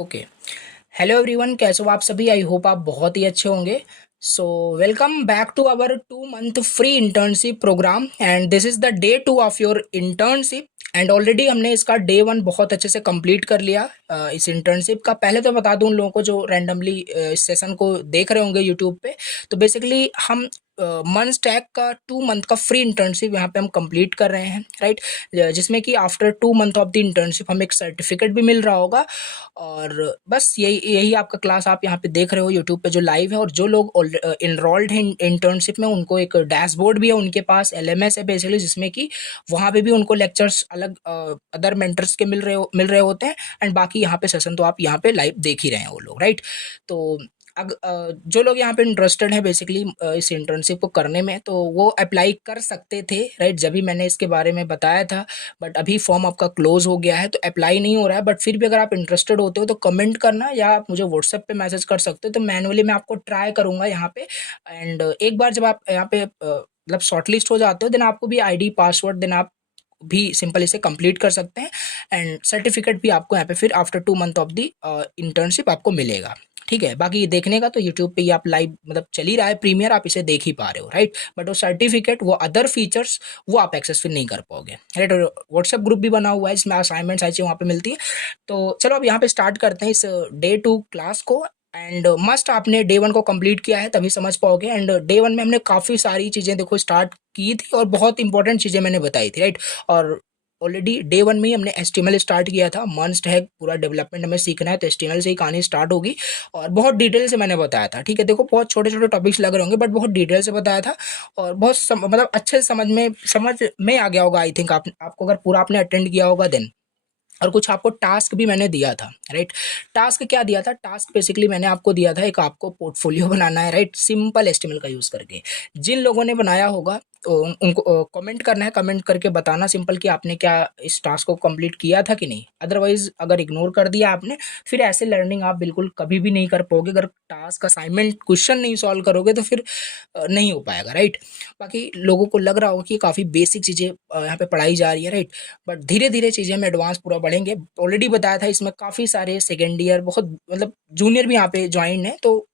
Okay. Hello everyone, कैसे हो आप सभी? आई होप आप बहुत ही अच्छे होंगे। So welcome back to our 2 month free internship program and this is the day 2 of your internship. And already हमने इसका डे 1 बहुत अच्छे से कंप्लीट कर लिया। इस इंटर्नशिप का पहले तो बता दूं उन लोगों को जो रैंडमली इस सेशन को देख रहे होंगे यूट्यूब पे। तो बेसिकली हम मन स्टैक का 2 मंथ का फ्री इंटर्नशिप यहाँ पे हम कंप्लीट कर रहे हैं, राइट। जिसमें कि after 2 month of the internship हमें एक सर्टिफिकेट भी मिल रहा होगा। और बस यही यही आपका क्लास आप यहाँ पे देख रहे हो यूट्यूब पे जो लाइव है। और जो लोग इनरोल्ड हैं इंटर्नशिप में उनको एक डैशबोर्ड भी है उनके पास, एलएमएस है बेसिकली, जिसमें कि वहाँ पे भी उनको लेक्चर्स अलग अदर मेंटर्स के मिल रहे होते हैं। एंड बाकी यहाँ पे सेशन तो आप यहाँ पे लाइव देख ही रहे हैं वो लोग, राइट। तो जो लोग यहाँ पे इंटरेस्टेड है बेसिकली इस इंटर्नशिप को करने में, तो वो अप्लाई कर सकते थे, राइट, जब भी मैंने इसके बारे में बताया था। बट अभी फॉर्म आपका क्लोज हो गया है तो अप्लाई नहीं हो रहा है। बट फिर भी अगर आप इंटरेस्टेड होते हो तो कमेंट करना या आप मुझे व्हाट्सएप पे मैसेज कर सकते हो, तो मैनुअली मैं आपको ट्राई करूँगा यहाँ पे। एंड एक बार जब आप यहाँ पे मतलब शॉर्टलिस्ट हो जाते हो, देन आपको भी आईडी पासवर्ड, देन आप भी सिंपल इसे कंप्लीट कर सकते हैं। एंड सर्टिफिकेट भी आपको यहाँ पे फिर after 2 month of the internship आपको मिलेगा। ठीक है, बाकी ये देखने का तो यूट्यूब पे ही आप लाइव मतलब चल ही रहा है प्रीमियर, आप इसे देख ही पा रहे हो, राइट। बट वो सर्टिफिकेट, वो अदर फीचर्स, वो आप एक्सेस फिर नहीं कर पाओगे, राइट। और व्हाट्सएप ग्रुप भी बना हुआ है जिसमें असाइनमेंट्स आई वहाँ पे मिलती है। तो चलो अब यहाँ पे स्टार्ट करते हैं इस डे 2 क्लास को। एंड मस्ट आपने डे 1 को कंप्लीट किया है तभी समझ पाओगे। एंड डे 1 में हमने काफ़ी सारी चीज़ें देखो स्टार्ट की थी और बहुत इंपॉर्टेंट चीज़ें मैंने बताई थी, राइट। और ऑलरेडी डे 1 में ही हमने एचटीएमएल स्टार्ट किया था। मस्ट है पूरा डेवलपमेंट हमें सीखना है तो एचटीएमएल से ही कहानी स्टार्ट होगी। और बहुत डिटेल से मैंने बताया था, ठीक है। देखो बहुत छोटे छोटे टॉपिक्स लग रहे होंगे बट बहुत डिटेल से बताया था। और बहुत मतलब अच्छे से समझ में आ गया होगा आई थिंक। आपको अगर पूरा आपने अटेंड किया होगा देन। और कुछ आपको टास्क भी मैंने दिया था, राइट। टास्क क्या दिया था? टास्क बेसिकली मैंने आपको दिया था, एक आपको पोर्टफोलियो बनाना है, राइट, सिंपल एचटीएमएल का यूज़ करके। जिन लोगों ने बनाया होगा तो उनको कमेंट करना है, कमेंट करके बताना सिंपल कि आपने क्या इस टास्क को कंप्लीट किया था कि नहीं। अदरवाइज अगर इग्नोर कर दिया आपने, फिर ऐसे लर्निंग आप बिल्कुल कभी भी नहीं कर पाओगे। अगर टास्क असाइनमेंट क्वेश्चन नहीं सॉल्व करोगे तो फिर नहीं हो पाएगा, राइट। बाकी लोगों को लग रहा होगा कि काफ़ी बेसिक चीज़ें यहाँ पे पढ़ाई जा रही है, राइट। बट धीरे धीरे चीज़ें हम एडवांस पूरा बढ़ेंगे। ऑलरेडी बताया था इसमें काफ़ी सारे सेकेंड ईयर, बहुत मतलब जूनियर भी यहाँ पे ज्वाइन है। तो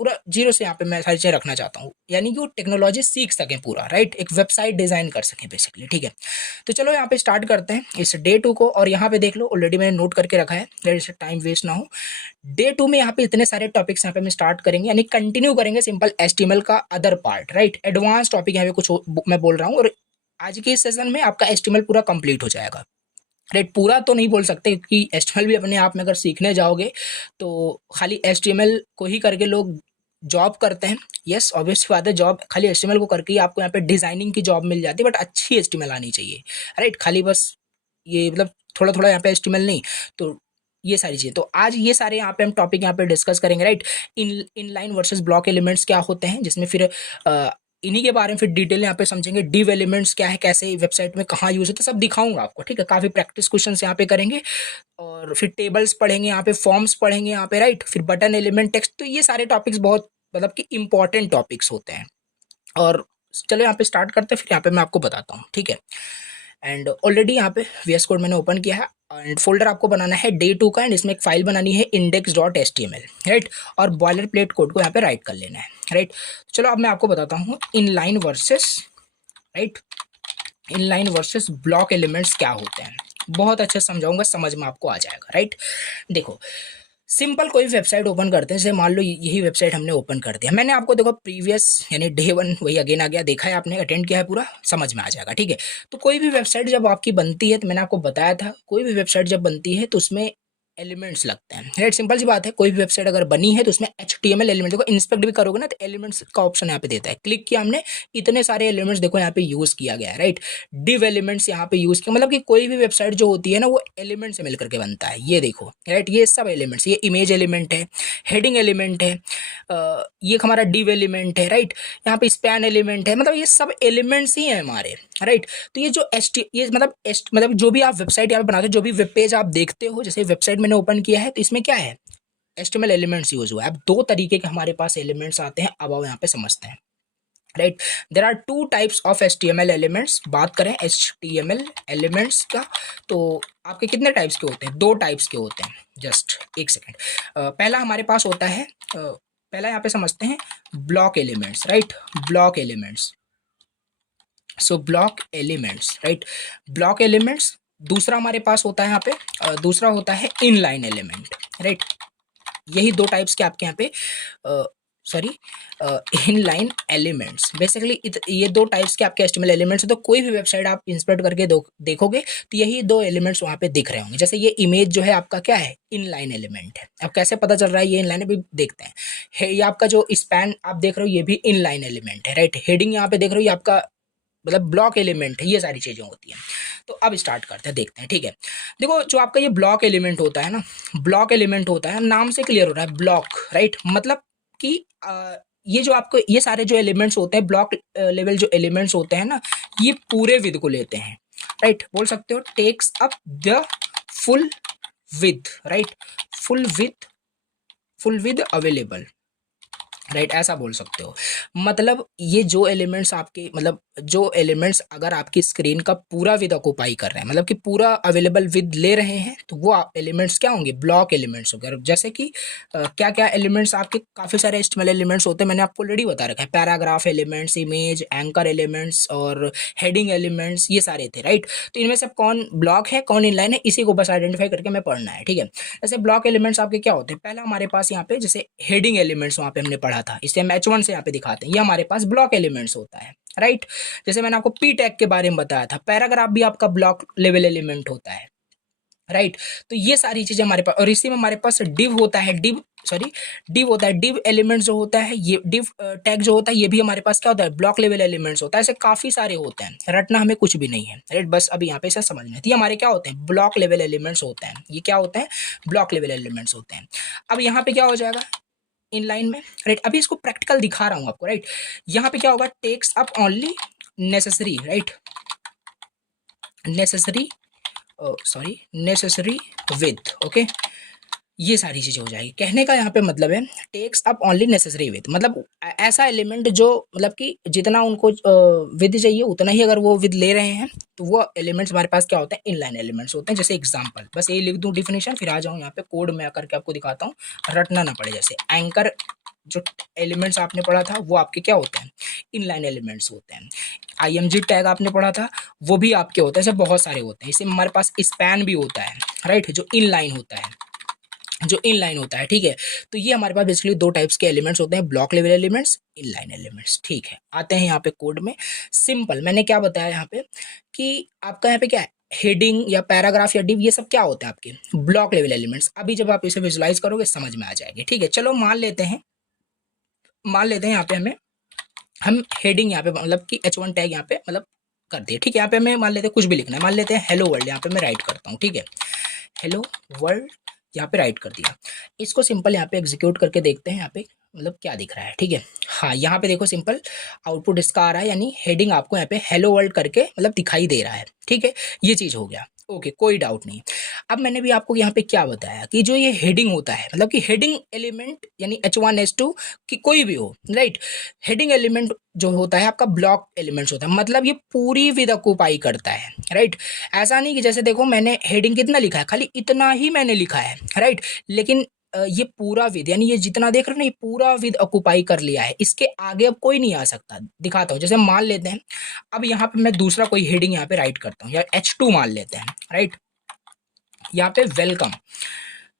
पूरा जीरो से यहाँ पे मैं सारी चीज़ें रखना चाहता हूँ, यानी कि वो टेक्नोलॉजी सीख सकें पूरा, राइट, एक वेबसाइट डिज़ाइन कर सकें बेसिकली, ठीक है। तो चलो यहाँ पे स्टार्ट करते हैं इस डे 2 को। और यहाँ पे देख लो ऑलरेडी मैंने नोट करके रखा है, जैसे टाइम वेस्ट ना हो। डे 2 में यहाँ पे इतने सारे टॉपिक्स यहाँ पे हम स्टार्ट करेंगे, यानी कंटिन्यू करेंगे सिंपल एचटीएमएल का other part, right. Advance topic यहाँ पे कुछ मैं बोल रहा हूँ। और आज के इस सेशन में आपका एचटीएमएल पूरा कंप्लीट हो जाएगा, राइट। पूरा तो नहीं बोल सकते क्योंकि एचटीएमएल भी अपने आप में अगर सीखने जाओगे तो खाली एचटीएमएल को ही करके लोग जॉब करते हैं। यस, ऑब्वियस बात है, जॉब खाली एचटीएमएल को करके ही आपको यहाँ पे डिजाइनिंग की जॉब मिल जाती है। बट अच्छी एचटीएमएल आनी चाहिए, राइट। खाली बस ये मतलब थोड़ा थोड़ा यहाँ पे एचटीएमएल नहीं। तो ये सारी चीज़ें, तो आज ये सारे यहाँ पे हम टॉपिक यहाँ पे डिस्कस करेंगे, right. Inline versus block elements क्या होते हैं, जिसमें फिर इन्हीं के बारे में फिर डिटेल यहाँ पे समझेंगे। डिव एलिमेंट्स क्या है, कैसे वेबसाइट में कहाँ यूज होता है, सब दिखाऊंगा आपको, ठीक है। काफ़ी प्रैक्टिस क्वेश्चंस यहाँ पे करेंगे। और फिर टेबल्स पढ़ेंगे यहाँ पे, फॉर्म्स पढ़ेंगे यहाँ पे, राइट। फिर बटन एलिमेंट, टेक्स्ट, तो ये सारे टॉपिक्स बहुत मतलब कि इंपॉर्टेंट टॉपिक्स होते हैं। और चलो यहाँ पे स्टार्ट करते हैं, फिर यहाँ पे मैं आपको बताता हूँ, ठीक है। एंड ऑलरेडी यहाँ पे वीएस कोड मैंने ओपन किया है। एंड फोल्डर आपको बनाना है डे 2 का। एंड इसमें एक फाइल बनानी है index.html, राइट। और बॉयलर प्लेट कोड को यहाँ पे राइट कर लेना है, राइट। चलो अब मैं आपको बताता हूँ inline versus, right, inline versus block elements क्या होते हैं। बहुत अच्छे से समझाऊंगा, समझ में आपको आ जाएगा, राइट। देखो सिंपल कोई वेबसाइट ओपन करते हैं, जैसे मान लो यही वेबसाइट हमने ओपन कर दिया। मैंने आपको देखो प्रीवियस यानी डे 1 वही अगेन आ गया, देखा है आपने, अटेंड किया है पूरा, समझ में आ जाएगा, ठीक है। तो कोई भी वेबसाइट जब आपकी बनती है, तो मैंने आपको बताया था कोई भी वेबसाइट जब बनती है तो उसमें एलिमेंट्स लगते हैं, राइट। सिंपल सी बात है, कोई भी वेबसाइट अगर बनी है तो उसमें एचटीएमएल एलिमेंट, देखो इंस्पेक्ट भी करोगे ना तो एलिमेंट्स का ऑप्शन यहाँ पे देता है। क्लिक किया हमने, इतने सारे एलिमेंट्स देखो यहाँ पे यूज किया गया है, राइट। डिव एलिमेंट्स यहाँ पे यूज किया, मतलब कि कोई भी वेबसाइट जो होती है ना वो एलिमेंट से मिलकर के बनता है। ये देखो, राइट, ये सब एलिमेंट्स, ये इमेज एलिमेंट है, हेडिंग एलिमेंट है, ये हमारा डिव एलिमेंट है, राइट। यहाँ पे स्पैन एलिमेंट है, मतलब ये सब एलिमेंट्स ही हैं हमारे, राइट। तो ये जो ये मतलब जो भी आप वेबसाइट यहाँ पे बनाते हो, जो भी वेब पेज आप देखते हो, जैसे वेबसाइट मैंने ओपन किया है तो इसमें क्या है, एचटीएमएल एलिमेंट्स यूज हुआ है। अब दो तरीके के हमारे पास एलिमेंट्स आते हैं, अब आओ यहाँ पे समझते हैं। Right. There are two types of HTML elements. बात करें HTML एलिमेंट्स का, तो आपके कितने टाइप्स के होते हैं? दो टाइप्स के होते हैं। जस्ट एक सेकेंड। पहला हमारे पास होता है, पहला यहाँ पे समझते हैं block elements, right. Block elements, so block elements, right, block elements. दूसरा हमारे पास होता है यहाँ पे, दूसरा होता है इनलाइन एलिमेंट, राइट। यही दो टाइप्स के आपके यहाँ पे, सॉरी, इनलाइन एलिमेंट्स। बेसिकली ये दो टाइप्स के आपके एचटीएमएल एलिमेंट्स हैं। तो कोई भी वेबसाइट आप इंस्पेक्ट करके देखोगे तो यही दो एलिमेंट्स वहाँ पे दिख रहे होंगे। जैसे ये इमेज जो है आपका क्या है? इनलाइन एलिमेंट है। अब कैसे पता चल रहा है ये इनलाइन है? भी देखते हैं। ये आपका जो स्पैन आप देख रहे हो ये भी इनलाइन एलिमेंट है, राइट। हेडिंग यहाँ पे देख रहे हो ये आपका मतलब ब्लॉक एलिमेंट है। ये सारी चीजें होती हैं। तो अब स्टार्ट करते हैं, देखते हैं, ठीक है। देखो जो आपका ये ब्लॉक एलिमेंट होता है ना, ब्लॉक एलिमेंट होता है, नाम से क्लियर हो रहा है ब्लॉक, राइट। मतलब कि ये जो आपको ये सारे जो एलिमेंट्स होते हैं, ब्लॉक लेवल जो एलिमेंट्स होते हैं ना, ये पूरे विद को लेते हैं, राइट। बोल सकते हो takes up the full width, right, full width available, right, ऐसा बोल सकते हो। मतलब ये जो एलिमेंट्स आपके, मतलब जो एलिमेंट्स अगर आपकी स्क्रीन का पूरा विद ऑक्यूपाई कर रहे हैं, मतलब कि पूरा अवेलेबल विद ले रहे हैं, तो वो एलिमेंट्स क्या होंगे? ब्लॉक एलिमेंट्स होंगे। जैसे कि क्या क्या एलिमेंट्स आपके, काफ़ी सारे एचटीएमएल एलिमेंट्स होते हैं, मैंने आपको ऑलरेडी बता रखा है। Paragraph elements, image, anchor elements और हेडिंग एलिमेंट्स, ये सारे थे, राइट। तो इनमें से कौन ब्लॉक है कौन इनलाइन है, इसी को बस आइडेंटिफाई करके हमें पढ़ना है, ठीक है। जैसे ब्लॉक एलिमेंट्स आपके क्या होते हैं? पहला हमारे पास यहाँ पे जैसे हेडिंग एलिमेंट्स वहाँ पे हमने पढ़ा था, इसे हम H1 से यहाँ पे दिखाते हैं। ये हमारे पास ब्लॉक एलिमेंट्स होता है, राइट। जैसे मैंने आपको पी टैग के बारे में बताया था, पैराग्राफ भी आपका ब्लॉक लेवल एलिमेंट होता है, राइट। तो ये सारी चीजें हमारे पास, और इसी में हमारे पास डिव होता है, डिव होता है। डिव एलिमेंट जो होता है, ये डिव टैग जो होता है, ये भी हमारे पास क्या होता है? ब्लॉक लेवल एलिमेंट्स होता है। ऐसे काफी सारे होते हैं, रटना हमें कुछ भी नहीं है, राइट। बस अभी यहाँ पे इसे समझना है। तो ये हमारे क्या होते हैं? ब्लॉक लेवल एलिमेंट्स होते हैं। ये क्या होते हैं? ब्लॉक लेवल एलिमेंट्स होते हैं। अब यहाँ पे क्या हो जाएगा इनलाइन में, राइट। अभी इसको प्रैक्टिकल दिखा रहा हूँ आपको, राइट। यहाँ पे क्या होगा? Takes up only necessary, right, necessary, sorry, necessary width, okay. ये सारी चीजें हो जाएगी। कहने का यहाँ पे मतलब है takes up only necessary width, मतलब ऐसा एलिमेंट जो मतलब कि जितना उनको विद चाहिए उतना ही अगर वो विद ले रहे हैं, तो वो एलिमेंट्स हमारे पास क्या होते हैं? इनलाइन एलिमेंट्स होते हैं। जैसे एग्जांपल, बस ये लिख दूं डिफिनेशन, फिर आ जाऊँ यहाँ पे कोड में आकर के आपको दिखाता हूँ, रटना ना पड़े। जैसे एंकर जो एलिमेंट्स आपने पढ़ा था वो आपके क्या होते हैं? इनलाइन एलिमेंट्स होते हैं। IMG टैग आपने पढ़ा था, वो भी आपके होते हैं। ऐसे बहुत सारे होते हैं। इसे हमारे पास स्पैन भी होता है, राइट, जो इनलाइन होता है, जो इनलाइन होता है, ठीक है। तो ये हमारे पास बेसिकली दो टाइप्स के एलिमेंट्स होते हैं, block level elements, inline elements, ठीक है। आते हैं यहाँ पे कोड में। सिंपल, मैंने क्या बताया यहाँ पे कि आपका यहाँ पे क्या है? हेडिंग या पैराग्राफ या डिव, ये सब क्या होते हैं? आपके ब्लॉक लेवल एलिमेंट्स। अभी जब आप इसे विजुलाइज करोगे समझ में आ जाएंगे, ठीक है। चलो मान लेते हैं यहाँ पे हम हेडिंग यहाँ पे मतलब कि H1 टैग यहाँ पे मतलब कर दिए, ठीक है। यहाँ पे हमें मान लेते हैं कुछ भी लिखना है, मान लेते हैं हेलो वर्ल्ड, यहाँ पे मैं राइट करता हूँ, ठीक है। हेलो वर्ल्ड यहाँ पे राइट कर दिया। इसको सिंपल यहाँ पे एग्जीक्यूट करके देखते हैं यहाँ पे मतलब क्या दिख रहा है, ठीक है। हाँ, यहाँ पे देखो सिंपल आउटपुट इसका आ रहा है, यानी हेडिंग आपको यहाँ पे हेलो वर्ल्ड करके मतलब दिखाई दे रहा है, ठीक है। ये चीज़ हो गया, ओके, कोई डाउट नहीं। अब मैंने भी आपको यहाँ पे क्या बताया कि जो ये हेडिंग होता है, मतलब कि हेडिंग एलिमेंट यानी H1 H2 कि कोई भी हो, राइट। हेडिंग एलिमेंट जो होता है आपका ब्लॉक एलिमेंट्स होता है, मतलब ये पूरी विद ऑक्यूपाई करता है, राइट। ऐसा नहीं कि जैसे देखो मैंने हेडिंग कितना लिखा है, खाली इतना ही मैंने लिखा है, राइट। लेकिन ये पूरा विद, यानी ये जितना देख रहे हो ना, ये पूरा विद ऑक्यूपाई कर लिया है। इसके आगे अब कोई नहीं आ सकता। दिखाता हूँ, जैसे मान लेते हैं अब यहाँ पे मैं दूसरा कोई हेडिंग यहाँ पे राइट करता हूँ, या H2 मान लेते हैं, राइट। यहाँ पे वेलकम,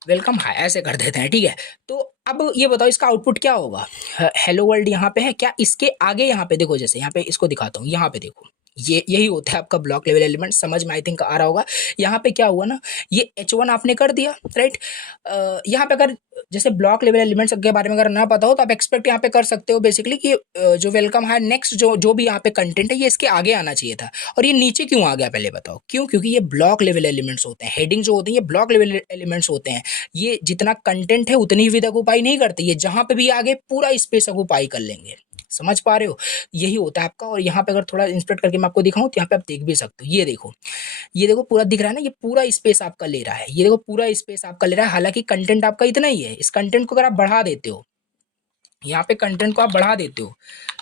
वेलकम हाय ऐसे कर देते हैं, ठीक है। तो अब ये बताओ इसका आउटपुट क्या होगा? हेलो वर्ल्ड यहाँ पे है, क्या इसके आगे यहाँ पे देखो, जैसे यहाँ पे इसको दिखाता हूँ, यहाँ पे देखो, ये यही होता है आपका ब्लॉक लेवल एलिमेंट। समझ में आई थिंक आ रहा होगा। यहाँ पे क्या हुआ ना, ये H1 आपने कर दिया, राइट। यहाँ पे अगर जैसे ब्लॉक लेवल एलिमेंट्स के बारे में अगर ना पता हो तो आप एक्सपेक्ट यहाँ पे कर सकते हो बेसिकली कि जो वेलकम है नेक्स्ट जो जो भी यहाँ पे कंटेंट है ये इसके आगे आना चाहिए था, और ये नीचे क्यों आ गया पहले बताओ? क्यों? क्योंकि ये ब्लॉक लेवल एलिमेंट्स होते हैं। हेडिंग जो होती है ये ब्लॉक लेवल एलिमेंट्स होते हैं। ये जितना कंटेंट है उतनी विद ऑक्यूपाई नहीं करते, ये जहां पे भी आगे पूरा स्पेस ऑक्यूपाई कर लेंगे। समझ पा रहे हो? यही होता है आपका। और यहाँ पे अगर थोड़ा इंस्पेक्ट करके मैं आपको दिखाऊं तो यहाँ पे आप देख भी सकते हो, ये देखो, ये देखो पूरा दिख रहा है ना, ये पूरा स्पेस आपका ले रहा है, ये देखो पूरा स्पेस आपका ले रहा है। हालांकि कंटेंट आपका इतना ही है, इस कंटेंट को अगर आप बढ़ा देते हो, यहाँ पे कंटेंट को आप बढ़ा देते हो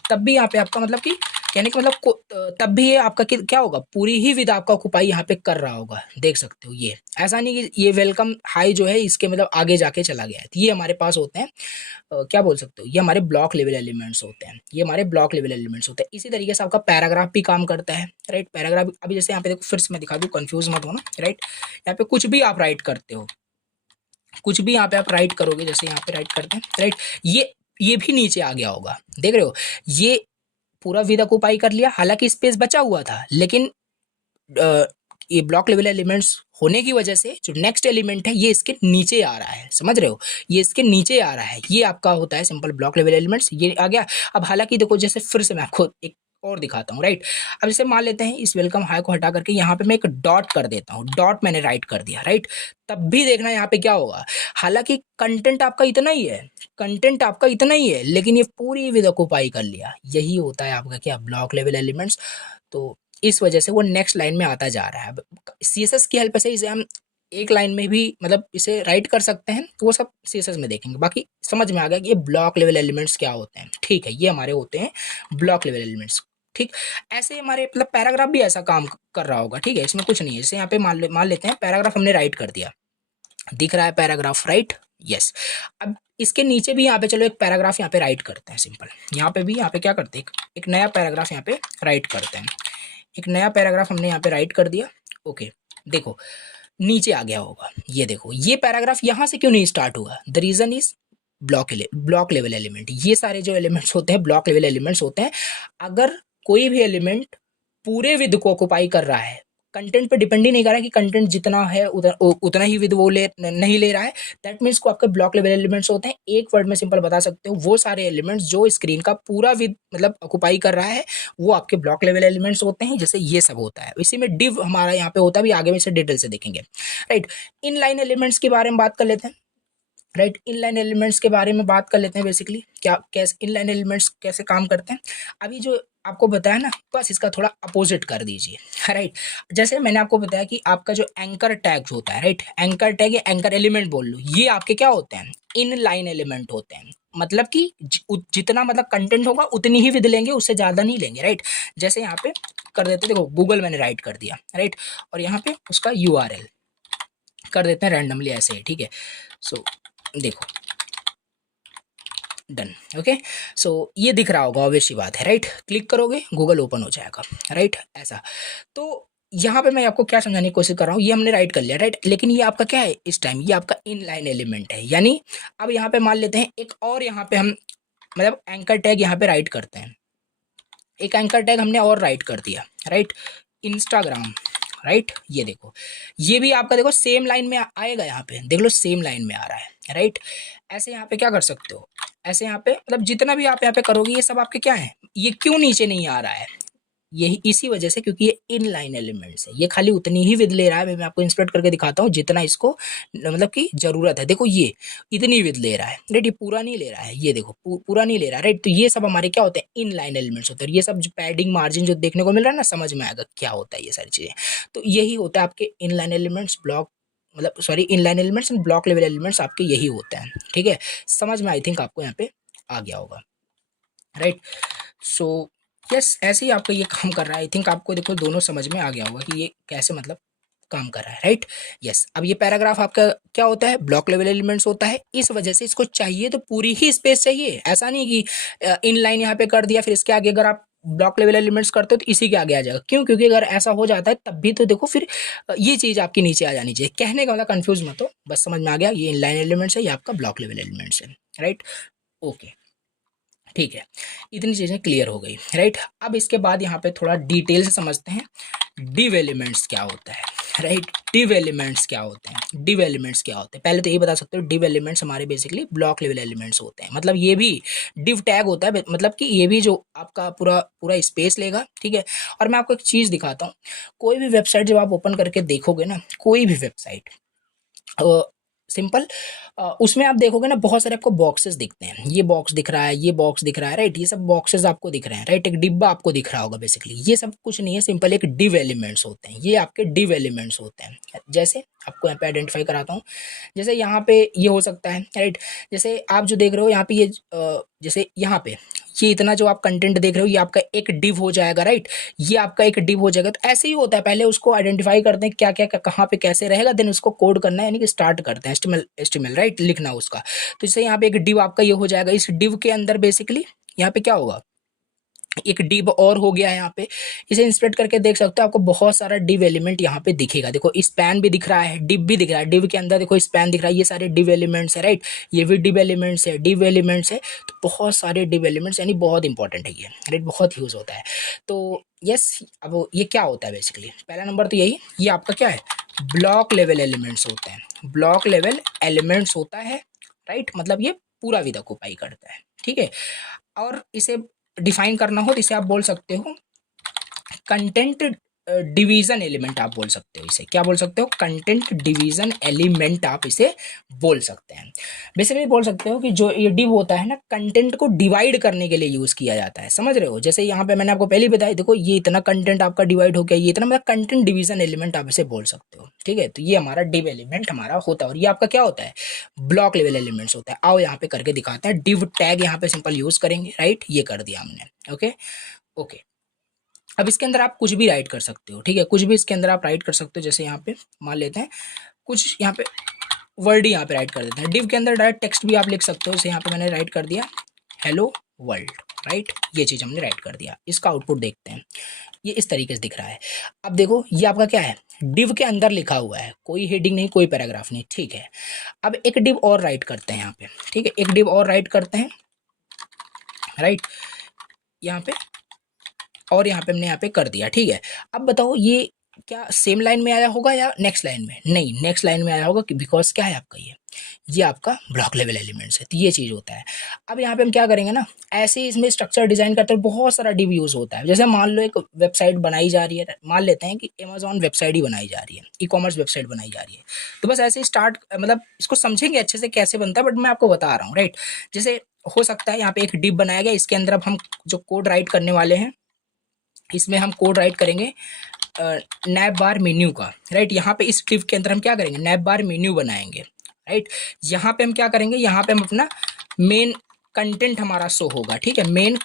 तब भी यहाँ पे आपका मतलब कि कहने का मतलब तब भी ये आपका क्या होगा, पूरी ही विद आपका ऑक्युपाई यहाँ पे कर रहा होगा। देख सकते हो ये ऐसा नहीं कि ये वेलकम हाई जो है इसके मतलब आगे जाके चला गया है। तो ये हमारे पास होते हैं क्या बोल सकते हो, ये हमारे ब्लॉक लेवल एलिमेंट्स होते हैं, ये हमारे ब्लॉक लेवल एलिमेंट्स होते हैं। इसी तरीके से आपका पैराग्राफ भी काम करता है, राइट। पैराग्राफ अभी जैसे यहाँ पे देखो, फिर से मैं दिखा दूँ, कंफ्यूज मत होना, राइट। यहाँ पे कुछ भी आप राइट करते हो, कुछ भी यहाँ पे आप राइट करोगे, जैसे यहाँ पे राइट करते हैं, राइट, ये भी नीचे आ गया होगा, देख रहे हो। ये पूरा विद ऑक्युपाई कर लिया, हालांकि स्पेस बचा हुआ था, लेकिन अ, ये ब्लॉक लेवल एलिमेंट्स होने की वजह से जो नेक्स्ट एलिमेंट है ये इसके नीचे आ रहा है, समझ रहे हो, ये इसके नीचे आ रहा है। ये आपका होता है सिंपल ब्लॉक लेवल एलिमेंट्स, ये आ गया। अब हालांकि देखो, जैसे फिर से मैं आपको एक और दिखाता हूँ, राइट। अब जैसे मान लेते हैं इस वेलकम हाई को हटा करके यहाँ पे मैं एक डॉट कर देता हूँ, डॉट मैंने राइट कर दिया, राइट। तब भी देखना यहाँ पे क्या होगा, हालांकि कंटेंट आपका इतना ही है, कंटेंट आपका इतना ही है, लेकिन ये पूरी विद ऑक्युपाई कर लिया। यही होता है आपका क्या, ब्लॉक लेवल एलिमेंट्स। तो इस वजह से वो नेक्स्ट लाइन में आता जा रहा है। अब सीएसएस की हेल्प से इसे हम एक लाइन में भी मतलब इसे राइट कर सकते हैं, तो वो सब सीएसएस में देखेंगे। बाकी समझ में आ गया कि ये ब्लॉक लेवल एलिमेंट्स क्या होते हैं, ठीक है। ये हमारे होते हैं ब्लॉक लेवल एलिमेंट्स, ठीक। ऐसे हमारे मतलब पैराग्राफ भी ऐसा काम कर रहा होगा, ठीक है, इसमें कुछ नहीं है। जैसे यहाँ पे मान लेते हैं पैराग्राफ हमने राइट कर दिया, दिख रहा है पैराग्राफ, राइट, यस। अब इसके नीचे भी यहाँ पे चलो एक पैराग्राफ यहाँ पे राइट करते हैं, सिंपल। यहाँ पे भी यहाँ पे क्या करते हैं, एक नया पैराग्राफ यहाँ पे राइट करते हैं। एक नया पैराग्राफ हमने यहाँ पे राइट कर दिया, ओके। देखो नीचे आ गया होगा, ये देखो, ये पैराग्राफ यहाँ से क्यों नहीं स्टार्ट हुआ, the reason is block level element. ये सारे जो एलिमेंट्स होते हैं ब्लॉक लेवल एलिमेंट्स होते हैं। अगर कोई भी एलिमेंट पूरे विद को ऑक्युपाई कर रहा है, कंटेंट पे डिपेंड ही नहीं कर रहा है कि कंटेंट जितना है उतना ही विद वो नहीं ले रहा है, दैट मीन्स को आपके ब्लॉक लेवल एलिमेंट्स होते हैं। एक वर्ड में सिंपल बता सकते हो, वो सारे एलिमेंट्स जो स्क्रीन का पूरा विद मतलब ऑक्युपाई कर रहा है, वो आपके ब्लॉक लेवल एलिमेंट्स होते हैं। जैसे ये सब होता है, इसी में डिव हमारा यहाँ पे होता है, भी आगे में से डिटेल से देखेंगे, राइट। इन लाइन एलिमेंट्स के बारे में बात कर लेते हैं, राइट। इनलाइन एलिमेंट्स के बारे में बात कर लेते हैं, बेसिकली क्या कैसे इनलाइन एलिमेंट्स कैसे काम करते हैं। अभी जो आपको बताया ना, बस इसका थोड़ा अपोजिट कर दीजिए, राइट। जैसे मैंने आपको बताया कि आपका जो एंकर टैग होता है, राइट, एंकर टैग या एंकर एलिमेंट बोल लो, ये आपके क्या होते हैं, इन लाइन एलिमेंट होते हैं। मतलब कि जितना मतलब कंटेंट होगा उतनी ही विद लेंगे, उससे ज़्यादा नहीं लेंगे, राइट। जैसे यहाँ पे कर देते, देखो गूगल मैंने राइट कर दिया, राइट, और यहाँ पे उसका URL कर देते हैं रैंडमली ऐसे ही, ठीक है। सो देखो डन, ओके। सो ये दिख रहा होगा, ऑब्वियस सी बात है, राइट। क्लिक करोगे गूगल ओपन हो जाएगा, राइट, ऐसा। तो यहाँ पे मैं आपको क्या समझाने की कोशिश कर रहा हूँ, ये हमने राइट कर लिया, राइट, लेकिन ये आपका क्या है इस टाइम, ये आपका इनलाइन एलिमेंट है। यानी अब यहाँ पे मान लेते हैं एक और, यहाँ पे हम मतलब एंकर टैग यहाँ पे राइट करते हैं, एक एंकर टैग हमने और राइट कर दिया, राइट, इंस्टाग्राम, राइट। ये देखो, ये भी आपका देखो सेम लाइन में आएगा, यहाँ पे देख लो सेम लाइन में आ रहा है, राइट। ऐसे यहाँ पे क्या कर सकते हो, ऐसे यहाँ पे मतलब जितना भी आप यहाँ पे करोगे ये सब आपके क्या है, ये क्यों नीचे नहीं आ रहा है, यही इसी वजह से, क्योंकि ये इन लाइन एलिमेंट्स है। ये खाली उतनी ही विद ले रहा है, मैं आपको इंस्पेक्ट करके दिखाता हूँ जितना इसको मतलब कि जरूरत है। देखो ये इतनी विद ले रहा है, राइट, ये पूरा नहीं ले रहा है, ये देखो पूरा नहीं ले रहा है, राइट। तो ये सब हमारे क्या होते हैं, इन लाइन एलिमेंट्स होते हैं। ये सब जो पैडिंग मार्जिन जो देखने को मिल रहा है ना, समझ में आएगा क्या होता है ये सारी चीजें। तो यही होता है आपके इन लाइन एलिमेंट्स, ब्लॉक मतलब sorry in line elements and block level elements आपके यही होते हैं, ठीक है। समझ में आई थिंक आपको यहाँ पे आ गया होगा, राइट। सो यस, ऐसे ही आपका ये काम कर रहा है। आई थिंक आपको देखो दोनों समझ में आ गया होगा कि ये कैसे मतलब काम कर रहा है, राइट, यस। अब ये पैराग्राफ आपका क्या होता है, ब्लॉक लेवल एलिमेंट्स होता है। इस वजह से इसको चाहिए तो पूरी ही स्पेस चाहिए, ऐसा नहीं कि इन लाइन यहाँ पे कर दिया फिर इसके आगे अगर आप ब्लॉक लेवल एलिमेंट्स करते हो तो इसी के आगे आ जाएगा। क्यों, क्योंकि अगर ऐसा हो जाता है तब भी तो देखो फिर ये चीज आपके नीचे आ जानी चाहिए। कहने का मतलब कंफ्यूज मत हो, बस समझ में आ गया, ये इन लाइन एलिमेंट्स है, ये आपका ब्लॉक लेवल एलिमेंट्स है, राइट, ओके, ठीक है। इतनी चीजें क्लियर हो गई, राइट। अब इसके बाद यहाँ पे थोड़ा डिटेल से समझते हैं डिव एलिमेंट्स क्या होता है, राइट। डिव एलिमेंट्स क्या होते हैं, डिव एलिमेंट्स क्या होते हैं, पहले तो ये बता सकते हो डिव एलिमेंट्स हमारे बेसिकली ब्लॉक लेवल एलिमेंट्स होते हैं। मतलब ये भी डिव टैग होता है, मतलब कि ये भी जो आपका पूरा पूरा स्पेस लेगा, ठीक है। और मैं आपको एक चीज दिखाता हूँ, कोई भी वेबसाइट जब आप ओपन करके देखोगे ना, कोई भी वेबसाइट सिंपल, उसमें आप देखोगे ना बहुत सारे आपको बॉक्सेस दिखते हैं, ये बॉक्स दिख रहा है, ये बॉक्स दिख रहा है, राइट, ये सब बॉक्सेस आपको दिख रहे हैं, राइट, एक डिब्बा आपको दिख रहा होगा। बेसिकली ये सब कुछ नहीं है, सिंपल एक डिव एलिमेंट्स होते हैं, ये आपके डिव एलिमेंट्स होते हैं। जैसे आपको यहाँ पे आइडेंटिफाई कराता हूँ, जैसे यहाँ पे ये हो सकता है, राइट। जैसे आप जो देख रहे हो यहाँ पे ये जैसे यहाँ पे ये इतना जो आप कंटेंट देख रहे हो ये आपका एक डिव हो जाएगा, राइट। ये आपका एक डिव हो जाएगा। तो ऐसे ही होता है, पहले उसको आइडेंटिफाई करते हैं क्या क्या कहाँ पे कैसे रहेगा, देन उसको कोड करना है, यानी कि स्टार्ट करते हैं एचटीएमएल राइट, लिखना उसका। तो जैसे यहाँ पे एक डिव आपका ये हो जाएगा। इस डिव के अंदर बेसिकली यहाँ पे क्या होगा, एक डिव और हो गया है यहाँ पे। इसे इंस्पेक्ट करके देख सकते हो, आपको बहुत सारा डिव एलिमेंट यहाँ पे दिखेगा। देखो स्पैन भी दिख रहा है, डिव भी दिख रहा है। डिव के अंदर देखो स्पैन दिख रहा है, ये सारे डिव एलिमेंट्स है, राइट। ये भी डिव एलिमेंट्स है, डिव एलिमेंट्स है। तो बहुत सारे डिव एलिमेंट्स, यानी बहुत इंपॉर्टेंट है ये, राइट, बहुत यूज होता है। तो यस, अब ये क्या होता है बेसिकली, पहला नंबर तो यही, ये आपका क्या है, ब्लॉक लेवल एलिमेंट्स होते हैं। ब्लॉक लेवल एलिमेंट्स होता है, राइट, मतलब ये पूरा विद ऑक्युपाई करता है, ठीक है। और इसे डिफाइन करना हो तो इसे आप बोल सकते हो कंटेंट डिवीजन एलिमेंट, आप बोल सकते हो इसे, क्या बोल सकते हो, कंटेंट डिवीजन एलिमेंट आप इसे बोल सकते हैं। बेसिकली बोल सकते हो कि जो ये डिव होता है ना, कंटेंट को डिवाइड करने के लिए यूज किया जाता है, समझ रहे हो। जैसे यहाँ पे मैंने आपको पहले ही बताया, देखो ये इतना कंटेंट आपका डिवाइड हो गया, ये इतना, मतलब कंटेंट डिवीजन एलिमेंट आप इसे बोल सकते हो, ठीक है। तो ये हमारा डिव एलिमेंट हमारा होता है, और ये आपका क्या होता है, ब्लॉक लेवल एलिमेंट्स होता है। आओ यहाँ पे करके दिखाते हैं। डिव टैग यहाँ पे सिंपल यूज करेंगे, राइट, ये कर दिया हमने, ओके ओके। अब इसके अंदर आप कुछ भी राइट कर सकते हो, ठीक है, कुछ भी इसके अंदर आप राइट कर सकते हो। जैसे यहाँ पे मान लेते हैं कुछ यहाँ पे वर्ड ही यहाँ पे राइट कर देते हैं। डिव के अंदर डायरेक्ट टेक्स्ट भी आप लिख सकते हो। जैसे यहाँ पे मैंने राइट कर दिया हेलो वर्ल्ड, राइट, ये चीज़ हमने राइट कर दिया। इसका आउटपुट देखते हैं, ये इस तरीके से दिख रहा है। अब देखो ये आपका क्या है, डिव के अंदर लिखा हुआ है, कोई हेडिंग नहीं, कोई पैराग्राफ नहीं, ठीक है। अब एक डिव और राइट करते हैं यहाँ पे, ठीक है, एक डिव और राइट करते हैं, राइट, यहाँ पे, और यहाँ पे हमने यहाँ पे कर दिया, ठीक है। अब बताओ ये क्या सेम लाइन में आया होगा या नेक्स्ट लाइन में, नहीं, नेक्स्ट लाइन में आया होगा, बिकॉज क्या है आपका ये आपका ब्लॉक लेवल एलिमेंट्स है। तो ये चीज़ होता है। अब यहाँ पे हम क्या करेंगे ना, ऐसे ही इसमें स्ट्रक्चर डिजाइन करते हैं, बहुत सारा डिव यूज होता है। जैसे मान लो एक वेबसाइट बनाई जा रही है, मान लेते हैं कि अमेजॉन वेबसाइट ही बनाई जा रही है, ई कॉमर्स वेबसाइट बनाई जा रही है। तो बस ऐसे ही स्टार्ट, मतलब इसको समझेंगे अच्छे से कैसे बनता है, बट मैं आपको बता रहा हूँ, राइट। जैसे हो सकता है यहाँ पे एक डिव बनाया गया, इसके अंदर अब हम जो कोड राइट करने वाले हैं, इसमें हम कोड राइट करेंगे नैप बार मेन्यू का, राइट। यहाँ पे इस डिव के अंदर हम क्या करेंगे, नैप बार मेन्यू बनाएंगे, राइट। यहाँ पे हम क्या करेंगे, यहाँ पे हम अपना मेन कंटेंट हमारा शो होगा, ठीक है, मेन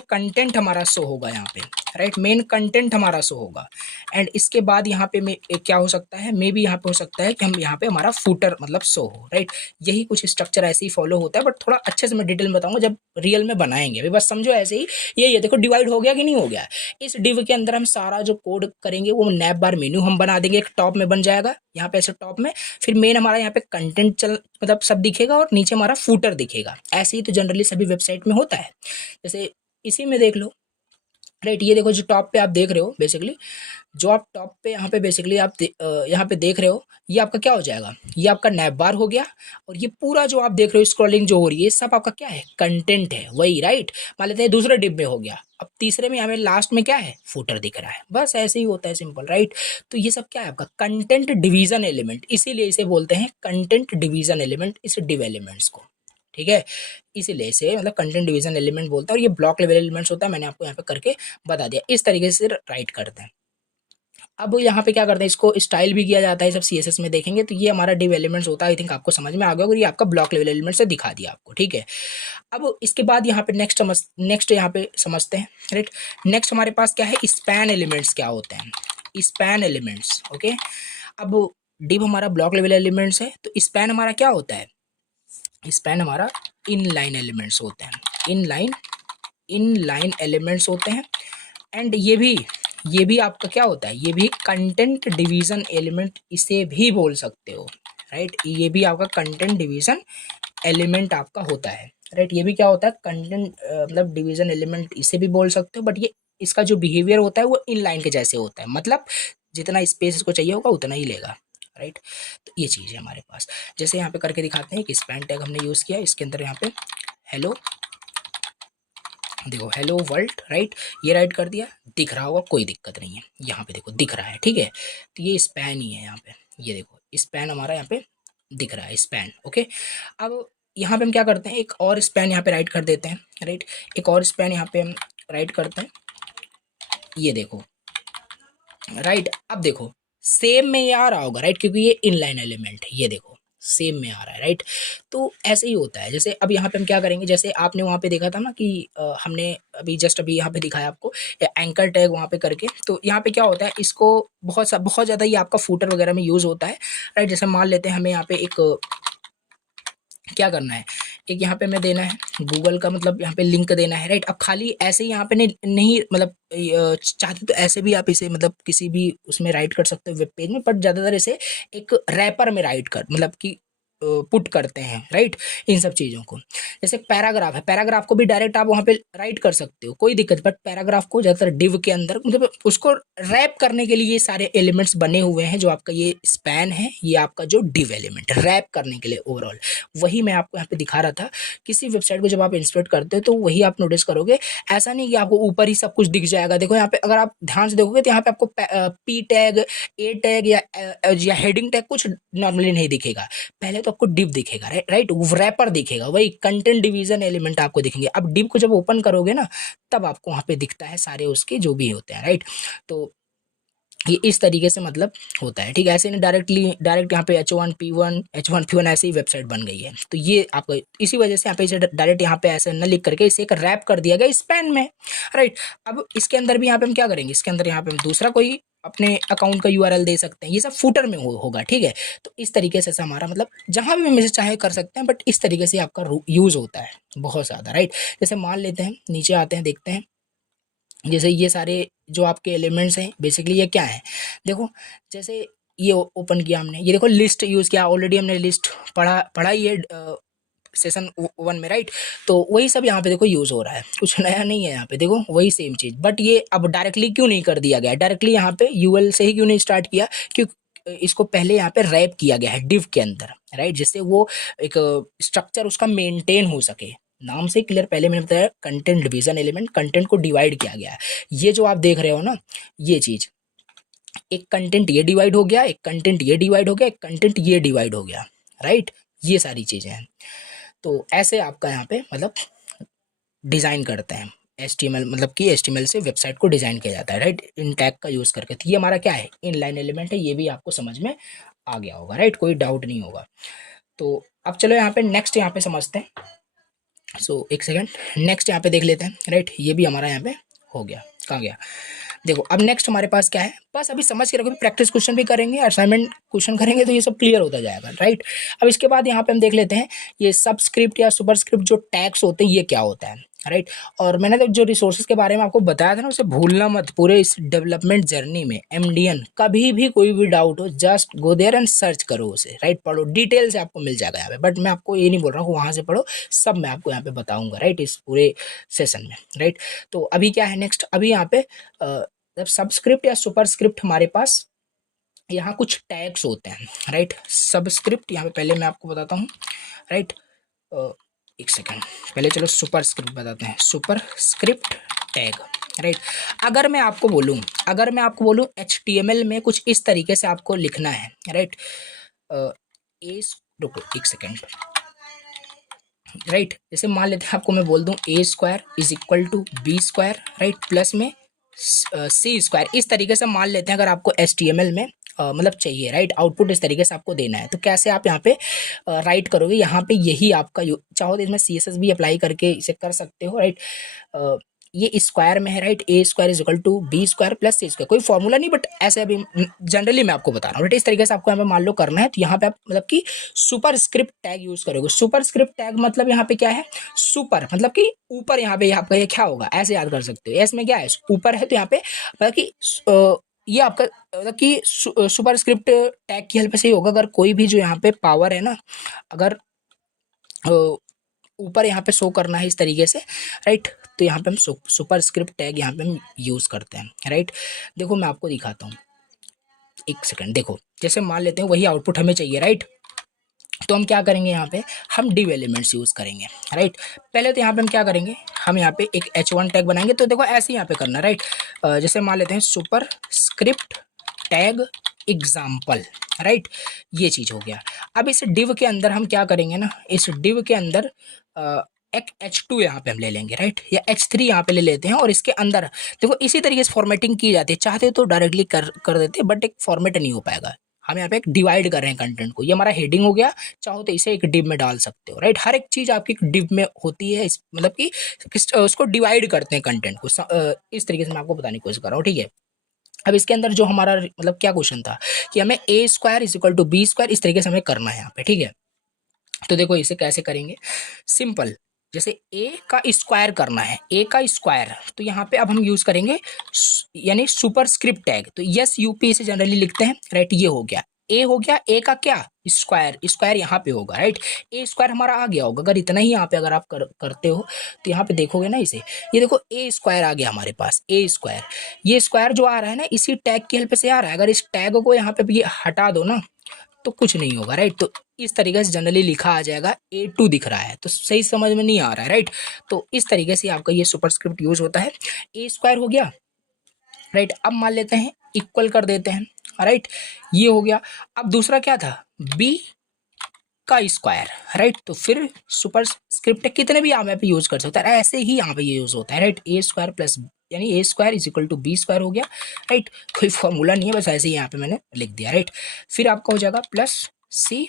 कंटेंट हमारा शो होगा यहाँ पे, राइट, मेन कंटेंट हमारा शो होगा। एंड इसके बाद यहाँ पे क्या हो सकता है, मे भी यहाँ पे हो सकता है कि हम यहाँ पे हमारा फूटर मतलब शो हो, राइट। यही कुछ स्ट्रक्चर ऐसे ही फॉलो होता है, बट थोड़ा अच्छे से मैं डिटेल में बताऊंगा जब रियल में बनाएंगे। अभी बस समझो ऐसे ही, ये देखो डिवाइड हो गया कि नहीं हो गया। इस डिव के अंदर हम सारा जो कोड करेंगे वो नैप बार मेन्यू हम बना देंगे, एक टॉप में बन जाएगा यहाँ पे ऐसे टॉप में। फिर मेन हमारा यहाँ पे कंटेंट मतलब सब दिखेगा, और नीचे हमारा फूटर दिखेगा। ऐसे ही तो जनरली सभी वेबसाइट में होता है। जैसे इसी में देख लो, राइट, ये देखो जो टॉप पे आप देख रहे हो, बेसिकली जो आप टॉप पे यहाँ पे बेसिकली आप यहाँ पे देख रहे हो, ये आपका क्या हो जाएगा, ये आपका नैप बार हो गया। और ये पूरा जो आप देख रहे हो स्क्रॉलिंग जो हो रही है, ये सब आपका क्या है, कंटेंट है, वही, राइट। मान लेते हैं दूसरे डिब में हो गया, अब तीसरे में हमें लास्ट में क्या है, फुटर दिख रहा है। बस ऐसे ही होता है, सिंपल, राइट। तो ये सब क्या है आपका कंटेंट डिवीजन एलिमेंट, इसीलिए इसे बोलते हैं कंटेंट डिवीजन एलिमेंट, इस डिव एलिमेंट्स को, ठीक है। इसीलिए इसे मतलब कंटेंट डिवीजन एलिमेंट बोलता है। और ये ब्लॉक लेवल एलिमेंट्स होता है, मैंने आपको यहाँ पे करके बता दिया। इस तरीके से राइट करते हैं। अब यहाँ पे क्या करते हैं, इसको स्टाइल भी किया जाता है, सब सीएसएस में देखेंगे। तो ये हमारा डिव एलिमेंट्स होता है। आई थिंक आपको समझ में आ गया होगा, ये आपका ब्लॉक लेवल एलिमेंट से दिखा दिया आपको, ठीक है। अब इसके बाद यहाँ पे नेक्स्ट यहाँ पे समझते हैं, राइट। नेक्स्ट हमारे पास क्या है, स्पैन एलिमेंट्स क्या होते हैं, स्पैन एलिमेंट्स, ओके। अब डिव हमारा ब्लॉक लेवल एलिमेंट्स है, तो स्पैन हमारा क्या होता है, स्पैन हमारा इनलाइन एलिमेंट्स होते हैं, इनलाइन एलिमेंट्स होते हैं। एंड ये भी आपका क्या होता है, ये भी कंटेंट डिवीजन एलिमेंट इसे भी बोल सकते हो, राइट। ये भी आपका कंटेंट डिवीजन एलिमेंट आपका होता है, राइट। ये भी क्या होता है, कंटेंट मतलब डिवीजन एलिमेंट इसे भी बोल सकते हो। बट ये इसका जो बिहेवियर होता है वो इनलाइन के जैसे होता है, मतलब जितना स्पेस इसको चाहिए होगा उतना ही लेगा, राइट। तो ये चीज़ है हमारे पास। जैसे यहाँ पे करके दिखाते हैं कि स्पैन टैग हमने यूज़ किया, इसके अंदर यहाँ पे हेलो, देखो हेलो वर्ल्ड, राइट, ये राइट कर दिया, दिख रहा होगा, कोई दिक्कत नहीं है। यहाँ पे देखो दिख रहा है, ठीक है। तो ये स्पैन ही है यहाँ पे, ये देखो स्पैन हमारा यहाँ पे दिख रहा है, स्पैन, ओके। अब यहाँ पे हम क्या करते हैं, एक और स्पैन यहाँ पे राइट कर देते हैं, राइट। एक और स्पैन यहाँ पे हम राइट करते हैं, ये देखो, राइट। अब देखो सेम में ये आ रहा होगा, राइट, क्योंकि ये इनलाइन एलिमेंट है, ये देखो सेम में आ रहा है, राइट। तो ऐसे ही होता है। जैसे अब यहाँ पे हम क्या करेंगे, जैसे आपने वहाँ पे देखा था ना कि हमने अभी यहाँ पे दिखाया आपको एंकर टैग वहाँ पे करके। तो यहाँ पे क्या होता है, इसको बहुत ज़्यादा ये आपका फूटर वगैरह में यूज़ होता है, राइट। जैसे मान लेते हैं हमें यहाँ पे एक क्या करना है, एक यहाँ पे हमें देना है गूगल का, मतलब यहाँ पे लिंक देना है, राइट। अब खाली ऐसे ही यहाँ पे नहीं मतलब चाहते तो ऐसे भी आप इसे मतलब किसी भी उसमें राइट कर सकते हो वेब पेज में, बट ज़्यादातर इसे एक रैपर में राइट कर मतलब कि पुट करते हैं, राइट, इन सब चीज़ों को। जैसे पैराग्राफ है, पैराग्राफ को भी डायरेक्ट आप वहाँ पे राइट कर सकते हो, कोई दिक्कत, बट पैराग्राफ को ज़्यादातर डिव के अंदर मतलब उसको रैप करने के लिए ये सारे एलिमेंट्स बने हुए हैं। जो आपका ये स्पैन है, ये आपका जो डिव एलिमेंट रैप करने के लिए ओवरऑल, वही मैं आपको यहाँ पे दिखा रहा था। किसी वेबसाइट को जब आप इंस्पेक्ट करते हो तो वही आप नोटिस करोगे। ऐसा नहीं कि आपको ऊपर ही सब कुछ दिख जाएगा। देखो यहाँ पे अगर आप ध्यान से देखोगे तो यहाँ पे आपको पी टैग, ए टैग या हेडिंग टैग कुछ नॉर्मली नहीं दिखेगा। पहले तो आपको डिव दिखेगा, राइट, रैपर दिखेगा, वही कंटेंट डिवीजन एलिमेंट आपको दिखेंगे। अब डिव को जब ओपन करोगे ना, तब आपको वहाँ पे दिखता है सारे उसके जो भी होते हैं, राइट। तो ये इस तरीके से मतलब होता है, ठीक है। ऐसे नहीं डायरेक्ट यहाँ पे H1P1 ऐसे ही वेबसाइट बन गई है। तो ये आपको इसी वजह से यहाँ पे इसे डायरेक्ट यहाँ पे ऐसे न लिख करके इसे एक रैप कर दिया गया स्पैन में, राइट। अब इसके अंदर भी यहाँ पे हम क्या करेंगे, इसके अंदर यहाँ पे हम दूसरा कोई अपने अकाउंट का यूआरएल दे सकते हैं। ये सब फुटर में होगा, ठीक है। तो इस तरीके से हमारा मतलब जहाँ भी हम इसे चाहे कर सकते हैं, बट इस तरीके से आपका यूज़ होता है बहुत ज़्यादा, राइट। जैसे मान लेते हैं नीचे आते हैं, देखते हैं जैसे ये सारे जो आपके एलिमेंट्स हैं बेसिकली ये क्या है। देखो जैसे ये ओपन किया हमने, ये देखो लिस्ट यूज़ किया, ऑलरेडी हमने लिस्ट पढ़ा ही है सेशन 1 में, राइट। तो वही सब यहाँ पे देखो यूज़ हो रहा है, कुछ नया नहीं है यहाँ पे, देखो वही सेम चीज़। बट ये अब डायरेक्टली क्यों नहीं कर दिया गया, डायरेक्टली यहाँ पे यूएल से ही क्यों नहीं स्टार्ट किया, क्योंकि इसको पहले यहाँ पे रैप किया गया है डिव के अंदर, राइट, जिससे वो एक स्ट्रक्चर उसका मेंटेन हो सके। नाम से क्लियर, पहले मैंने बताया कंटेंट डिवीजन एलिमेंट, कंटेंट को डिवाइड किया गया है। ये जो आप देख रहे हो ना, ये चीज़, एक कंटेंट ये डिवाइड हो गया, एक कंटेंट ये डिवाइड हो गया, एक कंटेंट ये डिवाइड हो गया, राइट। ये सारी चीज़ें हैं। तो ऐसे आपका यहाँ पे मतलब डिज़ाइन करते हैं HTML, मतलब कि HTML से वेबसाइट को डिज़ाइन किया जाता है, राइट, इन टैग का यूज़ करके। तो ये हमारा क्या है, इनलाइन एलिमेंट है, ये भी आपको समझ में आ गया होगा, राइट, कोई डाउट नहीं होगा। तो अब चलो यहाँ पे नेक्स्ट यहाँ पे समझते हैं। एक सेकेंड, नेक्स्ट यहाँ पे देख लेते हैं, राइट। ये भी हमारा यहाँ पे हो गया, कहाँ गया, देखो अब नेक्स्ट हमारे पास क्या है, बस अभी समझ के रखो, प्रैक्टिस क्वेश्चन भी करेंगे, असाइनमेंट क्वेश्चन करेंगे, तो ये सब क्लियर होता जाएगा, राइट। अब इसके बाद यहाँ पे हम देख लेते हैं ये सबस्क्रिप्ट या सुपरस्क्रिप्ट जो टैग्स होते हैं ये क्या होता है, राइट। और मैंने तो जो रिसोर्सेज के बारे में आपको बताया था ना, उसे भूलना मत। पूरे इस डेवलपमेंट जर्नी में MDN कभी भी कोई भी डाउट हो, just go there and search करो उसे, राइट, पढ़ो, डिटेल से आपको मिल जाएगा यहाँ पे। बट मैं आपको ये नहीं बोल रहा हूँ वहाँ से पढ़ो, सब मैं आपको यहाँ पे बताऊंगा, राइट, इस पूरे सेशन में, राइट। तो अभी क्या है नेक्स्ट, अभी यहाँ पे जब सबस्क्रिप्ट या सुपरस्क्रिप्ट हमारे पास यहाँ कुछ टैग्स होते हैं, राइट। सबस्क्रिप्ट यहाँ पे पहले मैं आपको बताता हूँ, राइट, एक सेकेंड, पहले चलो सुपरस्क्रिप्ट बताते हैं। Superscript tag, right. अगर मैं आपको बोलूँ HTML में कुछ इस तरीके से आपको लिखना है, राइट, रुको एक सेकेंड, राइट। जैसे मान लेते हैं आपको मैं बोल दूं A² is equal to B², right, plus में C², इस तरीके से मान लेते हैं। अगर आपको HTML में मतलब चाहिए, राइट, आउटपुट इस तरीके से आपको देना है, तो कैसे आप यहाँ पे राइट करोगे, यहाँ पे यही आपका चाहो तो इसमें CSS भी अप्लाई करके इसे कर सकते हो, राइट। ये स्क्वायर में है, right, A² is equal to B² plus C², कोई फॉर्मूला नहीं, बट ऐसे अभी जनरली मैं आपको बता रहा हूँ, राइट। इस तरीके से आपको यहाँ पे मान लो करना है, तो यहाँ पे आप मतलब कि सुपरस्क्रिप्ट टैग यूज करोगे। सुपरस्क्रिप्ट टैग मतलब यहाँ पे क्या है, सुपर मतलब कि ऊपर, यहाँ पे आपका ये क्या होगा, ऐसे याद कर सकते हो, इसमें क्या है ऊपर है, तो यहाँ पे मतलब कि ये आपका मतलब कि सुपरस्क्रिप्ट टैग की हेल्प से ही होगा। अगर कोई भी जो यहाँ पे पावर है ना, अगर ऊपर यहाँ पे शो करना है इस तरीके से, राइट, तो यहाँ पे हम सुपरस्क्रिप्ट टैग यहाँ पे हम यूज़ करते हैं, राइट। देखो मैं आपको दिखाता हूँ, एक सेकंड, देखो जैसे मान लेते हैं वही आउटपुट हमें चाहिए, राइट। तो हम क्या करेंगे, यहाँ पे हम डिव एलिमेंट्स यूज़ करेंगे, राइट। पहले तो यहाँ पे हम क्या करेंगे, हम यहाँ पे एक H1 टैग बनाएंगे। तो देखो ऐसे यहाँ पे करना, राइट। जैसे मान लेते हैं सुपरस्क्रिप्ट टैग एग्जाम्पल, राइट, ये चीज़ हो गया। अब इस डिव के अंदर हम क्या करेंगे ना, इस डिव के अंदर एक H2 यहाँ पे हम ले लेंगे, राइट, या H3 यहाँ पे ले लेते हैं, और इसके अंदर देखो इसी तरीके से फॉर्मेटिंग की जाती है। चाहते तो डायरेक्टली कर देते, बट एक फॉर्मेट नहीं हो पाएगा, हम यहाँ पे एक डिवाइड कर रहे हैं कंटेंट को, ये हमारा हेडिंग हो गया, चाहो तो इसे एक डिव में डाल सकते हो, राइट। हर एक चीज आपकी एक डिव में होती है, मतलब कि उसको डिवाइड करते हैं कंटेंट को, इस तरीके से मैं आपको बताने की कोशिश कर रहा हूँ, ठीक है। अब इसके अंदर जो हमारा मतलब क्या क्वेश्चन था कि हमें A square is equal to B square इस तरीके से हमें करना है यहाँ पे, ठीक है। तो देखो इसे कैसे करेंगे, सिंपल, जैसे ए का स्क्वायर करना है, ए का स्क्वायर, तो यहाँ पे अब हम यूज करेंगे यानी सुपर स्क्रिप्ट टैग, तो यस यूपी इसे जनरली लिखते हैं, राइट। ये हो गया ए, हो गया ए का क्या स्क्वायर, स्क्वायर यहाँ पे होगा, राइट। ए स्क्वायर हमारा आ गया होगा, अगर इतना ही यहाँ पे अगर आप करते हो तो यहाँ पे देखोगे ना इसे, ये देखो ए स्क्वायर आ गया हमारे पास, ए स्क्वायर, ये स्क्वायर जो आ रहा है ना इसी टैग की हेल्प से आ रहा है, अगर इस टैग को यहाँ पे भी हटा दो ना तो कुछ नहीं होगा, राइट। तो इस तरीके से जनरली लिखा आ जाएगा, A2 दिख रहा है तो सही समझ में नहीं आ रहा है, राइट। तो इस तरीके से आपका ये सुपरस्क्रिप्ट यूज होता है, ए स्क्वायर हो गया, राइट। अब मान लेते हैं इक्वल कर देते हैं, राइट, ये हो गया। अब दूसरा क्या था, बी का स्क्वायर, राइट। तो फिर सुपर स्क्रिप्ट कितने भी आप यहाँ पे यूज कर सकते हैं, ऐसे ही यहाँ पे ये यूज होता है, राइट। ए स्क्वायर प्लस यानी A square is equal to B square हो गया, राइट। कोई फॉर्मूला नहीं है, बस ऐसे ही यहाँ पे मैंने लिख दिया, राइट। फिर आपका हो जाएगा प्लस सी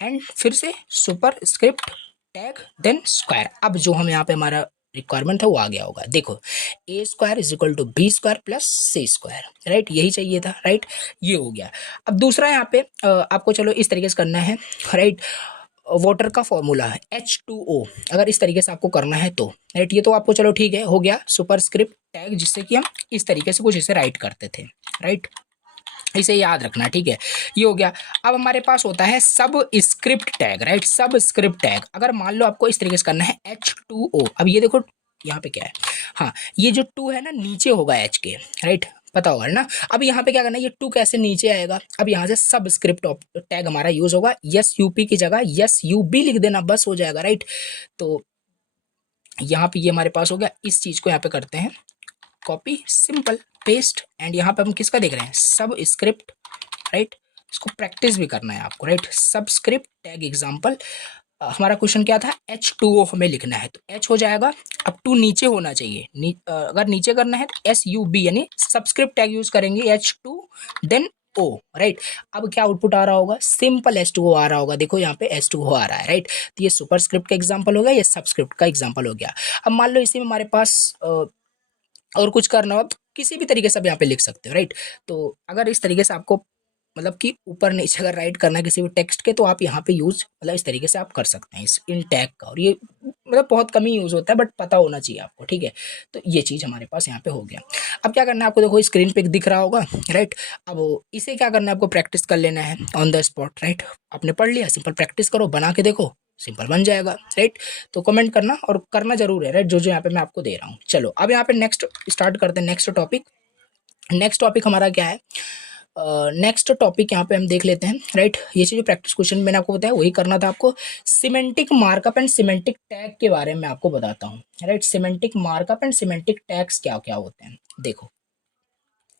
एंड फिर से superscript tag then square. अब जो हम यहाँ पे हमारा रिक्वायरमेंट था वो आ गया होगा, देखो A square is equal to B square plus C square, right, यही चाहिए था, राइट। ये हो गया। अब दूसरा यहाँ पे आपको चलो इस तरीके से करना है, राइट। वाटर का फॉर्मूला है H2O, अगर इस तरीके से आपको करना है तो, राइट। ये तो आपको चलो ठीक है, हो गया सुपर स्क्रिप्ट टैग, जिससे कि हम इस तरीके से कुछ इसे राइट करते थे, राइट। इसे याद रखना, ठीक है, ये हो गया। अब हमारे पास होता है सब स्क्रिप्ट टैग, राइट, सब स्क्रिप्ट टैग। अगर मान लो आपको इस तरीके से करना है H2O, अब ये देखो यहाँ पे क्या है, हाँ ये जो 2 है ना नीचे होगा H के, राइट, पता होगा ना। अब यहाँ पे क्या करना है, ये 2 कैसे नीचे आएगा, अब यहाँ से सब स्क्रिप्ट टैग हमारा यूज होगा, यस यूपी की जगह यस यूबी लिख देना, बस हो जाएगा, राइट। तो यहाँ पे ये हमारे पास हो गया, इस चीज को यहाँ पे करते हैं कॉपी, सिंपल पेस्ट, एंड यहाँ पे हम किसका देख रहे हैं, सब स्क्रिप्ट, राइट। इसको प्रैक्टिस भी करना है आपको, राइट। सब स्क्रिप्ट टैग एग्जाम्पल, हमारा क्वेश्चन क्या था, H2O हमें लिखना है, तो H हो जाएगा। अब 2 नीचे होना चाहिए, अगर नीचे करना है तो SUB यानी सबस्क्रिप्ट टैग यूज करेंगे, H2 देन O, राइट। अब क्या आउटपुट आ रहा होगा, सिंपल H2O आ रहा होगा, देखो यहाँ पे H2O आ रहा है, राइट। तो ये सुपर स्क्रिप्ट का एग्जाम्पल हो गया, ये सबस्क्रिप्ट का एग्जाम्पल हो गया। अब मान लो इसी में हमारे पास और कुछ करना हो, तो किसी भी तरीके से आप यहाँ पे लिख सकते हो, राइट। तो अगर इस तरीके से आपको मतलब कि ऊपर नीचे अगर राइट करना है किसी भी टेक्स्ट के, तो आप यहाँ पे यूज मतलब इस तरीके से आप कर सकते हैं इस इन टैग का, और ये मतलब बहुत कम ही यूज होता है, बट पता होना चाहिए आपको, ठीक है। तो ये चीज हमारे पास यहाँ पे हो गया। अब क्या करना है आपको, देखो स्क्रीन पे दिख रहा होगा, राइट। अब इसे क्या करना है आपको, प्रैक्टिस कर लेना है ऑन द स्पॉट, राइट। आपने पढ़ लिया, सिंपल प्रैक्टिस करो, बना के देखो, सिंपल बन जाएगा, राइट। तो कमेंट करना और करना जरूर है, राइट, जो जो यहाँ पे मैं आपको दे रहा हूँ। चलो अब यहाँ पे नेक्स्ट स्टार्ट करते हैं, नेक्स्ट टॉपिक। नेक्स्ट टॉपिक हमारा क्या है, नेक्स्ट टॉपिक यहाँ पे हम देख लेते हैं, राइट। ये चीज प्रैक्टिस क्वेश्चन मैंने आपको बताया वही करना था आपको। Semantic markup and semantic tag के बारे में आपको बताता हूँ, right. Semantic markup and semantic tags क्या क्या होते हैं, देखो,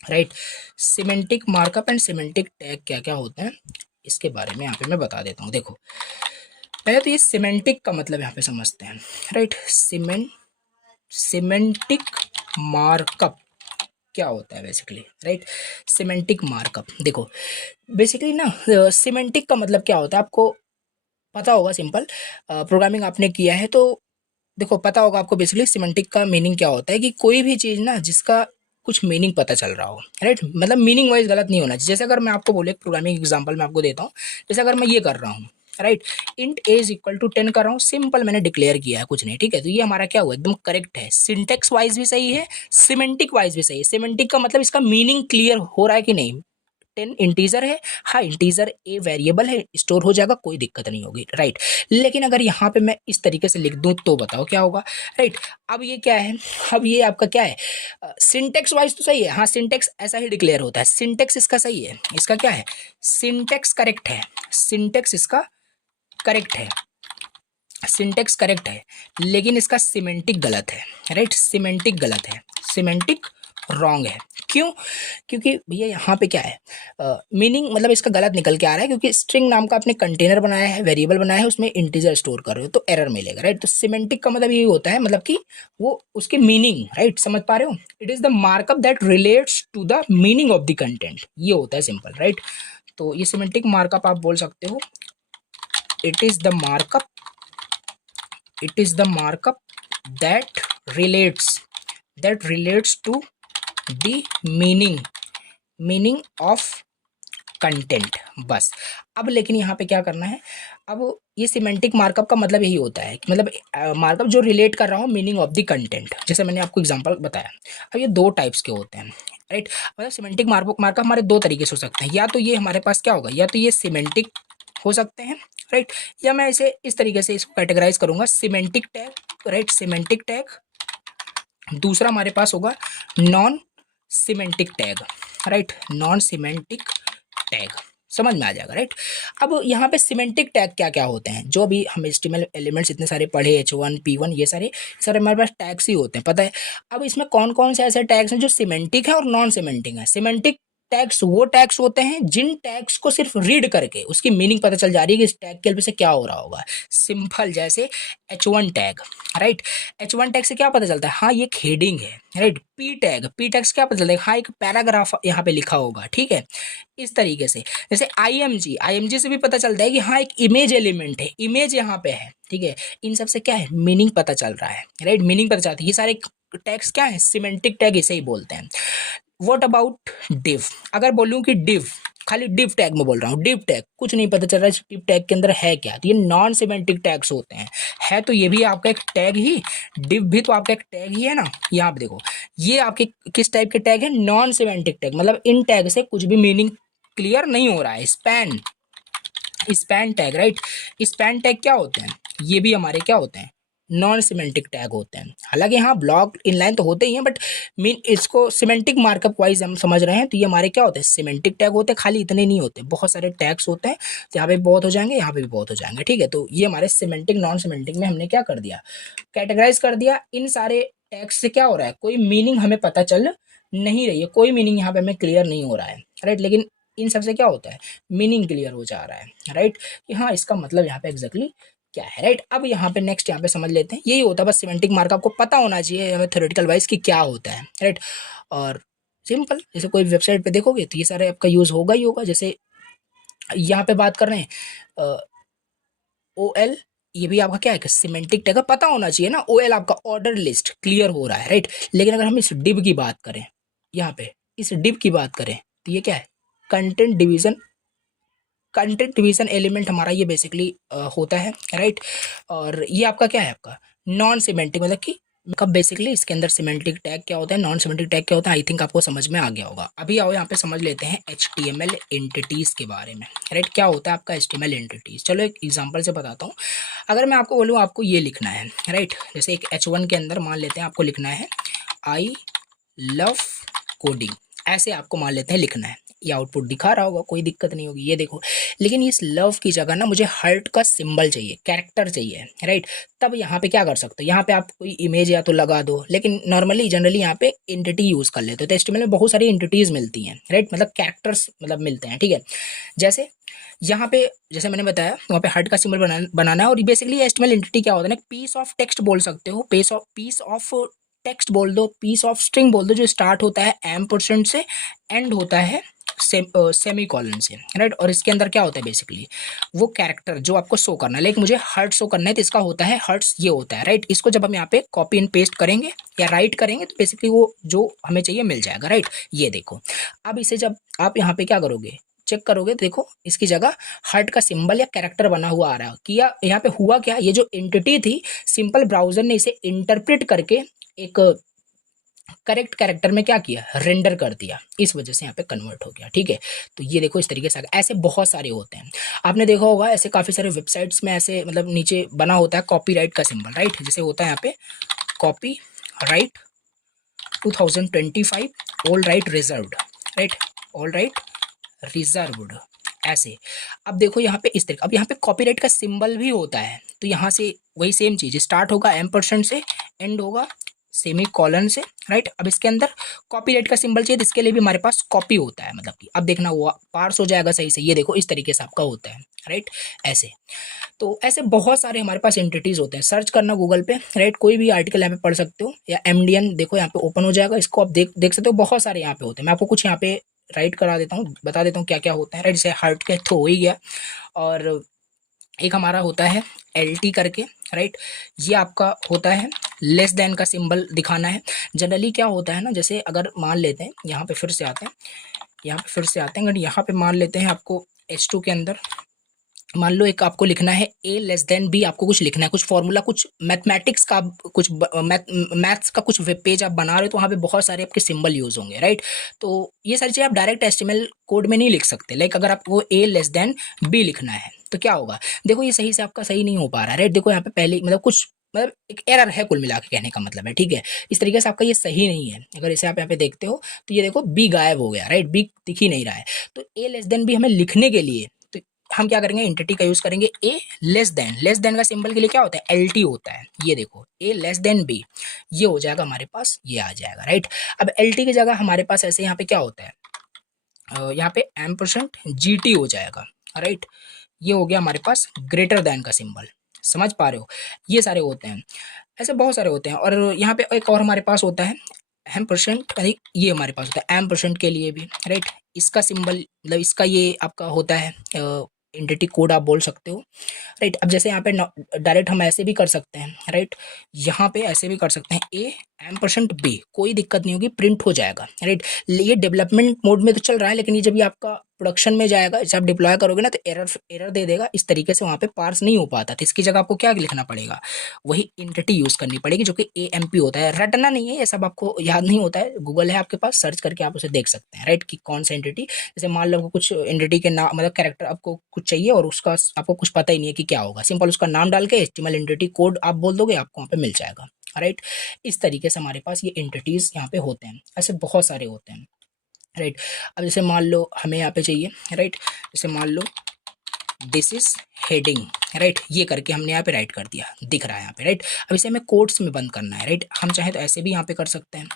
right. Semantic markup and semantic tag क्या क्या होते हैं इसके बारे में यहाँ पे मैं बता देता हूँ। देखो पहले तो ये सिमेंटिक का मतलब यहाँ पे समझते हैं, राइट। सिमेंटिक मार्कअप क्या होता है बेसिकली, राइट। सिमेंटिक मार्कअप देखो बेसिकली ना, सिमेंटिक का मतलब क्या होता है आपको पता होगा, सिंपल प्रोग्रामिंग आपने किया है तो देखो पता होगा आपको। बेसिकली सिमेंटिक का मीनिंग क्या होता है कि कोई भी चीज ना जिसका कुछ मीनिंग पता चल रहा हो, राइट, मतलब मीनिंग वाइज गलत नहीं होना चाहिए। जैसे अगर मैं आपको बोले प्रोग्रामिंग एग्जांपल मैं आपको देता हूँ, जैसे अगर मैं ये कर रहा हूँ, right, int a is equal to 10 कर रहा हूँ, सिंपल मैंने डिक्लेयर किया है, कुछ नहीं, ठीक है। तो ये हमारा क्या हुआ, एकदम करेक्ट है, सिंटेक्स वाइज भी सही है, सिमेंटिक वाइज भी सही है। सिमेंटिक का मतलब इसका मीनिंग क्लियर हो रहा है कि नहीं, 10 इंटीजर है, हाँ इंटीजर ए वेरिएबल है, स्टोर हो जाएगा, कोई दिक्कत नहीं होगी, राइट। लेकिन अगर यहाँ पे मैं इस तरीके से लिख दूं तो बताओ क्या होगा, राइट। अब ये क्या है, अब ये आपका क्या है, सिंटेक्स वाइज तो सही है, हाँ सिंटेक्स ऐसा ही डिक्लेयर होता है, सिंटेक्स इसका सही है, इसका क्या है, सिंटेक्स करेक्ट है, सिंटेक्स इसका करेक्ट है, सिंटेक्स करेक्ट है, लेकिन इसका सिमेंटिक गलत है, राइट, सिमेंटिक गलत है, सिमेंटिक रॉन्ग है। क्यों, क्योंकि भैया यहाँ पे क्या है, मीनिंग मतलब इसका गलत निकल के आ रहा है, क्योंकि स्ट्रिंग नाम का आपने कंटेनर बनाया है, वेरिएबल बनाया है, उसमें इंटीजर स्टोर कर रहे हो तो एरर मिलेगा, राइट। तो सिमेंटिक का मतलब ये होता है, मतलब कि वो उसकी मीनिंग, राइट, समझ पा रहे हो, it is the markup that relates to the meaning of the content, ये होता है सिंपल, राइट। तो ये सिमेंटिक मार्कअप आप बोल सकते हो, it is the markup, it is the markup that relates to the meaning of content. बस। अब लेकिन यहाँ पे क्या करना है, अब ये सिमेंटिक मार्कअप का मतलब यही होता है कि मतलब मार्कअप जो रिलेट कर रहा हो मीनिंग ऑफ द कंटेंट, जैसे मैंने आपको एग्जांपल बताया। अब ये दो टाइप्स के होते हैं, राइट। मतलब सिमेंटिक मार्कअप हमारे दो तरीके से हो सकते हैं, या तो ये हमारे पास क्या होगा, या तो ये सिमेंटिक हो सकते हैं, राइट, या मैं इसे इस तरीके से इसको कैटेगराइज करूंगा, semantic tag, right, semantic tag. दूसरा हमारे पास होगा non semantic tag, right, non semantic tag. समझ में आ जाएगा, राइट। अब यहाँ पे सिमेंटिक टैग क्या क्या होते हैं, जो अभी हम HTML एलिमेंट्स इतने सारे पढ़े, H1 P1 ये सारे हमारे पास टैग्स ही होते हैं, पता है। अब इसमें कौन कौन से ऐसे टैग्स हैं जो सिमेंटिक है और नॉन सिमेंटिक है। सिमेंटिक टैग्स वो टैग्स होते हैं जिन टैग्स को सिर्फ रीड करके उसकी मीनिंग पता चल जा रही है कि इस टैग के से क्या हो रहा होगा। सिंपल, जैसे H1 tag, right. H1 tag से क्या पता चलता है, हाँ ये एक हेडिंग है, राइट। पी टैग से क्या पता चलता है, हाँ एक पैराग्राफ यहाँ पे लिखा होगा, ठीक है, इस तरीके से। जैसे IMG से भी पता चलता है कि हाँ एक इमेज एलिमेंट है, इमेज यहाँ पे है, ठीक है। इन सब से क्या है, मीनिंग पता चल रहा है, राइट, मीनिंग पता चलती है। ये सारे टैग्स क्या है, सिमेंटिक टैग इसे ही बोलते हैं। व्हाट अबाउट डिव, अगर बोलूँ कि डिव, खाली डिव टैग में बोल रहा हूँ, डिव टैग कुछ नहीं पता चल रहा है इस डिव टैग के अंदर है क्या, तो ये नॉन सिमेंटिक टैग्स होते हैं। है तो ये भी आपका एक टैग ही, डिव भी तो आपका एक टैग ही है ना। यहाँ पे देखो, ये आपके किस टाइप के टैग है, नॉन सिमेंटिक टैग, मतलब इन टैग से कुछ भी मीनिंग क्लियर नहीं हो रहा है। Span tag, right. Span tag क्या होते हैं, ये भी हमारे क्या होते हैं, नॉन सिमेंटिक टैग होते हैं। हालांकि हाँ ब्लॉक इनलाइन तो होते ही हैं, बट मीन इसको सिमेंटिक मार्कअप वाइज हम समझ रहे हैं, तो ये हमारे क्या होते हैं, सिमेंटिक टैग होते हैं। खाली इतने नहीं होते, बहुत सारे टैग्स होते हैं, तो यहाँ पे बहुत हो जाएंगे, यहाँ पे भी बहुत हो जाएंगे, ठीक है। तो ये हमारे सिमेंटिक नॉन सिमेंटिक में हमने क्या कर दिया, कैटेगराइज कर दिया। इन सारे टैग्स से क्या हो रहा है, कोई मीनिंग हमें पता चल नहीं रही है, कोई मीनिंग यहाँ पे हमें क्लियर नहीं हो रहा है, राइट। लेकिन इन सबसे क्या होता है, मीनिंग क्लियर हो जा रहा है, राइट, कि हाँ इसका मतलब यहाँ पे एग्जैक्टली क्या है, राइट। अब यहाँ पे नेक्स्ट यहाँ पे समझ लेते हैं, यही होता है बस। सिमेंटिक मार्क आपको पता होना चाहिए हमें थ्योरेटिकल वाइज कि क्या होता है, राइट। और सिंपल, जैसे कोई वेबसाइट पे देखोगे तो ये सारे आपका यूज होगा ही होगा। जैसे यहाँ पे बात कर रहे हैं OL, ये भी आपका क्या है, सिमेंटिक टैग पता होना चाहिए ना। OL आपका ऑर्डर लिस्ट क्लियर हो रहा है, राइट। लेकिन अगर हम इस डिव की बात करें, यहाँ पे इस डिव की बात करें, तो ये क्या है, कंटेंट डिवीजन एलिमेंट हमारा ये बेसिकली होता है, राइट। और ये आपका क्या है, आपका नॉन सिमेंटिक, मतलब कि कब बेसिकली इसके अंदर सिमेंटिक टैग क्या होता है, नॉन सिमेंटिक टैग क्या होता है, आई थिंक आपको समझ में आ गया होगा। अभी आओ यहाँ पे समझ लेते हैं HTML एंटिटीज के बारे में, राइट। क्या होता है आपका HTML एंटिटीज, चलो एक एग्जांपल से बताता हूँ। अगर मैं आपको बोलूँ आपको ये लिखना है, राइट, जैसे एक H1 के अंदर मान लेते हैं आपको लिखना है आई लव कोडिंग, ऐसे आपको मान लेते हैं लिखना है। ये आउटपुट दिखा रहा होगा, कोई दिक्कत नहीं होगी, ये देखो। लेकिन इस लव की जगह ना मुझे हार्ट का सिंबल चाहिए, कैरेक्टर चाहिए, राइट। तब यहाँ पे क्या कर सकते हो, यहाँ पे आप कोई इमेज या तो लगा दो, लेकिन नॉर्मली जनरली यहाँ पे एंटिटी यूज कर लेते हो। तो HTML में बहुत सारी एंटिटीज मिलती हैं, राइट, मतलब कैरेक्टर्स मतलब मिलते हैं, ठीक है। जैसे यहाँ पे जैसे मैंने बताया वहाँ पे हार्ट का सिंबल बनाना है। और बेसिकली HTML एंटिटी क्या होता है ना, पीस ऑफ टेक्स्ट बोल सकते हो, पीस ऑफ टेक्स्ट बोल दो, पीस ऑफ स्ट्रिंग बोल दो, जो स्टार्ट होता है %, से एंड होता है सेमी कॉलन से, राइट। और इसके अंदर क्या होता है, बेसिकली वो कैरेक्टर जो आपको शो करना है, लाइक मुझे हर्ट शो करना है तो इसका होता है हर्ट्स, ये होता है, राइट। इसको जब हम यहाँ पे कॉपी एंड पेस्ट करेंगे या राइट करेंगे तो बेसिकली वो जो हमें चाहिए मिल जाएगा, राइट। ये देखो, अब इसे जब आप यहाँ पे क्या करोगे, चेक करोगे, देखो इसकी जगह हार्ट का सिंबल या कैरेक्टर बना हुआ आ रहा है। किया यहाँ पे हुआ क्या, ये जो एंटिटी थी, सिंपल ब्राउजर ने इसे इंटरप्रेट करके एक करेक्ट कैरेक्टर में क्या किया, रेंडर कर दिया, इस वजह से यहाँ पे कन्वर्ट हो गया, ठीक है। तो ये देखो इस तरीके से ऐसे बहुत सारे होते हैं। आपने देखा होगा ऐसे काफी सारे वेबसाइट्स में ऐसे मतलब नीचे बना होता है कॉपीराइट का सिंबल, राइट। जैसे होता है यहाँ पे copy right 2025 all right reserved, right, all right reserved, ऐसे। अब देखो यहाँ पे इस तरीके, अब यहाँ पे कॉपीराइट का सिंबल भी होता है, तो यहाँ से वही सेम चीज, स्टार्ट होगा %, से एंड होगा सेमी कॉलन से, राइट। अब इसके अंदर कॉपीराइट का सिंबल चाहिए, तो इसके लिए भी हमारे पास कॉपी होता है, मतलब कि अब देखना हुआ पार्स हो जाएगा सही से, ये देखो इस तरीके से आपका होता है, राइट, ऐसे। तो ऐसे बहुत सारे हमारे पास एंटिटीज होते हैं, सर्च करना गूगल पे, राइट, कोई भी आर्टिकल यहाँ पे पढ़ सकते हो, या MDN देखो यहाँ पे ओपन हो जाएगा, इसको आप देख सकते हो, बहुत सारे यहाँ पे होते हैं। मैं आपको कुछ यहाँ पे राइट करा देता हूँ, बता देता हूँ क्या क्या होता है, राइट। जैसे हार्ट के तो हो ही गया, और एक हमारा होता है LT करके, राइट। ये आपका होता है लेस देन का सिंबल दिखाना है। जनरली क्या होता है ना, जैसे अगर मान लेते हैं, यहाँ पे फिर से आते हैं, यहाँ पे फिर से आते हैं, अगर यहाँ पे मान लेते हैं आपको H2 के अंदर मान लो एक आपको लिखना है A लेस देन B, आपको कुछ लिखना है, कुछ फॉर्मूला, कुछ मैथमेटिक्स का, कुछ मैथ्स का कुछ वेब पेज आप बना रहे हो, तो वहाँ पे बहुत सारे आपके सिंबल यूज होंगे, राइट। तो ये सारी चीज़ आप डायरेक्ट HTML कोड में नहीं लिख सकते। लाइक अगर आपको A लेस देन B लिखना है तो क्या होगा, देखो ये सही से आपका सही नहीं हो पा रहा है, राइट। देखो यहाँ पे पहले मतलब कुछ मतलब एक एरर है, कुल मिला के कहने का मतलब है, ठीक है। इस तरीके से आपका ये सही नहीं है। अगर इसे आप यहाँ पे देखते हो तो ये देखो B गायब हो गया, राइट, B दिख ही नहीं रहा है। तो A लेस देन B हमें लिखने के लिए तो हम क्या करेंगे, एंटिटी का यूज करेंगे। ए लेस देन का सिंबल के लिए क्या होता है, LT होता है। ये देखो ए लेस देन B, ये हो जाएगा हमारे पास, ये आ जाएगा, राइट। अब LT की जगह हमारे पास ऐसे यहाँ पे क्या होता है, यहाँ पे %GT हो जाएगा, राइट। ये हो गया हमारे पास ग्रेटर देन का सिंबल, समझ पा रहे हो। ये सारे होते हैं, ऐसे बहुत सारे होते हैं। और यहाँ पे एक और हमारे पास होता है %, ये हमारे पास होता है %, के लिए भी, राइट। इसका सिंबल मतलब इसका ये आपका होता है एंटिटी कोड आप बोल सकते हो, राइट। अब जैसे यहाँ पे डायरेक्ट हम ऐसे भी कर सकते हैं, राइट। यहाँ पे ऐसे भी कर सकते हैं %B, कोई दिक्कत नहीं होगी, प्रिंट हो जाएगा, राइट। ये डेवलपमेंट मोड में तो चल रहा है, लेकिन ये जब ये आपका प्रोडक्शन में जाएगा, जब डिप्लॉय करोगे ना, तो एरर दे देगा। इस तरीके से वहाँ पे पार्स नहीं हो पाता, तो इसकी जगह आपको क्या लिखना पड़ेगा, वही एंटिटी यूज करनी पड़ेगी, जो कि AMP होता है। रटना नहीं है, ये सब आपको याद नहीं होता है, गूगल है आपके पास, सर्च करके आप उसे देख सकते हैं, राइट, कि कौन सा एंटिटी। जैसे मान लो कुछ एंटिटी के नाम मतलब कैरेक्टर आपको कुछ चाहिए और उसका आपको कुछ पता ही नहीं है कि क्या होगा, सिंपल उसका नाम डाल के HTML एंटिटी कोड आप बोल दोगे, आपको वहाँ पे मिल जाएगा, राइट। इस तरीके से हमारे पास ये एंटिटीज यहाँ पे होते हैं, ऐसे बहुत सारे होते हैं, राइट। अब जैसे मान लो हमें यहाँ पे चाहिए, राइट, जैसे मान लो दिस इज हेडिंग, राइट, ये करके हमने यहाँ पे राइट कर दिया, दिख रहा है यहाँ पे, राइट। अब इसे हमें कोट्स में बंद करना है, राइट। हम चाहे तो ऐसे भी यहाँ पे कर सकते हैं,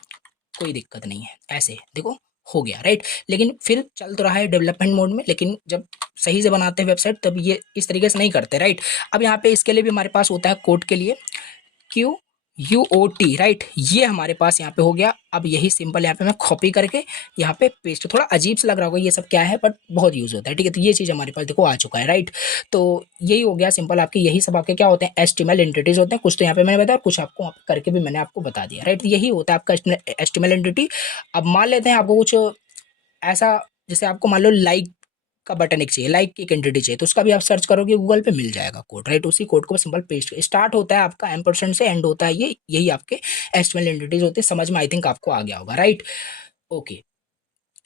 कोई दिक्कत नहीं है, ऐसे देखो हो गया, राइट। लेकिन फिर चल तो रहा है डेवलपमेंट मोड में, लेकिन जब सही से बनाते हैं वेबसाइट तब ये इस तरीके से नहीं करते, राइट। अब यहाँ पे इसके लिए भी हमारे पास होता है कोड के लिए QUOT, राइट। ये हमारे पास यहाँ पे हो गया। अब यही सिंपल यहाँ पे मैं कॉपी करके यहाँ पे पेस्ट, थोड़ा अजीब से लग रहा होगा ये सब क्या है, बट बहुत यूज होता है, ठीक है। तो ये चीज़ हमारे पास देखो आ चुका है, राइट। तो यही हो गया सिंपल, आपके यही सब आपके क्या होते हैं, HTML एंटिटीज होते हैं। कुछ तो यहाँ पे मैंने बताया, कुछ आपको वहाँ पे करके भी मैंने आपको बता दिया, राइट। यही होता है आपका HTML एंटिटी। अब मान लेते हैं आपको कुछ ऐसा, जैसे आपको मान लो लाइक का बटन एक चाहिए, लाइक की एक एंटिटी चाहिए, तो उसका भी आप सर्च करोगे गूगल पे, मिल जाएगा कोड, राइट। उसी कोड को सिंपल पेस्ट, स्टार्ट होता है आपका %, से एंड होता है ये, यही आपके HTML एंटिटीज होते हैं। समझ में आई थिंक आपको आ गया होगा, राइट। ओके,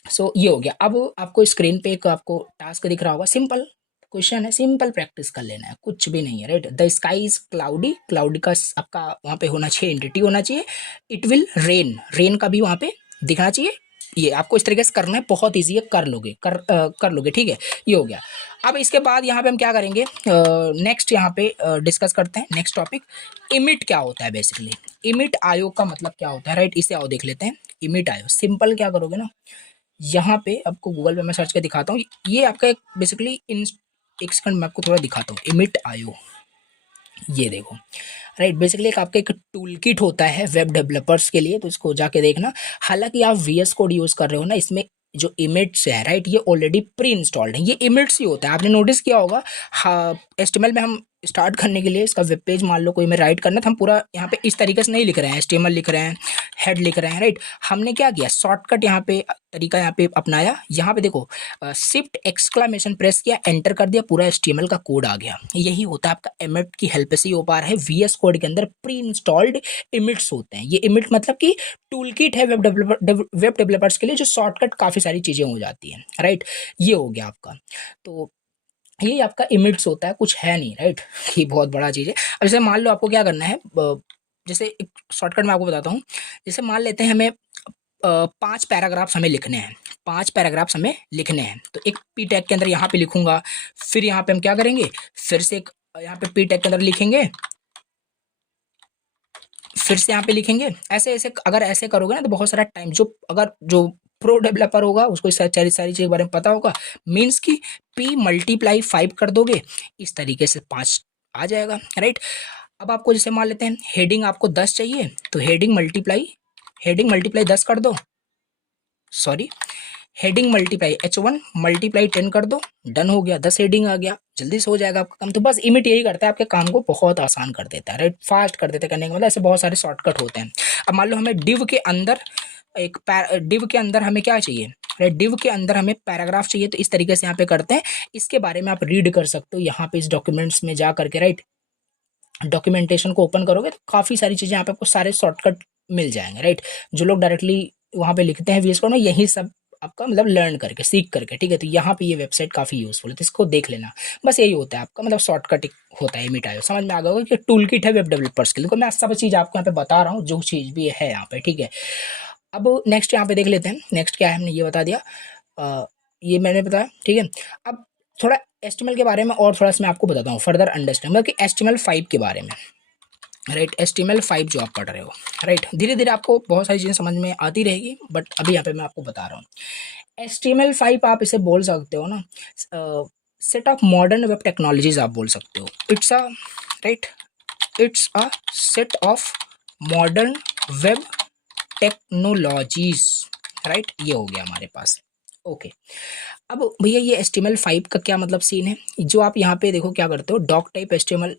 सो ये हो गया। अब आपको स्क्रीन पे एक आपको टास्क दिख रहा होगा, सिंपल क्वेश्चन है, सिंपल प्रैक्टिस कर लेना है, कुछ भी नहीं है, right. The sky is cloudy, cloudy का आपका वहाँ पे होना चाहिए, एंटिटी होना चाहिए। इट विल रेन, रेन का भी वहाँ पे दिखना चाहिए। ये आपको इस तरीके से करना है, बहुत ईजी है, कर लोगे, कर लोगे, ठीक है। ये हो गया। अब इसके बाद यहाँ पे हम क्या करेंगे, नेक्स्ट यहाँ पे डिस्कस करते हैं नेक्स्ट टॉपिक, इमिट क्या होता है बेसिकली। इमिट आयो का मतलब क्या होता है, राइट, इसे आओ देख लेते हैं। इमिट आयो सिंपल क्या करोगे ना, यहाँ पे आपको गूगल पे मैं सर्च कर दिखाता हूँ, ये आपका एक बेसिकली इन एक सेकंड मैं आपको थोड़ा दिखाता हूँ, इमिट आयो, ये देखो, राइट। बेसिकली एक आपका एक टूल किट होता है वेब डेवलपर्स के लिए, तो इसको जाके देखना। हालांकि आप VS कोड यूज कर रहे हो ना, इसमें जो इमिट्स है, राइट, ये ऑलरेडी प्री इंस्टॉल्ड है, ये इमिट्स ही होता है, आपने नोटिस किया होगा। हाँ, HTML में हम स्टार्ट करने के लिए इसका वेब पेज मान लो कोई में राइट करना था, हम पूरा यहाँ पे इस तरीके से नहीं लिख रहे हैं, HTML लिख रहे हैं, हेड लिख रहे हैं, राइट। हमने क्या किया, शॉर्टकट यहाँ पे तरीका यहाँ पे अपनाया। यहाँ पे देखो शिफ्ट एक्सक्लेमेशन प्रेस किया, एंटर कर दिया, पूरा HTML का कोड आ गया। यही होता है आपका इमिट की हेल्प से ही हो पा रहा है। VS कोड के अंदर प्री इंस्टॉल्ड इमिट्स होते हैं। ये इमिट मतलब कि टूल किट है वेब डेवलपर्स के लिए, जो शॉर्टकट काफ़ी सारी चीज़ें हो जाती हैं, राइट। ये हो गया आपका, तो ये आपका इमिट्स होता है, कुछ है नहीं, राइट। ये बहुत बड़ा चीज़ है। अब जैसे मान लो आपको क्या करना है, जैसे एक शॉर्टकट मैं आपको बताता हूँ। जैसे मान लेते हैं हमें 5 पैराग्राफ्स हमें लिखने हैं, 5 पैराग्राफ्स हमें लिखने हैं, तो एक P टैग के अंदर यहाँ पे लिखूंगा, फिर यहाँ पे हम क्या करेंगे, फिर से एक यहाँ पे P टैग के अंदर लिखेंगे, फिर से यहाँ पे लिखेंगे, ऐसे ऐसे अगर ऐसे करोगे ना तो बहुत सारा टाइम, जो प्रो डेवलपर होगा उसको इस सारी सारी चीज़ के बारे में पता होगा। मीन्स कि P × 5 कर दोगे, इस तरीके से 5 आ जाएगा, राइट। अब आपको जैसे मान लेते हैं हेडिंग आपको 10 चाहिए, तो हेडिंग मल्टीप्लाई 10 कर दो, sorry, heading multiply H1 multiply 10 कर दो, डन हो गया, 10 हेडिंग आ गया, जल्दी से हो जाएगा आपका काम। तो बस इमिट यही करता है, आपके काम को बहुत आसान कर देता है, राइट, फास्ट कर देता है। करने के मतलब ऐसे बहुत सारे शॉर्टकट होते हैं। अब मान लो हमें डिव के अंदर डिव के अंदर हमें क्या चाहिए, राइट, डिव के अंदर हमें पैराग्राफ चाहिए, तो इस तरीके से यहाँ पे करते हैं। इसके बारे में आप रीड कर सकते हो यहाँ पे इस डॉक्यूमेंट्स में जा करके, राइट। डॉक्यूमेंटेशन को ओपन करोगे तो काफ़ी सारी चीज़ें यहाँ पे आपको सारे शॉर्टकट मिल जाएंगे, राइट। जो लोग डायरेक्टली वहाँ पे लिखते हैं VS कोड में, यही सब आपका मतलब लर्न करके, सीख करके, ठीक है। तो यहाँ पे ये वेबसाइट काफ़ी यूजफुल है, तो इसको देख लेना। बस यही होता है आपका मतलब शॉर्टकट होता है मिटायो। समझ में आ गया होगा कि टूल किट है वेब डेवलपर्स के लिए। देखो मैं सब चीज़ आपको यहाँ पे बता रहा हूँ, जो चीज़ भी है यहाँ पे, ठीक है। अब नेक्स्ट यहाँ पे देख लेते हैं, नेक्स्ट क्या है, हमने ये बता दिया, ये मैंने बताया, ठीक है। अब थोड़ा HTML के बारे में और थोड़ा सा मैं आपको बताता हूँ फर्दर अंडरस्टैंड, मतलब कि HTML5 के बारे में, राइट। HTML5 जो आप पढ़ रहे हो, राइट, धीरे धीरे आपको बहुत सारी चीज़ें समझ में आती रहेगी, बट अभी यहाँ पे मैं आपको बता रहा हूँ। HTML5 आप इसे बोल सकते हो ना, set of modern web technologies आप बोल सकते हो। It's a, right, it's a set of modern web technologies, right, ये हो गया हमारे पास। ओके, अब भैया ये HTML5 का क्या मतलब सीन है, जो आप यहाँ पे देखो क्या करते हो, डॉक टाइप HTML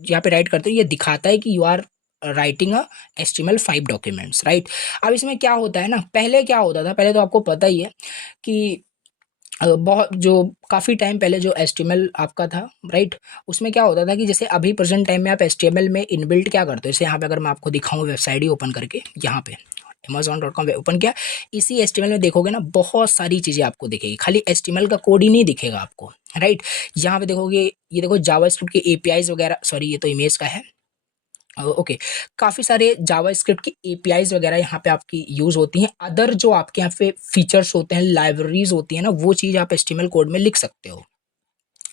यहाँ पे राइट करते हो, ये दिखाता है कि you are writing a HTML5 documents, right. अब इसमें क्या होता है ना, पहले क्या होता था, पहले तो आपको पता ही है कि बहुत जो काफ़ी टाइम पहले जो HTML आपका था, राइट, उसमें क्या होता था कि जैसे अभी प्रेजेंट टाइम में आप HTML में इनबिल्ट क्या करते हो, जैसे यहाँ पे अगर मैं आपको दिखाऊं वेबसाइट ही ओपन करके, यहाँ पे Amazon.com ओपन किया, इसी HTML में देखोगे ना बहुत सारी चीज़ें आपको दिखेगी, खाली HTML का कोड ही नहीं दिखेगा आपको, राइट। यहाँ पे देखोगे, ये देखो जावास्क्रिप्ट के APIs वगैरह, सॉरी ये तो इमेज का है, ओके। काफ़ी सारे जावास्क्रिप्ट की APIs वगैरह यहाँ पे आपकी यूज़ होती हैं। अदर जो आपके यहाँ पे फीचर्स होते हैं, लाइब्रेरीज होती हैं ना, वो चीज़ आप HTML कोड में लिख सकते हो,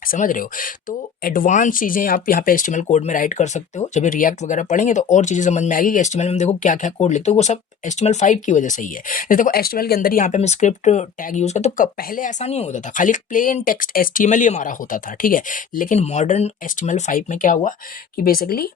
समझ रहे हो। तो एडवांस चीज़ें आप यहाँ पे HTML कोड में राइट कर सकते हो। जब ये रिएक्ट वगैरह पढ़ेंगे तो और चीज़ें समझ में आएगी कि HTML में देखो क्या क्या कोड लिखते हो, वो सब HTML5 की वजह से ही है। जैसे देखो HTML के अंदर ही यहाँ पे मैं स्क्रिप्ट टैग यूज़ करता, तो पहले ऐसा नहीं होता था, खाली प्लेन टेक्स्ट HTML ही हमारा होता था, ठीक है। लेकिन मॉडर्न HTML5 में क्या हुआ कि बेसिकली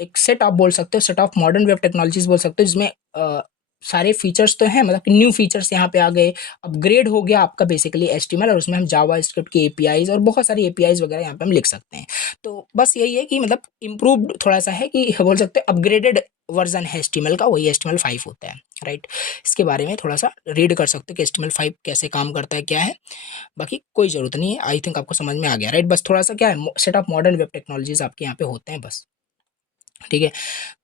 एक सेट आप बोल सकते हो, set of modern web technologies बोल सकते हो, जिसमें सारे फीचर्स तो हैं, मतलब न्यू फीचर्स यहाँ पे आ गए, अपग्रेड हो गया आपका बेसिकली HTML, और उसमें हम जावा स्क्रिप्ट की APIs और बहुत सारी APIs वगैरह यहाँ पे हम लिख सकते हैं। तो बस यही है कि मतलब इम्प्रूव्ड थोड़ा सा है, कि बोल सकते हैं अपग्रेडेड वर्जन है HTML का, वही HTML5 होता है, राइट। इसके बारे में थोड़ा सा रीड कर सकते हो कि HTML5 कैसे काम करता है, क्या है। बाकी कोई ज़रूरत नहीं है, आई थिंक आपको समझ में आ गया, राइट। बस थोड़ा सा क्या है, set of modern web technologies आपके यहाँ पे होते हैं, बस, ठीक है।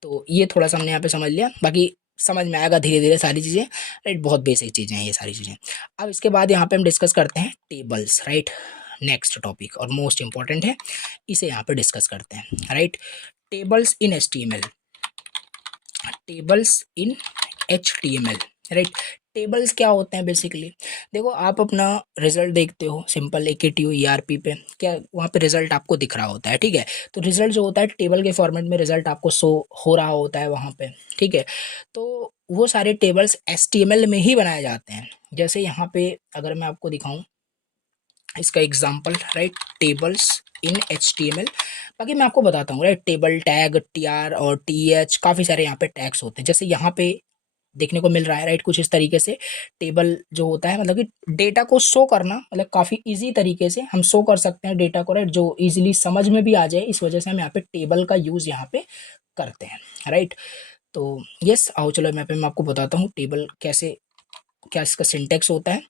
तो ये थोड़ा सा हमने यहाँ पे समझ लिया, बाकी समझ में आएगा धीरे धीरे सारी चीज़ें, राइट। बहुत बेसिक चीज़ें हैं ये सारी चीज़ें। अब इसके बाद यहाँ पे हम डिस्कस करते हैं टेबल्स, राइट। नेक्स्ट टॉपिक और मोस्ट इंपॉर्टेंट है, इसे यहाँ पे डिस्कस करते हैं, राइट। टेबल्स इन HTML, टेबल्स इन HTML, राइट। टेबल्स क्या होते हैं बेसिकली, देखो आप अपना रिजल्ट देखते हो सिंपल AKTU ERP पे, क्या वहाँ पे रिजल्ट आपको दिख रहा होता है, ठीक है। तो रिजल्ट जो होता है टेबल के फॉर्मेट में रिजल्ट आपको शो हो रहा होता है वहाँ पे, ठीक है। तो वो सारे टेबल्स HTML में ही बनाए जाते हैं। जैसे यहाँ पे अगर मैं आपको दिखाऊँ इसका एग्जाम्पल, राइट, टेबल्स इन HTML। बाकी मैं आपको बताता हूँ, राइट, टेबल टैग TR और TH काफ़ी सारे यहाँ पे टैग्स होते हैं, जैसे यहाँ पे देखने को मिल रहा है, राइट। कुछ इस तरीके से टेबल जो होता है, मतलब कि डेटा को शो करना, मतलब काफ़ी इजी तरीके से हम शो कर सकते हैं डेटा को, राइट, जो इजीली समझ में भी आ जाए, इस वजह से हम यहाँ पे टेबल का यूज़ यहाँ पे करते हैं, राइट। तो यस, आओ चलो मैं आपको बताता हूँ टेबल कैसे, क्या इसका सिंटेक्स होता है।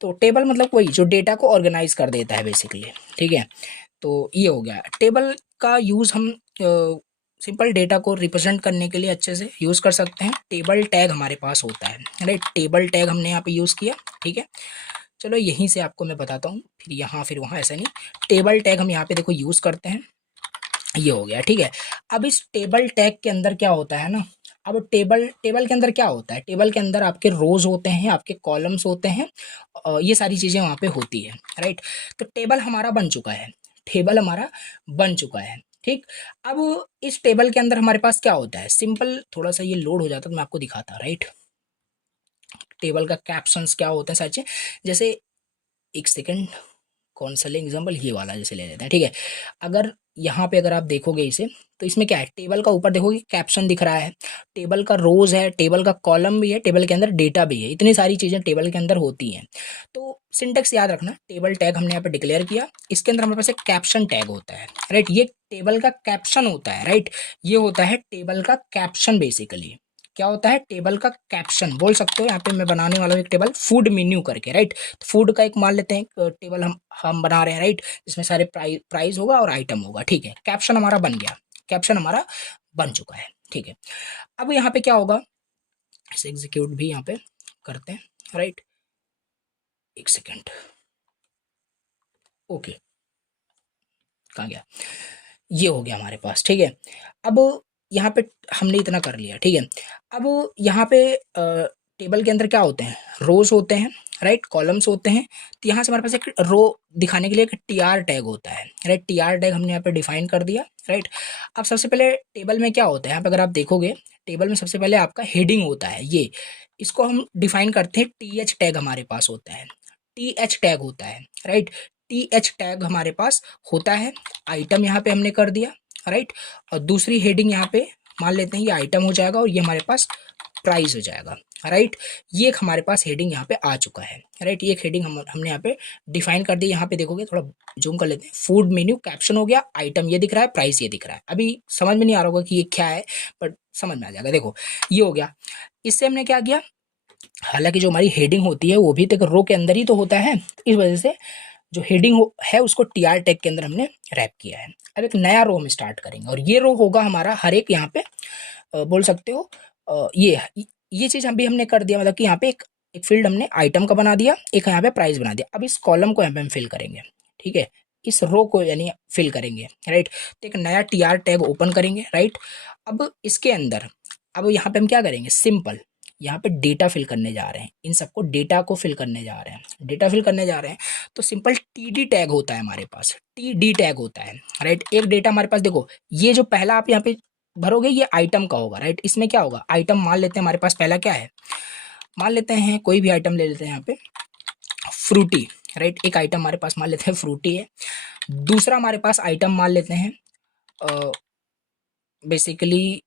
तो टेबल मतलब वही जो डेटा को ऑर्गेनाइज कर देता है बेसिकली, ठीक है। तो ये हो गया टेबल का यूज़, हम सिंपल डेटा को रिप्रेजेंट करने के लिए अच्छे से यूज़ कर सकते हैं। टेबल टैग हमारे पास होता है, राइट। टेबल टैग हमने यहाँ पे यूज़ किया, ठीक है। चलो यहीं से आपको मैं बताता हूँ, फिर यहाँ फिर वहाँ, ऐसा नहीं। टेबल टैग हम यहाँ पे देखो यूज़ करते हैं, ये हो गया, ठीक है। अब इस टेबल टैग के अंदर क्या होता है ना, अब टेबल टेबल के अंदर क्या होता है, टेबल के अंदर आपके रोज होते हैं, आपके कॉलम्स होते हैं, ये सारी चीज़ें वहाँ पे होती है, राइट। तो टेबल हमारा बन चुका है, टेबल हमारा बन चुका है, ठीक। अब इस टेबल के अंदर हमारे पास क्या होता है, सिंपल, थोड़ा सा ये लोड हो जाता तो मैं आपको दिखाता, राइट। टेबल का कैप्शंस क्या होते हैं सच, जैसे एक सेकंड, कौन सा ले एग्जाम्पल, ये वाला जैसे ले लेते हैं, ठीक है। अगर यहाँ पे अगर आप देखोगे इसे, तो इसमें क्या है, टेबल का ऊपर देखोगे कैप्शन दिख रहा है, टेबल का रोज है, टेबल का कॉलम भी है, टेबल के अंदर डेटा भी है, इतनी सारी चीज़ें टेबल के अंदर होती हैं। तो सिंटेक्स याद रखना, टेबल टैग हमने यहाँ पे डिक्लेयर किया, इसके अंदर हमारे पास एक कैप्शन टैग होता है, राइट, ये टेबल का कैप्शन होता है, राइट, ये होता है टेबल का कैप्शन। बेसिकली क्या होता है, टेबल का कैप्शन बोल सकते हो। यहाँ पे मैं बनाने वाला हूँ एक टेबल फूड मेन्यू करके, राइट, तो फूड का एक मान लेते हैं टेबल हम बना रहे हैं, राइट, इसमें सारे प्राइस होगा और आइटम होगा, ठीक है, कैप्शन हमारा बन गया, कैप्शन हमारा बन चुका है, ठीक है। अब यहाँ पे क्या होगा, इसे एग्जीक्यूट भी यहाँ पे करते हैं, राइट, एक सेकेंड, ओके, कहाँ गया, ये हो गया हमारे पास, ठीक है। अब यहाँ पे हमने इतना कर लिया, ठीक है। अब यहाँ पे टेबल के अंदर क्या होते हैं, रोज होते हैं, राइट, कॉलम्स होते हैं। तो यहाँ से हमारे पास एक रो दिखाने के लिए एक टी आर टैग होता है, राइट, टी आर टैग हमने यहाँ पे डिफाइन कर दिया, राइट। अब सबसे पहले टेबल में क्या होता है, यहाँ पे अगर आप देखोगे टेबल में सबसे पहले आपका हेडिंग होता है, ये इसको हम डिफाइन करते हैं, टी एच टैग हमारे पास होता है, टी एच टैग होता है, राइट, टी एच टैग हमारे पास होता है। आइटम यहाँ पे हमने कर दिया, राइट, और दूसरी हेडिंग यहाँ पे मान लेते हैं ये आइटम हो जाएगा और ये हमारे पास प्राइस हो जाएगा, राइट। ये एक हमारे पास हेडिंग यहाँ पे आ चुका है, राइट, ये एक हेडिंग हमने यहाँ पे डिफाइन कर दी। यहाँ पे देखोगे, थोड़ा जूम कर लेते हैं, फूड मेन्यू कैप्शन हो गया, आइटम ये दिख रहा है, प्राइस ये दिख रहा है। अभी समझ में नहीं आ रहा होगा कि ये क्या है, बट समझ में आ जाएगा। देखो ये हो गया, इससे हमने क्या किया, हालांकि जो हमारी हेडिंग होती है वो भी तो एक रो के अंदर ही तो होता है, तो इस वजह से जो हेडिंग है उसको टी आर टैग के अंदर हमने रैप किया है। अब एक नया रो हम स्टार्ट करेंगे और ये रो होगा हमारा हर एक यहाँ पे बोल सकते हो ये चीज़ हम भी हमने कर दिया, मतलब कि यहाँ पे एक फील्ड हमने आइटम का बना दिया, एक यहाँ पे प्राइस बना दिया। अब इस कॉलम को यहाँ पे हम फिल करेंगे, ठीक है, इस रो को यानी फिल करेंगे, राइट। तो एक नया टी आर टैग ओपन करेंगे, राइट। अब इसके अंदर अब यहाँ पे हम क्या करेंगे, सिंपल यहाँ पे डेटा फिल करने जा रहे हैं, इन सबको डेटा को फिल करने जा रहे हैं, डेटा फिल करने जा रहे हैं। तो सिंपल टी डी टैग होता है हमारे पास, टी डी टैग होता है, राइट। एक डेटा हमारे पास देखो, ये जो पहला आप यहाँ पे भरोगे ये आइटम का होगा, राइट। इसमें क्या होगा, आइटम मान लेते हैं हमारे पास पहला क्या है, मान लेते हैं कोई भी आइटम ले लेते हैं यहाँ पे, फ्रूटी, राइट, एक आइटम हमारे पास मान लेते हैं फ्रूटी है। दूसरा हमारे पास आइटम मान लेते हैं बेसिकली,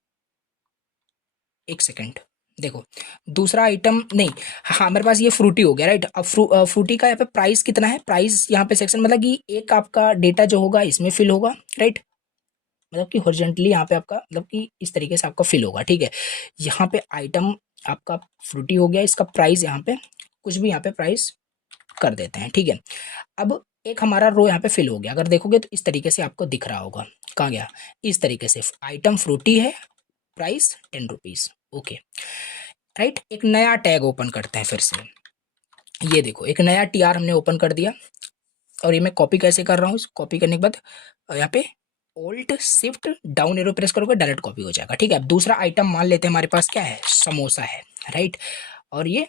एक सेकेंड, देखो दूसरा आइटम नहीं, हाँ मेरे पास ये फ्रूटी हो गया, राइट। अब फ्रूटी का यहाँ पे प्राइस कितना है, प्राइस यहाँ पे सेक्शन मतलब कि एक आपका डेटा जो होगा इसमें फिल होगा, राइट, मतलब कि हॉरिजॉन्टली यहाँ पे आपका मतलब कि इस तरीके से आपका फिल होगा, ठीक है। यहाँ पे आइटम आपका फ्रूटी हो गया, इसका प्राइस यहाँ पे कुछ भी यहाँ पे प्राइस कर देते हैं, ठीक है। अब एक हमारा रो यहाँ पे फिल हो गया, अगर देखोगे तो इस तरीके से आपको दिख रहा होगा, कहाँ गया, इस तरीके से आइटम फ्रूटी है, प्राइस 10 रुपीज़, ओके, राइट। एक नया टैग ओपन करते हैं फिर से, ये देखो एक नया टी आर हमने ओपन कर दिया और ये मैं कॉपी कैसे कर रहा हूँ, कॉपी करने के बाद यहाँ पे ओल्ट शिफ्ट डाउन एरो प्रेस करोगे डायरेक्ट कॉपी हो जाएगा, ठीक है। अब दूसरा आइटम मान लेते हैं हमारे पास क्या है, समोसा है, राइट, और ये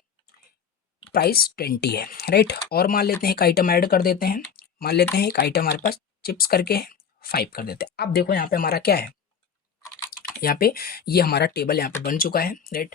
प्राइस 20 है, राइट। और मान लेते हैं एक आइटम ऐड कर देते हैं, मान लेते हैं एक आइटम हमारे पास चिप्स करके है, 5 कर देते हैं। अब देखो यहाँ पे हमारा क्या है, यहाँ पे ये हमारा टेबल यहाँ पे बन चुका है, राइट,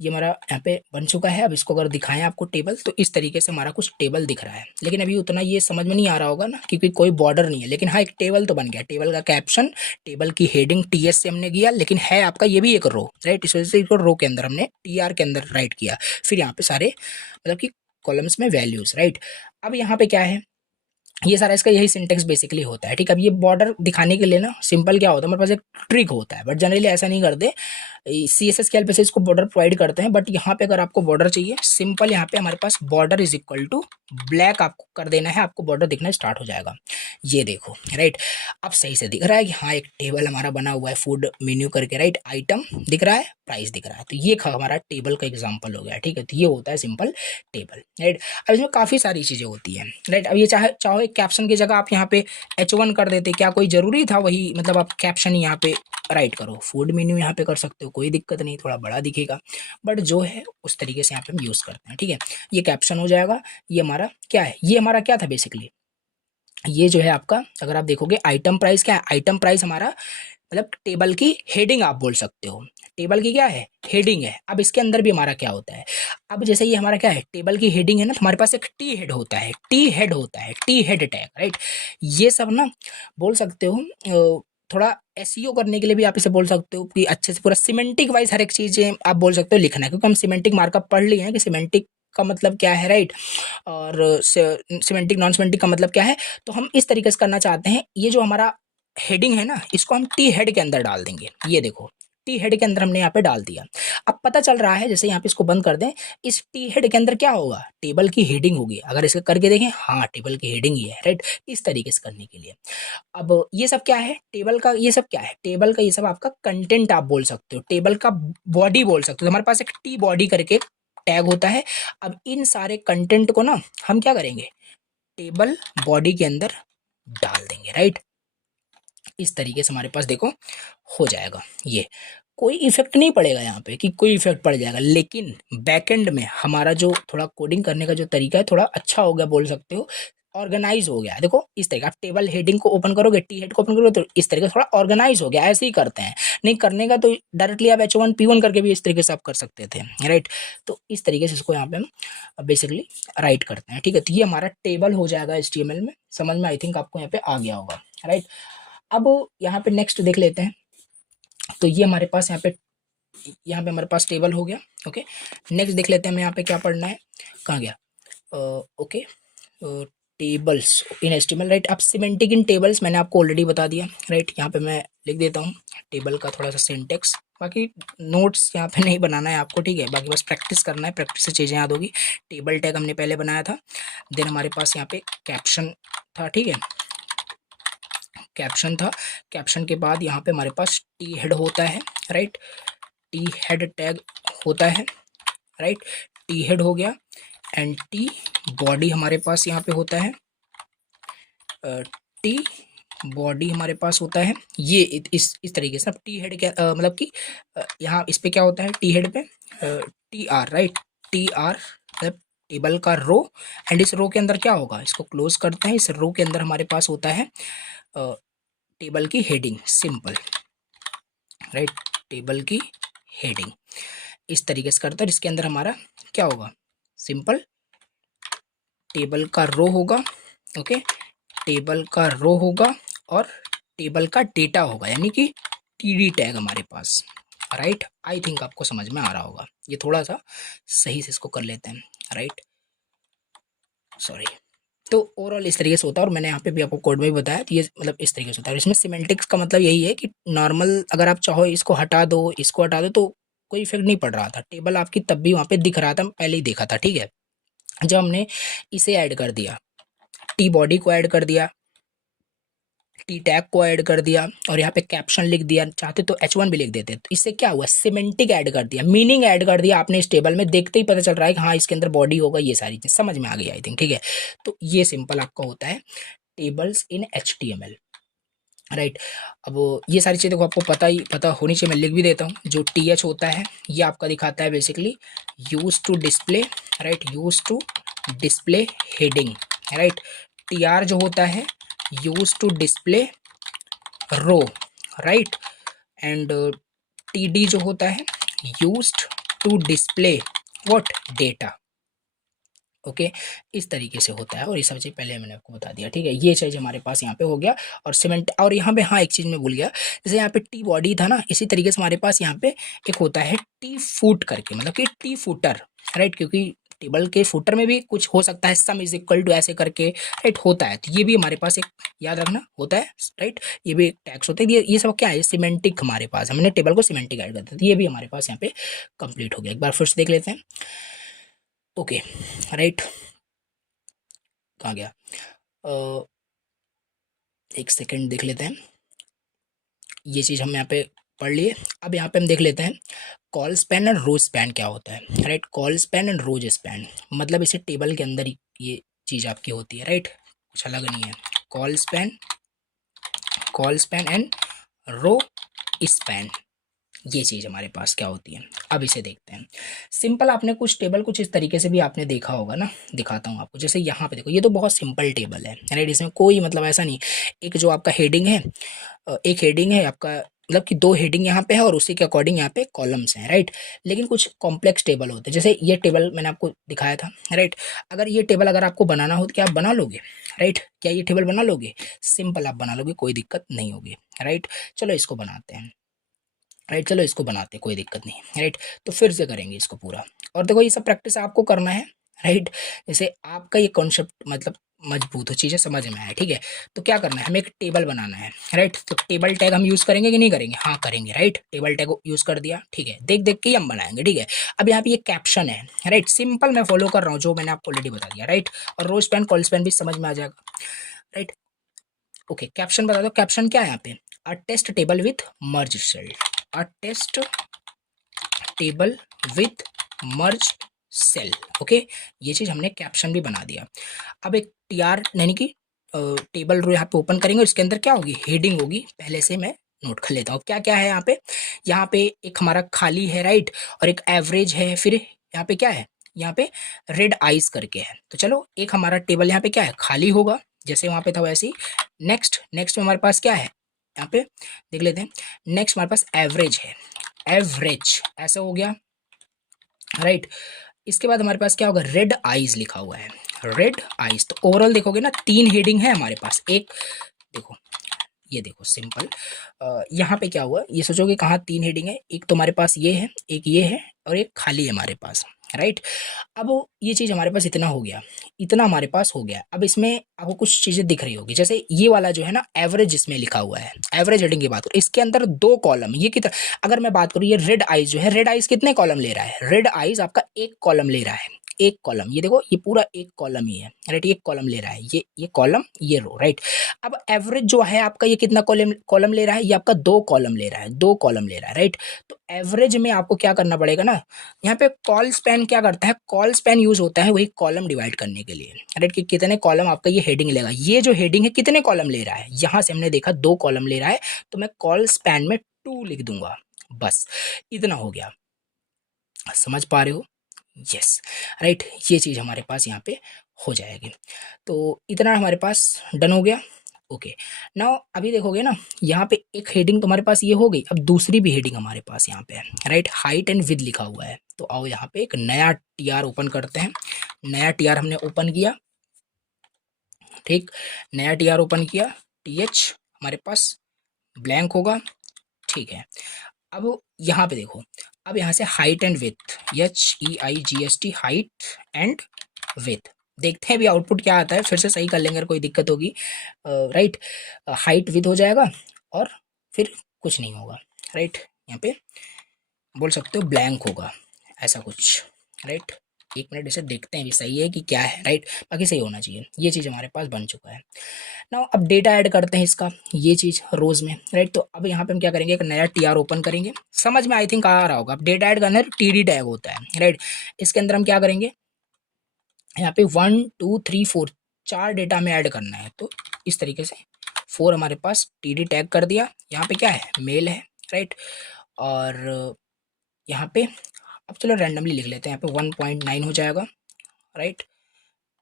ये हमारा यहाँ पे बन चुका है। अब इसको अगर दिखाएं आपको टेबल, तो इस तरीके से हमारा कुछ टेबल दिख रहा है, लेकिन अभी उतना ये समझ में नहीं आ रहा होगा ना, क्योंकि कोई बॉर्डर नहीं है, लेकिन हाँ एक टेबल तो बन गया, टेबल का कैप्शन, टेबल की हेडिंग टी एस से हमने किया, लेकिन है आपका ये भी एक रो, राइट, इस वजह से इसको रो के अंदर हमने टी आर के अंदर राइट किया, फिर यहाँ पे सारे मतलब कि कॉलम्स में वैल्यूज, राइट। अब यहाँ पे क्या है, ये सारा इसका यही सिंटेक्स बेसिकली होता है, ठीक है। अब ये बॉर्डर दिखाने के लिए ना सिंपल क्या होता है, हमारे पास एक ट्रिक होता है, बट जनरली ऐसा नहीं करते, सी एस एस के हेल्प से इसको बॉर्डर प्रोवाइड करते हैं। बट यहाँ पे अगर आपको बॉर्डर चाहिए, सिंपल यहाँ पे हमारे पास border is equal to black आपको कर देना है, आपको बॉर्डर दिखना स्टार्ट हो जाएगा, ये देखो, राइट। अब सही से दिख रहा है कि हाँ एक टेबल हमारा बना हुआ है फूड मेन्यू करके, राइट, आइटम दिख रहा है, प्राइस दिख रहा है, तो ये हमारा टेबल का एग्जाम्पल हो गया, ठीक है। तो ये होता है सिंपल टेबल, राइट। अब इसमें काफ़ी सारी चीज़ें होती हैं, राइट। अब ये चाहो एक कैप्शन की जगह आप यहाँ पे H1 कर देते, क्या कोई ज़रूरी था, वही मतलब आप कैप्शन ही यहाँ पे राइट करो, फूड मेन्यू यहाँ पे कर सकते हो, कोई दिक्कत नहीं, थोड़ा बड़ा दिखेगा, बट जो है उस तरीके से यहाँ पे हम यूज़ करते हैं, ठीक है। ये कैप्शन हो जाएगा, ये हमारा क्या है, ये हमारा क्या था बेसिकली, ये जो है आपका अगर आप देखोगे आइटम प्राइस क्या है, आइटम प्राइस हमारा मतलब टेबल की हेडिंग आप बोल सकते हो, टेबल की क्या है, हेडिंग है। अब इसके अंदर भी हमारा क्या होता है, अब जैसे ये हमारा क्या है, टेबल की हेडिंग है ना, तो हमारे पास एक टी हेड होता है, टी हेड होता है, टी हेड टैग, राइट। ये सब ना बोल सकते हो थोड़ा एसईओ करने के लिए भी आप इसे बोल सकते हो कि अच्छे से पूरा सिमेंटिक वाइज हर एक चीज़ आप बोल सकते हो लिखना है, क्योंकि हम सिमेंटिक मार्कअप पढ़ लिए हैं कि सिमेंटिक का मतलब क्या है, राइट, और सिमेंटिक नॉन सिमेंटिक का मतलब क्या है। तो हम इस तरीके से करना चाहते हैं, ये जो हमारा हेडिंग है ना, इसको हम टी हेड के अंदर डाल देंगे। ये देखो टी हेड के अंदर हमने यहाँ पे डाल दिया। अब पता चल रहा है, जैसे यहाँ पे इसको बंद कर दें, इस टी हेड के अंदर क्या होगा, टेबल की हेडिंग होगी। अगर इसे करके देखें, हाँ टेबल की हेडिंग ही है, राइट। इस तरीके से करने के लिए अब ये सब क्या है, टेबल का ये सब क्या है, टेबल का ये सब आपका कंटेंट आप बोल सकते हो, टेबल का बॉडी बोल सकते हो। हमारे पास एक टी बॉडी करके टैग होता है। अब इन सारे कंटेंट को ना हम क्या करेंगे, टेबल बॉडी के अंदर डाल देंगे, राइट। इस तरीके से हमारे पास देखो हो जाएगा। ये कोई इफेक्ट नहीं पड़ेगा यहाँ पे कि कोई इफेक्ट पड़ जाएगा, लेकिन बैकएंड में हमारा जो थोड़ा कोडिंग करने का जो तरीका है थोड़ा अच्छा हो गया बोल सकते हो, ऑर्गेनाइज हो गया। देखो इस तरीके आप टेबल हेडिंग को ओपन करोगे, टी हेड को ओपन करोगे, तो इस तरीके से थोड़ा ऑर्गेनाइज हो गया। ऐसे ही करते हैं, नहीं करने का तो डायरेक्टली आप H1 P1 करके भी इस तरीके से आप कर सकते थे, राइट। तो इस तरीके से इसको यहाँ पे हम बेसिकली राइट करते हैं, ठीक है। तो ये हमारा टेबल हो जाएगा HTML में। समझ में आई थिंक आपको यहाँ पे आ गया होगा, राइट। अब यहाँ पे नेक्स्ट देख लेते हैं। तो ये हमारे पास यहाँ पे हमारे पास टेबल हो गया, ओके। नेक्स्ट देख लेते हैं हमें यहाँ पे क्या पढ़ना है, कहाँ गया, ओके, टेबल्स इन एचटीएमएल, राइट। अब सिमेंटिक इन टेबल्स मैंने आपको ऑलरेडी बता दिया, राइट। यहाँ पे मैं लिख देता हूँ टेबल का थोड़ा सा सिंटेक्स। बाकी नोट्स यहाँ पे नहीं बनाना है आपको, ठीक है। बाकी बस प्रैक्टिस करना है, प्रैक्टिस से चीज़ें याद होगी। टेबल टैग हमने पहले बनाया था, देन हमारे पास यहाँ पे कैप्शन था, ठीक है, कैप्शन था। कैप्शन के बाद यहाँ पे हमारे पास टी हेड होता है, राइट, टी हेड टैग होता है, राइट। टी हेड हो गया एंड टी बॉडी हमारे पास यहाँ पे होता है, टी बॉडी हमारे पास होता है। ये इस तरीके से टी हेड क्या मतलब कि यहाँ इस पे क्या होता है, टी हेड पे T R, right, T R मतलब टेबल का रो, एंड इस रो के अंदर क्या होगा, इसको क्लोज करते हैं। इस रो के अंदर हमारे पास होता है टेबल की हेडिंग, सिंपल, राइट, टेबल की हेडिंग। इस तरीके से करता है। इसके अंदर हमारा क्या होगा, सिंपल टेबल का रो होगा, ओके, टेबल का रो होगा और टेबल का डेटा होगा, यानी कि टीडी टैग हमारे पास, राइट। आई थिंक आपको समझ में आ रहा होगा। ये थोड़ा सा सही से इसको कर लेते हैं, राइट, सॉरी। तो ओवरऑल इस तरीके से होता है, और मैंने यहाँ पे भी आपको कोड में भी बताया। तो ये मतलब इस तरीके से होता है। और इसमें सिमेंटिक्स का मतलब यही है कि नॉर्मल अगर आप चाहो इसको हटा दो, इसको हटा दो, तो कोई इफेक्ट नहीं पड़ रहा था। टेबल आपकी तब भी वहाँ पे दिख रहा था, पहले ही देखा था, ठीक है। जब हमने इसे ऐड कर दिया, टी बॉडी को ऐड कर दिया, टी टैग को ऐड कर दिया, और यहाँ पे कैप्शन लिख दिया, चाहते तो H1 भी लिख देते। तो इससे क्या हुआ, सिमेंटिक ऐड कर दिया, मीनिंग ऐड कर दिया आपने इस टेबल में। देखते ही पता चल रहा है कि हाँ इसके अंदर बॉडी होगा, ये सारी चीज समझ में आ गई आई थिंक, ठीक है। तो ये सिंपल आपका होता है टेबल्स इन HTML, राइट। अब ये सारी चीज़ें को आपको पता होनी चाहिए। मैं लिख भी देता हूँ। जो TH होता है ये आपका दिखाता है basically use to display, right, use to display heading, right. TR जो होता है use to display row, right, and TD जो होता है used to display what, data, okay. इस तरीके से होता है, और ये सब चीज़ पहले मैंने आपको बता दिया, ठीक है। ये चीज़ हमारे पास यहाँ पे हो गया। और सीमेंट, और यहाँ पे हाँ एक चीज़ मैं भूल गया, जैसे यहाँ पे टी बॉडी था ना, इसी तरीके से हमारे पास यहाँ पे एक होता है टी फुट करके, मतलब कि टी फुटर, राइट, क्योंकि टेबल के फुटर में भी कुछ हो सकता है, सम इज इक्वल टू ऐसे करके, राइट, होता है। तो ये भी हमारे पास एक याद रखना होता है, राइट। ये भी एक टैग्स होते हैं। ये सब क्या है, सिमेंटिक हमारे पास, हमने टेबल को सिमेंटिक ऐड कर दिया। तो ये भी हमारे पास यहाँ पे कंप्लीट हो गया। एक बार फिर से देख लेते हैं, ओके, राइट, कहाँ गया, एक सेकंड देख लेते हैं। ये चीज़ हम यहाँ पे पढ़ लिए। अब यहाँ पे हम देख लेते हैं col span and rows span क्या होता है, राइट। Col span and rows span मतलब इसे टेबल के अंदर ही ये चीज़ आपकी होती है, राइट, कुछ अलग नहीं है। Col span and row span, ये चीज़ हमारे पास क्या होती है। अब इसे देखते हैं। सिंपल आपने कुछ टेबल कुछ इस तरीके से भी आपने देखा होगा ना, दिखाता हूँ आपको। जैसे यहाँ पे देखो, ये तो बहुत सिंपल टेबल है, राइट। इसमें कोई मतलब ऐसा नहीं, एक जो आपका हेडिंग है, एक हेडिंग है आपका, मतलब कि दो हेडिंग यहाँ पे है और उसी के अकॉर्डिंग यहाँ पे कॉलम्स हैं, राइट। लेकिन कुछ कॉम्प्लेक्स टेबल होते हैं, जैसे ये टेबल मैंने आपको दिखाया था, राइट। अगर ये टेबल अगर आपको बनाना हो तो क्या आप बना लोगे, राइट। क्या ये टेबल बना लोगे? सिंपल आप बना लोगे, कोई दिक्कत नहीं होगी, राइट। चलो इसको बनाते हैं, राइट। चलो इसको बनाते हैं, कोई दिक्कत नहीं, राइट। तो फिर से करेंगे इसको पूरा। और देखो ये सब प्रैक्टिस आपको करना है, राइट। जैसे आपका ये कॉन्सेप्ट मतलब मजबूत हो, चीज़ें समझ में आए, ठीक है। तो क्या करना है, हमें एक टेबल बनाना है, राइट। तो टेबल टैग हम यूज़ करेंगे कि नहीं करेंगे? हाँ करेंगे, राइट। टेबल टैग यूज़ कर दिया, ठीक है। देख देख के ही हम बनाएंगे, ठीक है। अब यहाँ पे ये कैप्शन है, राइट। सिंपल मैं फॉलो कर रहा हूँ जो मैंने आपको ऑलरेडी बता दिया, राइट। और रो स्पैन कॉल स्पैन भी समझ में आ जाएगा, राइट। ओके, कैप्शन बता दो, कैप्शन क्या है यहाँ पे? A test table with merge cell, a test table with merge cell, okay. ये चीज हमने कैप्शन भी बना दिया। अब एक टीआर यानी कि टेबल रो यहाँ पे ओपन करेंगे और इसके अंदर क्या होगी, हेडिंग होगी। पहले से मैं नोट कर लेता हूँ क्या क्या है यहाँ पे। यहाँ पे एक हमारा खाली है, राइट, और एक एवरेज है। फिर यहाँ पे क्या है, यहाँ पे रेड आइज करके है। तो चलो एक हमारा टेबल यहाँ पे क्या है, खाली होगा, जैसे वहां पे था वैसे ही। नेक्स्ट नेक्स्ट में हमारे पास क्या है, यहाँ पे देख लेते हैं। नेक्स्ट हमारे पास एवरेज है, एवरेज ऐसा हो गया, राइट। इसके बाद हमारे पास क्या होगा, रेड आइज लिखा हुआ है, रेड आइज। तो ओवरऑल देखोगे ना, तीन हेडिंग है हमारे पास। एक देखो, ये देखो सिंपल, यहाँ पे क्या हुआ, ये सोचोगे कहाँ तीन हेडिंग है, एक तो हमारे पास ये है, एक ये है, और एक खाली है हमारे पास, राइट। अब ये चीज हमारे पास इतना हो गया, इतना हमारे पास हो गया। अब इसमें आपको कुछ चीजें दिख रही होगी, जैसे ये वाला जो है ना एवरेज, इसमें लिखा हुआ है एवरेज हेडिंग की बात करो, इसके अंदर दो कॉलम, ये कितना, अगर मैं बात करूँ ये रेड आइज जो है, रेड आइज कितने कॉलम ले रहा है, रेड आइज आपका एक कॉलम ले रहा है, एक कॉलम। ये देखो ये पूरा एक कॉलम ही है, राइट। एक कॉलम ले रहा है, ये कॉलम, ये रो, राइट। अब एवरेज जो है आपका, ये कितना कॉलम कॉलम ले रहा है, ये आपका दो कॉलम ले रहा है, दो कॉलम ले रहा है, राइट। तो एवरेज में आपको क्या करना पड़ेगा ना, यहाँ पे कॉल स्पैन क्या करता है, कॉल स्पैन यूज होता है वही कॉलम डिवाइड करने के लिए, राइट। कि कितने कॉलम आपका ये हेडिंग लेगा, ये जो हेडिंग है कितने कॉलम ले रहा है, यहाँ से हमने देखा दो कॉलम ले रहा है, तो मैं कॉल स्पैन में 2 लिख दूंगा, बस इतना हो गया। समझ पा रहे हो? Yes, right. ये चीज हमारे पास यहाँ पे हो जाएगी। तो इतना हमारे पास डन हो गया, ओके। नाउ अभी देखोगे ना, यहाँ पे एक हेडिंग तुम्हारे पास ये हो गई। अब दूसरी भी हेडिंग हमारे पास यहाँ पे है, राइट। हाइट एंड विड्थ लिखा हुआ है। तो आओ यहाँ पे एक नया टीआर ओपन करते हैं। नया टीआर हमने ओपन किया, ठीक। नया टीआर ओपन किया, टीएच हमारे पास ब्लैंक होगा, ठीक है। अब यहाँ पे देखो, अब यहाँ से height and with, HEIGHT, height and with, देखते हैं अभी आउटपुट क्या आता है। फिर से सही कर लेंगे अगर कोई दिक्कत होगी, राइट। हाइट विथ हो जाएगा और फिर कुछ नहीं होगा, राइट। यहाँ पे बोल सकते हो ब्लैंक होगा, ऐसा कुछ, राइट। एक मिनट इसे देखते हैं भी सही है कि क्या है, राइट। बाकी सही होना चाहिए। ये चीज़ हमारे पास बन चुका है। नाउ अब डेटा ऐड करते हैं इसका, ये चीज़ रोज में, राइट। तो अब यहाँ पे हम क्या करेंगे, एक नया टीआर ओपन करेंगे। समझ में आई थिंक आ रहा होगा। अब डेटा ऐड करना है, TD टैग होता है, राइट। इसके अंदर हम क्या करेंगे, यहाँ पे 1 2 3 4 4 डेटा में ऐड करना है। तो इस तरीके से 4 हमारे पास TD टैग कर दिया। यहाँ पे क्या है, मेल है, राइट। और यहाँ पे अब चलो रैंडमली लिख लेते हैं, यहाँ पे 1.9 हो जाएगा, राइट।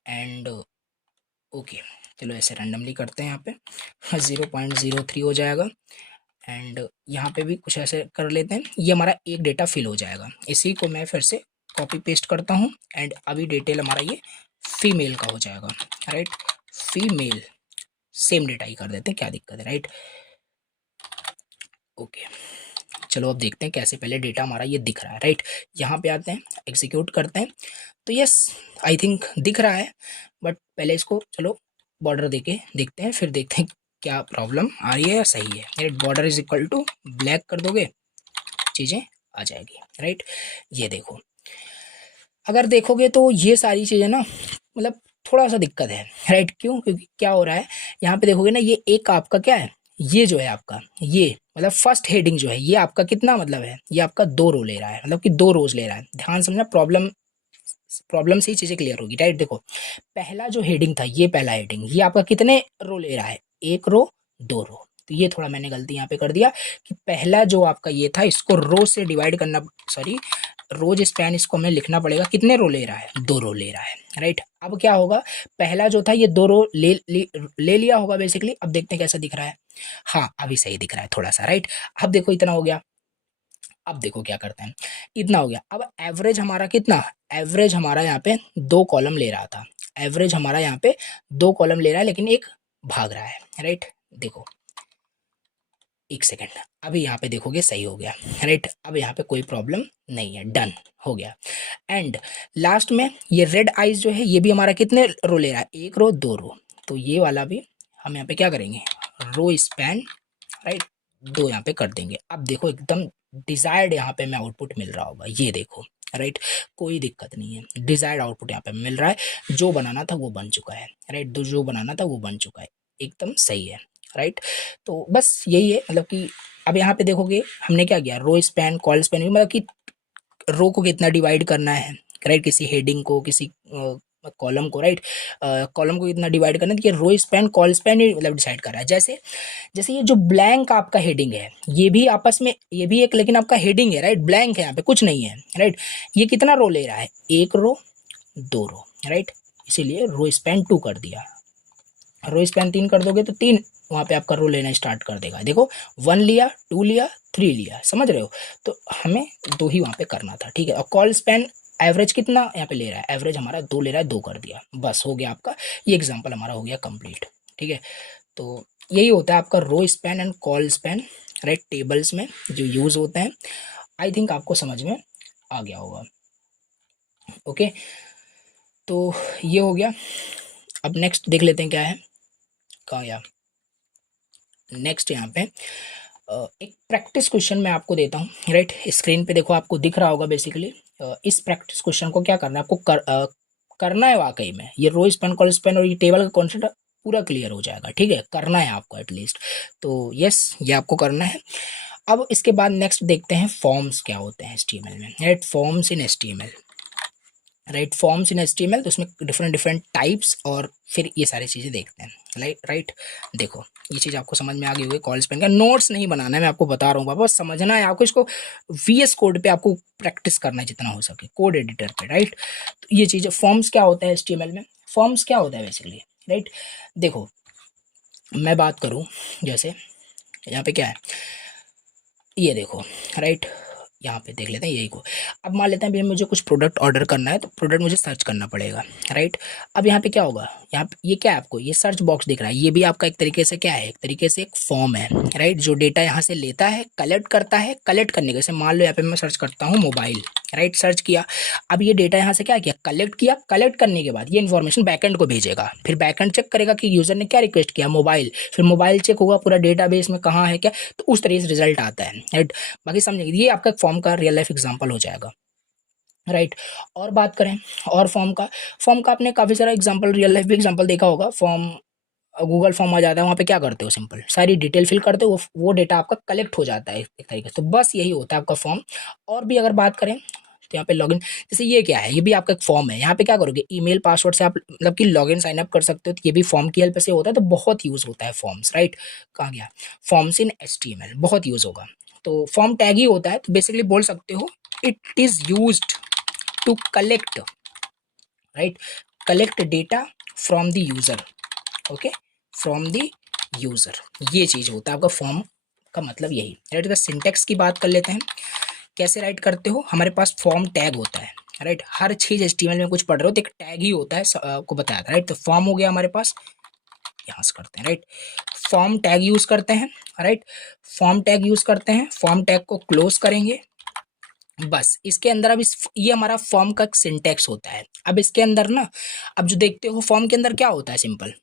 एंड ओके, चलो ऐसे रैंडमली करते हैं, यहाँ पे 0.03 हो जाएगा। एंड यहाँ पे भी कुछ ऐसे कर लेते हैं, ये हमारा एक डेटा फिल हो जाएगा। इसी को मैं फिर से कॉपी पेस्ट करता हूँ। एंड अभी डिटेल हमारा ये फीमेल का हो जाएगा, राइट। फीमेल, सेम डेटा ही कर देते हैं, क्या दिक्कत है, राइट। ओके, चलो अब देखते हैं कैसे पहले डेटा हमारा ये दिख रहा है, राइट। यहाँ पे आते हैं, एग्जीक्यूट करते हैं। तो यस, आई थिंक दिख रहा है, बट पहले इसको चलो बॉर्डर देके देखते हैं, फिर देखते हैं क्या प्रॉब्लम आ रही है या सही है, right. Border is equal to black कर दोगे, चीज़ें आ जाएगी, राइट। ये देखो, अगर देखोगे तो ये सारी चीज़ें ना मतलब थोड़ा सा दिक्कत है, राइट। क्यों? क्योंकि क्या हो रहा है, यहाँ पे देखोगे ना, ये एक आपका क्या है, ये जो है आपका, ये मतलब फर्स्ट हेडिंग जो है, ये आपका कितना मतलब है, ये आपका 2 रो ले रहा है, मतलब कि 2 रोज ले रहा है। ध्यान समझना, प्रॉब्लम प्रॉब्लम से ही चीज़ें क्लियर होगी, राइट। देखो पहला जो हेडिंग था, ये पहला हेडिंग, ये आपका कितने रो ले रहा है, एक रो, 2 रो। तो ये थोड़ा मैंने गलती यहाँ पे कर दिया कि पहला जो आपका ये था, इसको रो से डिवाइड करना, सॉरी, रोज स्पैन इसको हमें लिखना पड़ेगा, कितने रो ले रहा है, 2 रो ले रहा है, राइट। अब क्या होगा, पहला जो था ये 2 रो ले लिया होगा बेसिकली। अब देखते हैं कैसा दिख रहा है, हाँ अभी सही दिख रहा है थोड़ा सा, राइट। अब देखो इतना हो गया। अब देखो क्या करते हैं, इतना हो गया। अब एवरेज हमारा कितना, एवरेज हमारा यहाँ पे 2 कॉलम ले रहा था, एवरेज हमारा यहाँ पे 2 कॉलम ले रहा है, लेकिन एक भाग रहा है, राइट। देखो एक सेकेंड, अभी यहाँ पे देखोगे सही हो गया, राइट। अब यहाँ पे कोई प्रॉब्लम नहीं है, डन हो गया। एंड लास्ट में ये रेड आइज जो है ये भी हमारा कितने रो ले रहा है, 1 रो 2 रो। तो ये वाला भी हम यहाँ पे क्या करेंगे, रो स्पैन, राइट, 2 यहाँ पे कर देंगे। अब देखो एकदम डिजायर्ड यहाँ पे हमें आउटपुट मिल रहा होगा, ये देखो, राइट। कोई दिक्कत नहीं है, डिजायर्ड आउटपुट यहाँ पे मिल रहा है, जो बनाना था वो बन चुका है, राइट। जो बनाना था वो बन चुका है, एकदम सही है, राइट। तो बस यही है, मतलब कि अब यहाँ पे देखोगे हमने क्या किया, रो स्पैन कॉल स्पैन, मतलब कि रो को कितना डिवाइड करना है, राइट, किसी हेडिंग को, किसी कॉलम को, राइट, कॉलम को कितना डिवाइड करना है, तो ये रो स्पैन कॉल स्पैन मतलब डिसाइड कर रहा है। जैसे जैसे ये जो ब्लैंक आपका हेडिंग है, ये भी आपस में, ये भी एक लेकिन आपका हेडिंग है, राइट, ब्लैंक है, यहाँ पे कुछ नहीं है, राइट। ये कितना रो ले रहा है, 1 रो 2 रो, राइट, इसीलिए रो स्पैन 2 कर दिया। रो स्पैन 3 कर दोगे तो 3 वहाँ पे आपका रो लेना स्टार्ट कर देगा। देखो 1 लिया, 2 लिया, 3 लिया, समझ रहे हो। तो हमें 2 ही वहाँ पे करना था, ठीक है। और कॉल स्पैन एवरेज कितना यहाँ पे ले रहा है, एवरेज हमारा 2 ले रहा है, 2 कर दिया, बस हो गया आपका ये एग्जाम्पल हमारा हो गया कंप्लीट, ठीक है। तो यही होता है आपका row span and col span, right, tables में जो यूज़ होते हैं। आई थिंक आपको समझ में आ गया होगा, ओके। तो ये हो गया। अब नेक्स्ट देख लेते हैं क्या है, कहाँ गया नेक्स्ट। यहाँ पे एक प्रैक्टिस क्वेश्चन मैं आपको देता हूँ, राइट। स्क्रीन पे देखो आपको दिख रहा होगा बेसिकली। इस प्रैक्टिस क्वेश्चन को क्या करना है आपको, करना है वाकई में। ये रो स्पैन कॉल स्पैन और ये टेबल का कॉन्सेप्ट पूरा क्लियर हो जाएगा, ठीक है, करना है आपको एटलीस्ट। तो यस, ये आपको करना है। अब इसके बाद नेक्स्ट देखते हैं फॉर्म्स क्या होते हैं HTML में, right, forms in HTML, right, forms in HTML। तो उसमें डिफरेंट डिफरेंट टाइप्स और फिर ये सारी चीज़ें देखते हैं, राइट। देखो ये चीज़ आपको समझ में आ गई होगी। कॉल स्पैन का नोट्स नहीं बनाना है, मैं आपको बता रहा हूँ, बस समझना है आपको। इसको VS कोड पे आपको प्रैक्टिस करना है जितना हो सके, कोड एडिटर पे, राइट। तो ये चीज़ फॉर्म्स क्या होता है HTML में, फॉर्म्स क्या होता है बेसिकली, राइट। देखो मैं बात करूँ, जैसे यहाँ पे क्या है, ये देखो, राइट, यहाँ पे देख लेते हैं यही को। अब मान लेते हैं भैया मुझे कुछ प्रोडक्ट ऑर्डर करना है, तो प्रोडक्ट मुझे सर्च करना पड़ेगा, राइट। अब यहाँ पे क्या होगा, यहाँ पे ये क्या है, आपको ये सर्च बॉक्स दिख रहा है, ये भी आपका एक तरीके से क्या है, एक तरीके से एक फॉर्म है, राइट, जो डेटा यहाँ से लेता है, कलेक्ट करता है। कलेक्ट करने के, जैसे मान लो यहाँ पे मैं सर्च करता हूँ मोबाइल, राइट, सर्च किया। अब ये डेटा यहाँ से क्या किया, कलेक्ट किया। कलेक्ट करने के बाद ये इन्फॉर्मेशन बैकएंड को भेजेगा, फिर बैकएंड चेक करेगा कि यूजर ने क्या रिक्वेस्ट किया, मोबाइल। फिर मोबाइल चेक होगा पूरा डेटाबेस में कहाँ है क्या, तो उस तरीके से रिजल्ट आता है, राइट। बाकी समझेंगे, ये आपका फॉर्म का रियल लाइफ एग्जांपल हो जाएगा, राइट। और बात करें और फॉर्म का आपने काफ़ी सारा एग्जांपल, रियल लाइफ भी एग्जांपल देखा होगा। फॉर्म, गूगल फॉर्म आ जाता है, वहाँ पे क्या करते हो, सिंपल सारी डिटेल फिल करते हो, वो डेटा आपका कलेक्ट हो जाता है एक तरीके से। तो बस यही होता है आपका फॉर्म। और भी अगर बात करें तो यहाँ पे लॉगिन, जैसे ये क्या है, ये भी आपका एक फॉर्म है। यहाँ पे क्या करोगे, ईमेल पासवर्ड से आप मतलब कि लॉगिन साइन अप कर सकते हो, तो ये भी फॉर्म की हेल्प से होता है। तो बहुत यूज़ होता है फॉर्म्स, राइट। कहाँ गया, फॉर्म्स इन HTML बहुत यूज़ होगा। तो फॉर्म टैग ही होता है, तो बेसिकली बोल सकते हो it is used to collect, right, collect data from the user, okay, from the user. ये चीज़ होता है आपका फॉर्म का मतलब यही, राइट। तो सिंटेक्स की बात कर लेते हैं, कैसे राइट करते हो। हमारे पास फॉर्म टैग होता है, राइट। हर चीज़ HTML में कुछ पढ़ रहे हो तो एक टैग ही होता है, आपको बताया था, राइट। तो फॉर्म हो गया हमारे पास, यहाँ से करते हैं, राइट। फॉर्म टैग यूज़ करते हैं, राइट, फॉर्म टैग यूज़ करते हैं। फॉर्म टैग को क्लोज करेंगे, बस इसके अंदर अब ये हमारा फॉर्म का सिंटेक्स होता है। अब इसके अंदर ना, अब जो देखते हो फॉर्म के अंदर क्या होता है, सिंपल,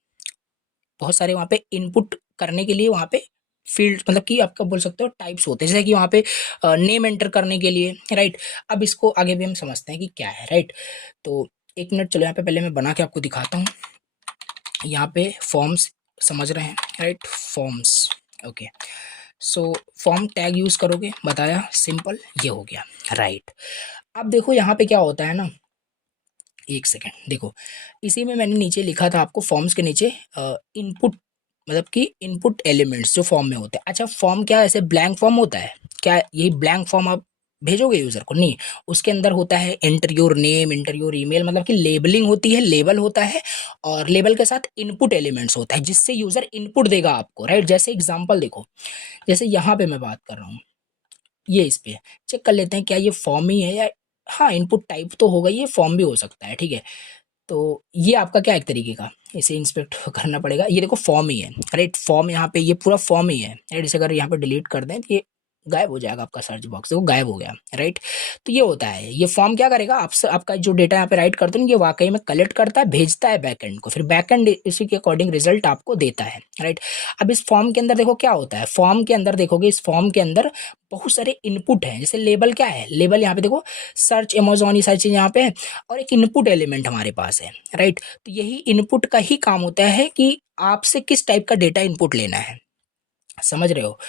बहुत सारे वहाँ पे इनपुट करने के लिए वहाँ पे फील्ड, मतलब कि आपका बोल सकते हो टाइप्स होते हैं, जैसे कि वहाँ पे नेम एंटर करने के लिए, राइट। अब इसको आगे भी हम समझते हैं कि क्या है, राइट। तो 1 मिनट चलो, यहाँ पे पहले मैं बना के आपको दिखाता हूँ। यहाँ पे फॉर्म्स समझ रहे हैं, right, forms, okay. So form tag use करोगे, बताया, सिंपल, ये हो गया, राइट। अब देखो यहाँ पे क्या होता है ना, एक सेकेंड देखो, इसी में मैंने नीचे लिखा था आपको, फॉर्म्स के नीचे इनपुट, मतलब कि इनपुट एलिमेंट्स जो फॉर्म में होते हैं। अच्छा, फॉर्म क्या ऐसे ब्लैंक फॉर्म होता है क्या, यही ब्लैंक फॉर्म आप भेजोगे यूजर को? नहीं। उसके अंदर होता है enter your name, enter your email, मतलब कि लेबलिंग होती है, लेबल होता है, और लेबल के साथ इनपुट एलिमेंट्स होता है जिससे यूजर इनपुट देगा आपको, राइट। जैसे एग्जांपल देखो, जैसे यहाँ पे मैं बात कर रहा हूँ, ये इस पे चेक कर लेते हैं क्या ये फॉर्म ही है या, हाँ इनपुट टाइप तो होगा, ये फॉर्म भी हो सकता है, ठीक है। तो ये आपका क्या एक तरीके का इसे इंस्पेक्ट करना पड़ेगा, ये देखो फॉर्म ही है, राइट। फॉर्म यहाँ पे ये पूरा फॉर्म ही है, राइट। इसे अगर यहाँ पे डिलीट कर दें तो ये गायब हो जाएगा, आपका सर्च बॉक्स देखो गायब हो गया, राइट। तो ये होता है, ये फॉर्म क्या करेगा आपसे, आपका जो डेटा यहाँ पे राइट करते हैं ये वाकई में कलेक्ट करता है, भेजता है बैकएंड को, फिर बैकएंड इसी के अकॉर्डिंग रिजल्ट आपको देता है, राइट। अब इस फॉर्म के अंदर देखो क्या होता है, फॉर्म के अंदर देखोगे, इस फॉर्म के अंदर बहुत सारे इनपुट हैं। जैसे लेबल क्या है, लेबल यहाँ पे देखो सर्च, अमेजोन, ये सारी चीज़ यहाँ पे है, और एक इनपुट एलिमेंट हमारे पास है, राइट। तो यही इनपुट का ही काम होता है कि आपसे किस टाइप का डेटा इनपुट लेना है, समझ रहे हो।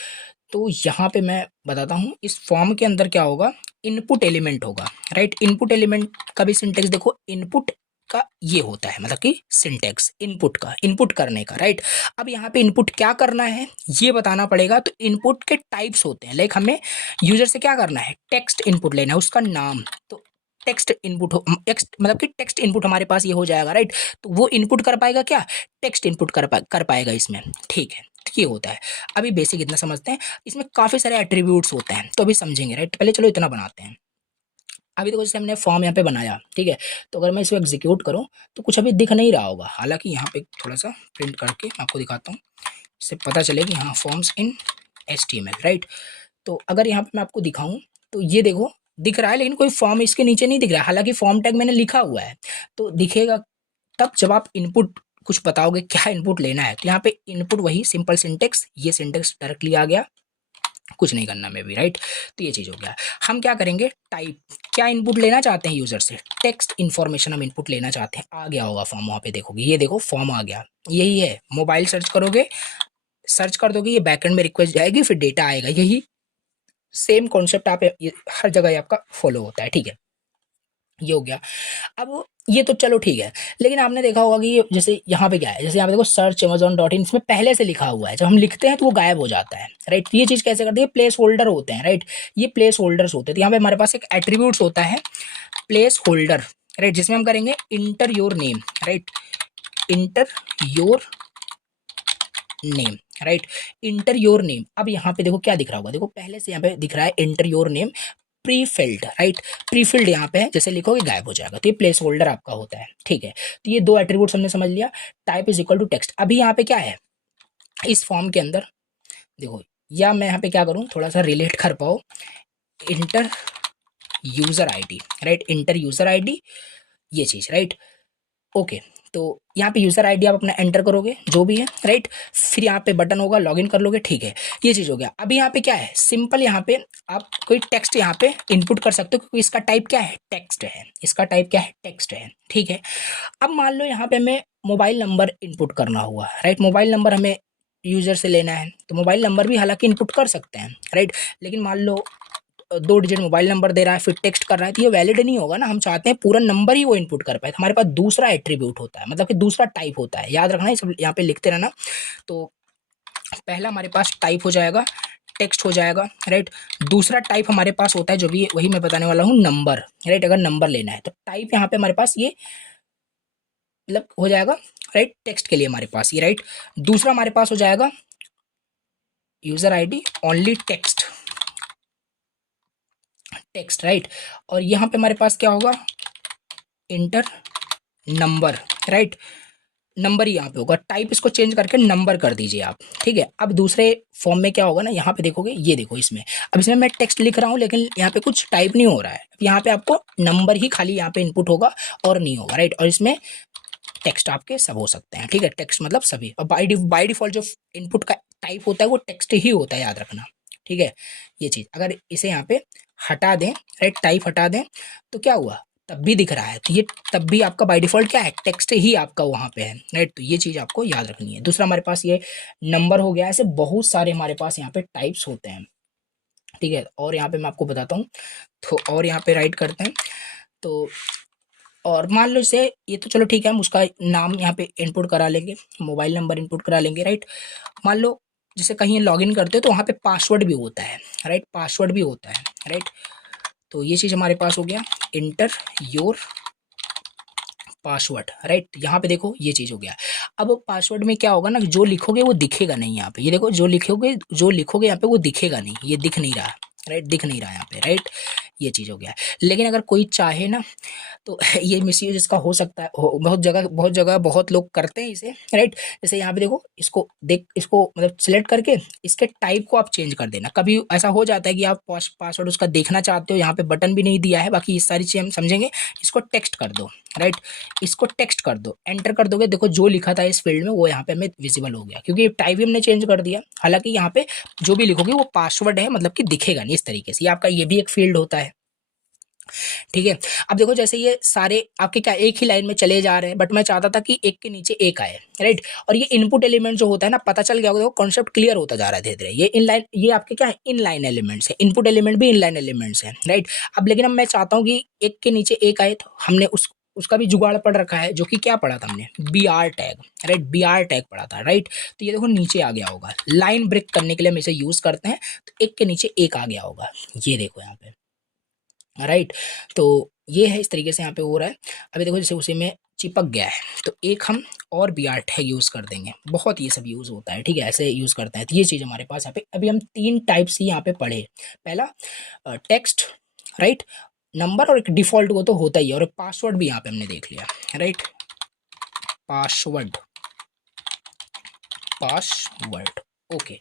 तो यहाँ पे मैं बताता हूँ, इस फॉर्म के अंदर क्या होगा, इनपुट एलिमेंट होगा, राइट। इनपुट एलिमेंट का भी सिंटेक्स देखो, इनपुट का ये होता है, मतलब कि सिंटेक्स इनपुट का, इनपुट करने का, राइट। अब यहाँ पे इनपुट क्या करना है ये बताना पड़ेगा। तो इनपुट के टाइप्स होते हैं, लाइक हमें यूजर से क्या करना है, टेक्स्ट इनपुट लेना है, उसका नाम, तो टेक्स्ट इनपुट हो, टेक्स्ट मतलब कि टेक्स्ट इनपुट हमारे पास ये हो जाएगा, राइट। तो वो इनपुट कर पाएगा क्या, टेक्स्ट इनपुट कर पाएगा इसमें, ठीक है। तो ये होता है। अभी बेसिक इतना समझते हैं, इसमें काफ़ी सारे एट्रीब्यूट्स होते हैं, तो अभी समझेंगे, राइट। पहले चलो इतना बनाते हैं। अभी देखो जैसे हमने फॉर्म यहाँ पे बनाया, ठीक है। तो अगर मैं इसको एग्जीक्यूट करूँ तो कुछ अभी दिख नहीं रहा होगा, हालांकि यहाँ पे थोड़ा सा प्रिंट करके मैं आपको दिखाता हूँ, इससे पता चले कि हाँ फॉर्म्स इन HTML, राइट। तो अगर यहाँ पे मैं आपको दिखाऊं तो ये देखो दिख रहा है, लेकिन कोई फॉर्म इसके नीचे नहीं दिख रहा है, हालांकि फॉर्म टैग मैंने लिखा हुआ है। तो दिखेगा तब जब आप इनपुट कुछ बताओगे क्या इनपुट लेना है। तो यहाँ पे इनपुट वही सिंपल सिंटेक्स, ये सिंटेक्स डायरेक्टली आ गया, कुछ नहीं करना में भी, राइट। तो ये चीज़ हो गया। हम क्या करेंगे, टाइप, क्या इनपुट लेना चाहते हैं यूजर से, टेक्स्ट इन्फॉर्मेशन हम इनपुट लेना चाहते हैं। आ गया होगा फॉर्म, वहाँ पे देखोगे, ये देखो फॉर्म आ गया, यही है। मोबाइल सर्च करोगे, सर्च कर दोगे, ये बैकएंड में रिक्वेस्ट जाएगी, फिर डेटा आएगा, यही सेम कॉन्सेप्ट आप हर जगह ये आपका फॉलो होता है, ठीक है। ये हो गया। अब ये तो चलो ठीक है, लेकिन आपने देखा होगा कि जैसे यहाँ पे क्या है, जैसे यहाँ पे देखो सर्च amazon.in, इसमें पहले से लिखा हुआ है, जब हम लिखते हैं तो वो गायब हो जाता है, राइट। ये चीज़ कैसे करते हैं, प्लेस होल्डर होते हैं, राइट। ये प्लेस होल्डर्स होते हैं। तो यहाँ पे हमारे पास एक एट्रीब्यूट्स होता है प्लेस होल्डर, राइट, जिसमें हम करेंगे inter your name, right, inter your name, right, inter your name. अब यहाँ पे देखो क्या दिख रहा होगा, देखो पहले से यहाँ पे दिख रहा है inter your name pre filled, right. Pre filled यहाँ पे है, जैसे लिखोगे गायब हो जाएगा। तो ये प्लेस होल्डर आपका होता है, ठीक है। तो ये दो एट्रीब्यूट्स हमने समझ लिया, type is equal to text. अभी यहाँ पे क्या है, इस फॉर्म के अंदर देखो, या मैं यहाँ पे क्या करूँ, थोड़ा सा रिलेट कर पाओ, inter user ID, right, inter user ID, ये चीज, राइट। ओके। तो यहाँ पे यूजर आईडी आप अपना एंटर करोगे जो भी है, राइट। फिर यहाँ पे बटन होगा, लॉगिन कर लोगे, ठीक है। ये चीज हो गया। अभी यहाँ पे क्या है, सिंपल यहाँ पे आप कोई टेक्स्ट यहाँ पे इनपुट कर सकते हो, क्योंकि इसका टाइप क्या है, टेक्स्ट है, इसका टाइप क्या है, टेक्स्ट है, ठीक है। अब मान लो यहाँ पे हमें मोबाइल नंबर इनपुट करना हुआ, राइट। मोबाइल नंबर हमें यूजर से लेना है, तो मोबाइल नंबर भी हालांकि इनपुट कर सकते हैं, राइट। लेकिन मान लो 2 डिजिट मोबाइल नंबर दे रहा है, फिर टेक्स्ट कर रहा है, तो ये वैलिड नहीं होगा ना। हम चाहते हैं पूरा नंबर ही वो इनपुट कर पाए। तो हमारे पास दूसरा एट्रीब्यूट होता है, मतलब कि दूसरा टाइप होता है, याद रखना, ये सब यहाँ पे लिखते रहना। तो पहला हमारे पास टाइप हो जाएगा, टेक्स्ट हो जाएगा, राइट। दूसरा टाइप हमारे पास होता है जो भी, वही मैं बताने वाला हूँ, नंबर, राइट। अगर नंबर लेना है तो टाइप यहाँ पे हमारे पास ये मतलब हो जाएगा, राइट, टेक्स्ट के लिए हमारे पास ये, राइट। दूसरा हमारे पास हो जाएगा user ID only text, text, right. और यहाँ पे हमारे पास क्या होगा, इंटर नंबर, राइट, नंबर ही यहाँ पे होगा। टाइप इसको चेंज करके नंबर कर दीजिए आप, ठीक है। अब दूसरे फॉर्म में क्या होगा ना, यहाँ पे देखोगे, ये देखो इसमें, अब इसमें मैं टेक्स्ट लिख रहा हूँ, लेकिन यहाँ पे कुछ टाइप नहीं हो रहा है। यहाँ पे आपको नंबर ही खाली यहाँ पे इनपुट होगा और नहीं होगा, राइट। और इसमें टेक्स्ट आपके सब हो सकते हैं, ठीक है। टेक्स्ट मतलब सभी, और बाई डिफॉल्ट जो इनपुट का टाइप होता है वो टेक्स्ट ही होता है, याद रखना, ठीक है। ये चीज़ अगर इसे यहाँ पे हटा दें, राइट, टाइप हटा दें, तो क्या हुआ, तब भी दिख रहा है। तो ये तब भी आपका बाय डिफॉल्ट क्या है, टेक्स्ट ही आपका वहाँ पे है, राइट। तो ये चीज़ आपको याद रखनी है। दूसरा हमारे पास ये नंबर हो गया। ऐसे बहुत सारे हमारे पास यहाँ पे टाइप्स होते हैं, ठीक है। और यहाँ पे मैं आपको बताता हूँ, तो और यहाँ पे राइट करते हैं। तो और मान लो इसे, ये तो चलो ठीक है, हम उसका नाम यहाँ पे इनपुट करा लेंगे, मोबाइल नंबर इनपुट करा लेंगे, राइट। मान लो जैसे कहीं लॉगिन करते हो तो वहाँ पे पासवर्ड भी होता है, राइट, पासवर्ड भी होता है, राइट। तो ये चीज़ हमारे पास हो गया, इंटर योर पासवर्ड, राइट। यहाँ पे देखो ये चीज़ हो गया। अब पासवर्ड में क्या होगा ना, जो लिखोगे वो दिखेगा नहीं यहाँ पे, ये देखो जो लिखोगे यहाँ पे वो दिखेगा नहीं, ये दिख नहीं रहा, राइट, दिख नहीं रहा यहाँ पे, राइट। ये चीज़ हो गया। लेकिन अगर कोई चाहे ना तो ये मिसयूज इसका हो सकता है, बहुत जगह बहुत लोग करते हैं इसे, राइट। जैसे यहाँ पे देखो, इसको मतलब सिलेक्ट करके इसके टाइप को आप चेंज कर देना। कभी ऐसा हो जाता है कि आप पासवर्ड उसका देखना चाहते हो, यहाँ पे बटन भी नहीं दिया है, बाकी ये सारी चीज़ हम समझेंगे। इसको टेक्स्ट कर दो, राइट, इसको टेक्स्ट कर दो, एंटर कर दोगे, देखो जो लिखा था इस फील्ड में वो यहाँ पे हमें विजिबल हो गया, क्योंकि टाइप भी हमने चेंज कर दिया। हालांकि यहाँ पे जो भी लिखोगे वो पासवर्ड है, मतलब कि दिखेगा नहीं इस तरीके से। ये आपका ये भी एक फील्ड होता है, ठीक है। अब देखो जैसे ये सारे आपके क्या एक ही लाइन में चले जा रहे हैं, बट मैं चाहता था कि एक के नीचे एक आए, राइट। और ये इनपुट एलिमेंट जो होता है ना, पता चल गया होगा, देखो कॉन्सेप्ट क्लियर होता जा रहा है धीरे धीरे। ये इनलाइन, ये आपके क्या है, इनलाइन एलिमेंट्स है, इनपुट एलिमेंट भी इनलाइन एलिमेंट्स है, राइट। अब लेकिन अब मैं चाहता हूँ कि एक के नीचे एक आए, तो हमने उसका भी जुगाड़ पढ़ रखा है, जो कि क्या पढ़ा था हमने, b r tag, right, b r tag पढ़ा था, राइट। तो ये देखो नीचे आ गया होगा, लाइन ब्रेक करने के लिए हम इसे यूज करते हैं, तो एक के नीचे एक आ गया होगा, ये देखो यहाँ पे, राइट। तो ये है, इस तरीके से यहाँ पे हो रहा है। अभी देखो जैसे उसी में चिपक गया है, तो एक हम और बी आर टैग यूज़ कर देंगे, बहुत ये सब यूज़ होता है, ठीक है, ऐसे यूज़ करते हैं। तो ये चीज़ हमारे पास यहाँ पे, अभी हम 3 टाइप्स ही यहाँ पे पढ़े। पहला टेक्स्ट, राइट, नंबर, और एक डिफ़ॉल्ट वो तो होता ही है, और एक पासवर्ड भी यहाँ पे हमने देख लिया, राइट, पासवर्ड, पासवर्ड, ओके।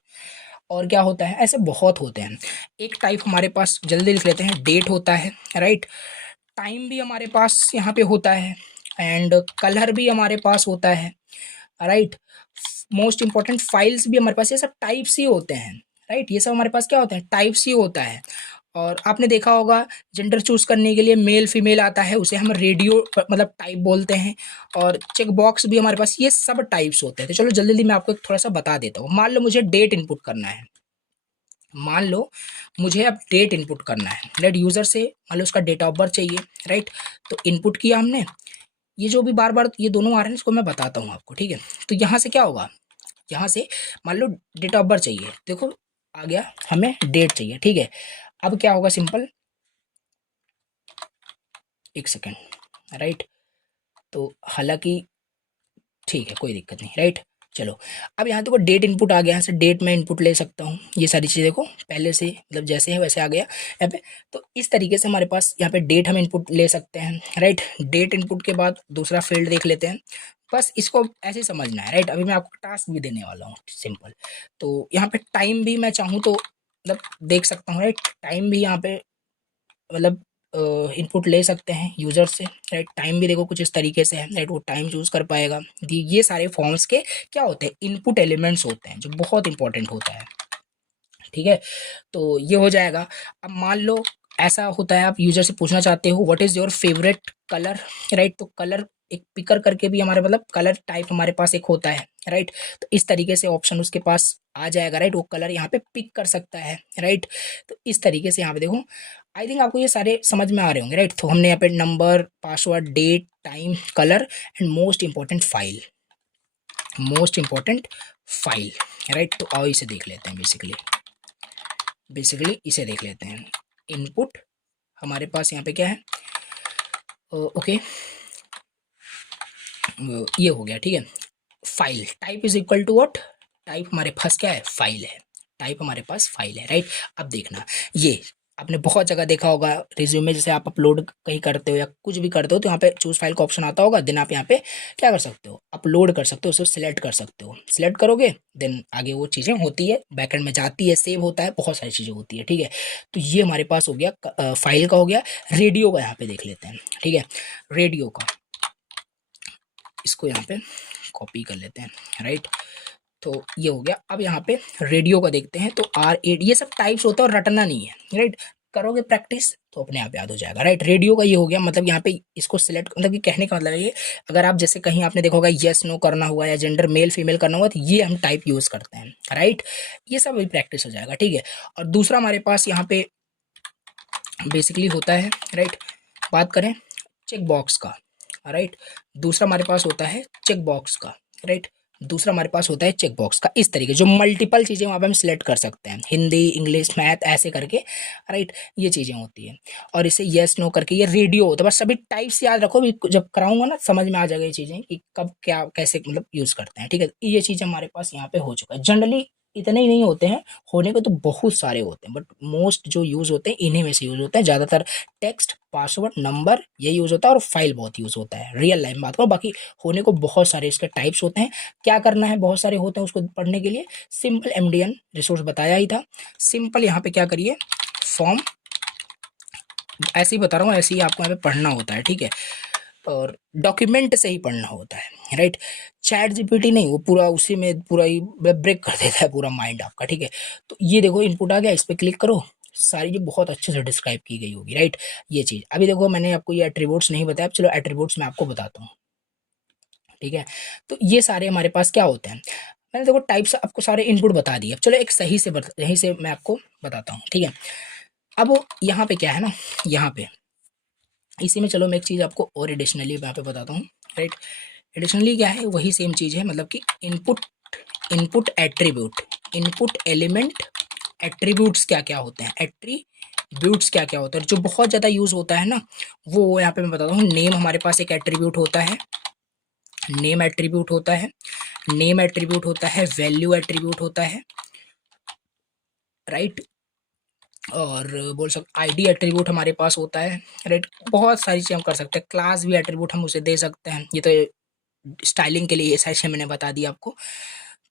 और क्या होता है, ऐसे बहुत होते हैं। एक टाइप हमारे पास जल्दी लिख लेते हैं, डेट होता है, राइट। टाइम भी हमारे पास यहाँ पे होता है, एंड कलर भी हमारे पास होता है, राइट। मोस्ट इंपॉर्टेंट फाइल्स भी हमारे पास, ये सब टाइप्स ही होते हैं, राइट। ये सब हमारे पास क्या होते हैं, टाइप्स ही होता है। और आपने देखा होगा जेंडर चूज करने के लिए मेल फीमेल आता है, उसे हम रेडियो मतलब टाइप बोलते हैं। और चेक बॉक्स भी हमारे पास, ये सब टाइप्स होते हैं। तो चलो जल्दी जल्दी मैं आपको थोड़ा सा बता देता हूँ। मान लो मुझे डेट इनपुट करना है, मान लो मुझे अब डेट इनपुट करना है, राइट। यूजर से मान लो उसका डेट ऑफ बर्थ चाहिए, राइट। तो इनपुट किया हमने, ये जो भी बार बार ये दोनों आ रहे हैं इसको मैं बताता हूँ आपको, ठीक है। तो यहाँ से क्या होगा, यहाँ से मान लो डेट ऑफ बर्थ चाहिए, देखो आ गया, हमें डेट चाहिए, ठीक है। अब क्या होगा, सिंपल, एक सेकेंड, राइट। तो हालांकि ठीक है, कोई दिक्कत नहीं, राइट। चलो, अब यहाँ देखो डेट इनपुट आ गया, यहाँ से डेट मैं इनपुट ले सकता हूँ। ये सारी चीज़ें देखो पहले से मतलब जैसे है वैसे आ गया यहाँ पे। तो इस तरीके से हमारे पास यहाँ पे डेट हम इनपुट ले सकते हैं, राइट। डेट इनपुट के बाद दूसरा फील्ड देख लेते हैं, बस इसको ऐसे ही समझना है, राइट। अभी मैं आपको टास्क भी देने वाला हूँ, सिंपल। तो यहाँ पे टाइम भी मैं चाहूँ तो मतलब देख सकता हूँ, राइट। टाइम भी यहाँ पे मतलब इनपुट ले सकते हैं यूजर से, राइट। टाइम भी देखो कुछ इस तरीके से है, राइट, वो टाइम चूज कर पाएगा। ये सारे फॉर्म्स के क्या होते हैं, इनपुट एलिमेंट्स होते हैं, जो बहुत इंपॉर्टेंट होता है, ठीक है। तो ये हो जाएगा। अब मान लो ऐसा होता है, आप यूजर से पूछना चाहते हो what is your favourite colour, right. तो कलर एक पिकर करके भी हमारे मतलब कलर टाइप हमारे पास एक होता है, राइट। तो इस तरीके से ऑप्शन उसके पास आ जाएगा, राइट। वो कलर यहाँ पे पिक कर सकता है, राइट। तो इस तरीके से यहाँ पे देखो, आई थिंक आपको ये सारे समझ में आ रहे होंगे, राइट। तो हमने यहाँ पे number, password, date, time, colour and most important file, most important file, right. तो आओ इसे देख लेते हैं, बेसिकली इसे देख लेते हैं। इनपुट हमारे पास यहाँ पे क्या है, ओके, ये हो गया, ठीक है। File type is equal to what, type हमारे पास क्या है, फाइल है, टाइप हमारे पास फाइल है, राइट। अब देखना, ये आपने बहुत जगह देखा होगा, रिज्यूमे जैसे आप अपलोड कहीं करते हो या कुछ भी करते हो, तो यहाँ पे चूज फाइल का ऑप्शन आता होगा। देन आप यहाँ पे क्या कर सकते हो, अपलोड कर सकते हो, उसे सिलेक्ट कर सकते हो। सिलेक्ट करोगे देन आगे वो चीज़ें होती है, बैकएंड में जाती है, सेव होता है, बहुत सारी चीज़ें होती है, ठीक है। तो ये हमारे पास हो गया फाइल का, हो गया। रेडियो का यहाँ पे देख लेते हैं, ठीक है। रेडियो का, इसको यहाँ पे कॉपी कर लेते हैं, राइट। तो ये हो गया। अब यहाँ पे रेडियो का देखते हैं, तो R8, ये सब टाइप्स होता है और रटना नहीं है, राइट। करोगे प्रैक्टिस तो अपने आप याद हो जाएगा, राइट। रेडियो का ये हो गया, मतलब यहाँ पे इसको सिलेक्ट, मतलब कि कहने का मतलब है ये, अगर आप जैसे कहीं आपने देखा होगा येस नो करना हुआ या जेंडर मेल फीमेल करना हुआ, तो ये हम टाइप यूज करते हैं, राइट। ये सब भी प्रैक्टिस हो जाएगा, ठीक है। और दूसरा हमारे पास यहाँ पे बेसिकली होता है, राइट। बात करें चेक बॉक्स का, राइट। दूसरा हमारे पास होता है चेक बॉक्स का, राइट। दूसरा हमारे पास होता है चेक बॉक्स का, इस तरीके जो मल्टीपल चीज़ें वहाँ पे हम सिलेक्ट कर सकते हैं, हिंदी, इंग्लिश, मैथ, ऐसे करके, राइट, ये चीज़ें होती हैं। और इसे येस नो करके ये रेडियो होता है। बस सभी टाइप्स याद रखो, भी जब कराऊंगा ना समझ में आ जाएगा ये चीज़ें कि कब क्या कैसे मतलब यूज़ करते हैं, ठीक है। ये चीज़ हमारे पास यहाँ पे हो चुका है। जनरली इतने ही नहीं होते हैं, होने को तो बहुत सारे होते हैं, बट मोस्ट जो यूज़ होते हैं इन्हीं में से यूज़ होते हैं ज़्यादातर। टेक्स्ट, पासवर्ड, नंबर, ये यूज़ होता है, और फाइल बहुत यूज़ होता है रियल लाइफ में बात करो। बाकी होने को बहुत सारे इसके टाइप्स होते हैं। क्या करना है, बहुत सारे होते हैं, उसको पढ़ने के लिए सिंपल एमडीएन रिसोर्स बताया ही था। सिंपल यहाँ पे क्या करिए, फॉर्म, ऐसे ही बता रहा हूँ, ऐसे ही आपको यहाँ पे पढ़ना होता है, ठीक है। और डॉक्यूमेंट से ही पढ़ना होता है, राइट। चैट जीपीटी नहीं, वो पूरा उसी में पूरा ही ब्रेक कर देता है पूरा माइंड आपका, ठीक है। तो ये देखो इनपुट आ गया, इस पर क्लिक करो, सारी जो बहुत अच्छे से डिस्क्राइब की गई होगी, राइट। ये चीज़ अभी देखो मैंने आपको ये एट्रीब्यूट्स नहीं बताया, चलो एट्रीब्यूट्स मैं आपको बताता हूँ, ठीक है। तो ये सारे हमारे पास क्या होते हैं, मैंने देखो टाइप्स आपको सारे इनपुट बता दिए। अब चलो एक यहीं से मैं आपको बताता हूँ, ठीक है। अब यहाँ पे क्या है ना, यहाँ पे इसी में चलो मैं एक चीज़ आपको और एडिशनली यहाँ पे बताता हूँ, राइट। एडिशनली क्या है, वही सेम चीज़ है, मतलब कि input, input attribute, input element, attributes क्या क्या होते हैं, एट्रीब्यूट्स क्या क्या होता है, जो बहुत ज़्यादा यूज़ होता है ना, वो यहाँ पे मैं बताता हूँ। नेम हमारे पास एक एट्रीब्यूट होता है, नेम एट्रीब्यूट होता है, नेम एट्रीब्यूट होता है, वैल्यू एट्रीब्यूट होता है, राइट। और बोल सकते आईडी एट्रीब्यूट हमारे पास होता है, राइट। बहुत सारी चीज़ हम कर सकते हैं, क्लास भी एट्रीब्यूट हम उसे दे सकते हैं। ये तो स्टाइलिंग के लिए ये सारी चीज़ें मैंने बता दी आपको।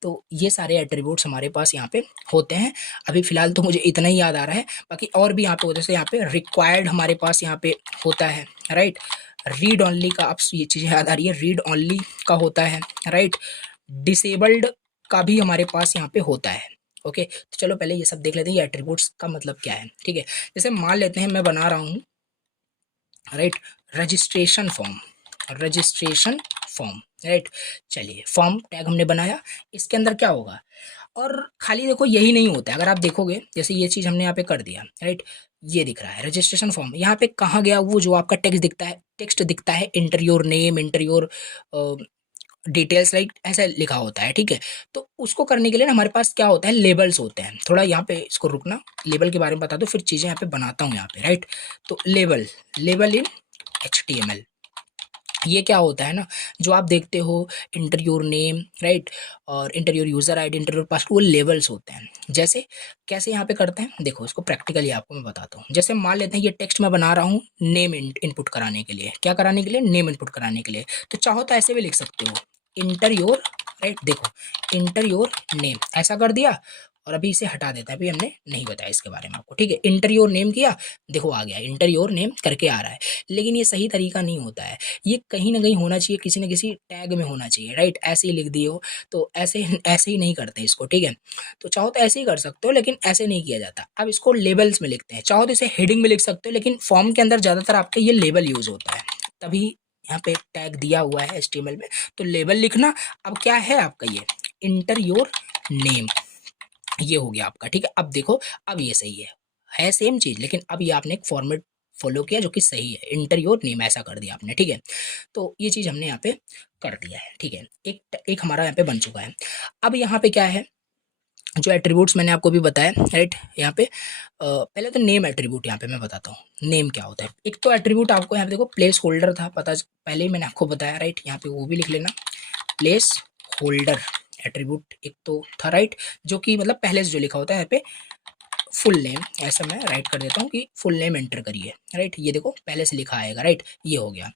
तो ये सारे एट्रीब्यूट्स हमारे पास यहाँ पे होते हैं। अभी फ़िलहाल तो मुझे इतना ही याद आ रहा है, बाकी और भी यहाँ पे होते हैं। जैसे यहाँ पे रिक्वायर्ड हमारे पास यहाँ पे होता है, राइट। रीड ओनली का, अब ये चीज़ें याद आ रही है, रीड ओनली का होता है, राइट। डिसेबल्ड का भी हमारे पास यहाँ पे होता है, ओके। तो चलो पहले ये सब देख लेते हैं, ये एट्रीब्यूट्स का मतलब क्या है, ठीक है। जैसे मान लेते हैं मैं बना रहा हूँ, right, registration form, registration form, right. चलिए फॉर्म टैग हमने बनाया, इसके अंदर क्या होगा, और खाली देखो यही नहीं होता है, अगर आप देखोगे जैसे ये चीज़ हमने यहाँ पे कर दिया, राइट। ये दिख रहा है रजिस्ट्रेशन फॉर्म, यहाँ पे कहाँ गया वो जो आपका टेक्स्ट दिखता है, टेक्स्ट दिखता है, inter your name, inter your details, right, ऐसा लिखा होता है, ठीक है। तो उसको करने के लिए ना हमारे पास क्या होता है, लेबल्स होते हैं। थोड़ा यहाँ पे इसको रुकना, लेबल के बारे में बता दो, फिर चीज़ें यहाँ पे बनाता हूँ यहाँ पे, राइट। तो लेबल, लेबल इन HTML, ये क्या होता है ना, जो आप देखते हो इंटर योर नेम, राइट, और inter your user ID, inter your password, वो लेवल्स होते हैं। जैसे कैसे यहाँ पे करते हैं, देखो इसको प्रैक्टिकली आपको मैं बताता हूँ। जैसे मान लेते हैं ये टेक्स्ट मैं बना रहा हूँ नेम इनपुट कराने के लिए, क्या कराने के लिए, नेम इनपुट कराने के लिए। तो चाहो तो ऐसे भी लिख सकते हो, इंटर योर, राइट, देखो इंटर योर नेम, ऐसा कर दिया। और अभी इसे हटा देता है, अभी हमने नहीं बताया इसके बारे में आपको, ठीक है। इंटर योर नेम किया, देखो आ गया, इंटर योर नेम करके आ रहा है। लेकिन ये सही तरीका नहीं होता है, ये कहीं ना कहीं होना चाहिए, किसी न किसी टैग में होना चाहिए, राइट। ऐसे ही लिख दिए हो तो ऐसे ऐसे ही नहीं करते इसको, ठीक है। तो चाहो तो ऐसे ही कर सकते हो, लेकिन ऐसे नहीं किया जाता। अब इसको लेबल्स में लिखते हैं, चाहो तो इसे हेडिंग में लिख सकते हो, लेकिन फॉर्म के अंदर ज़्यादातर आपके ये लेबल यूज़ होता है, तभी यहाँ पे टैग दिया हुआ है HTML में, तो लेबल लिखना। अब क्या है आपका ये इंटर योर नेम, ये हो गया आपका, ठीक है। अब देखो, अब ये सही है सेम चीज़, लेकिन अब ये आपने एक फॉर्मेट फॉलो किया जो कि सही है, इंटर योर नेम ऐसा कर दिया आपने, ठीक है। तो ये चीज़ हमने यहाँ पे कर दिया है, ठीक है। एक एक हमारा यहाँ पे बन चुका है। अब यहाँ पे क्या है, जो एट्रीब्यूट्स मैंने आपको भी बताया, राइट। यहाँ पे पहले तो नेम एट्रीब्यूट यहाँ पे मैं बताता हूँ नेम क्या होता है। एक तो एट्रीब्यूट आपको यहाँ पे देखो प्लेस होल्डर था, पता पहले ही मैंने आपको बताया, राइट। यहाँ पे वो भी लिख लेना, प्लेस होल्डर एट्रीब्यूट एक तो था, राइट, जो कि मतलब पहले से जो लिखा होता है यहाँ पे फुल नेम, ऐसा मैं राइट कर देता हूँ कि फुल नेम एंटर करिए, राइट। ये देखो पहले से लिखा आएगा, राइट, ये हो गया,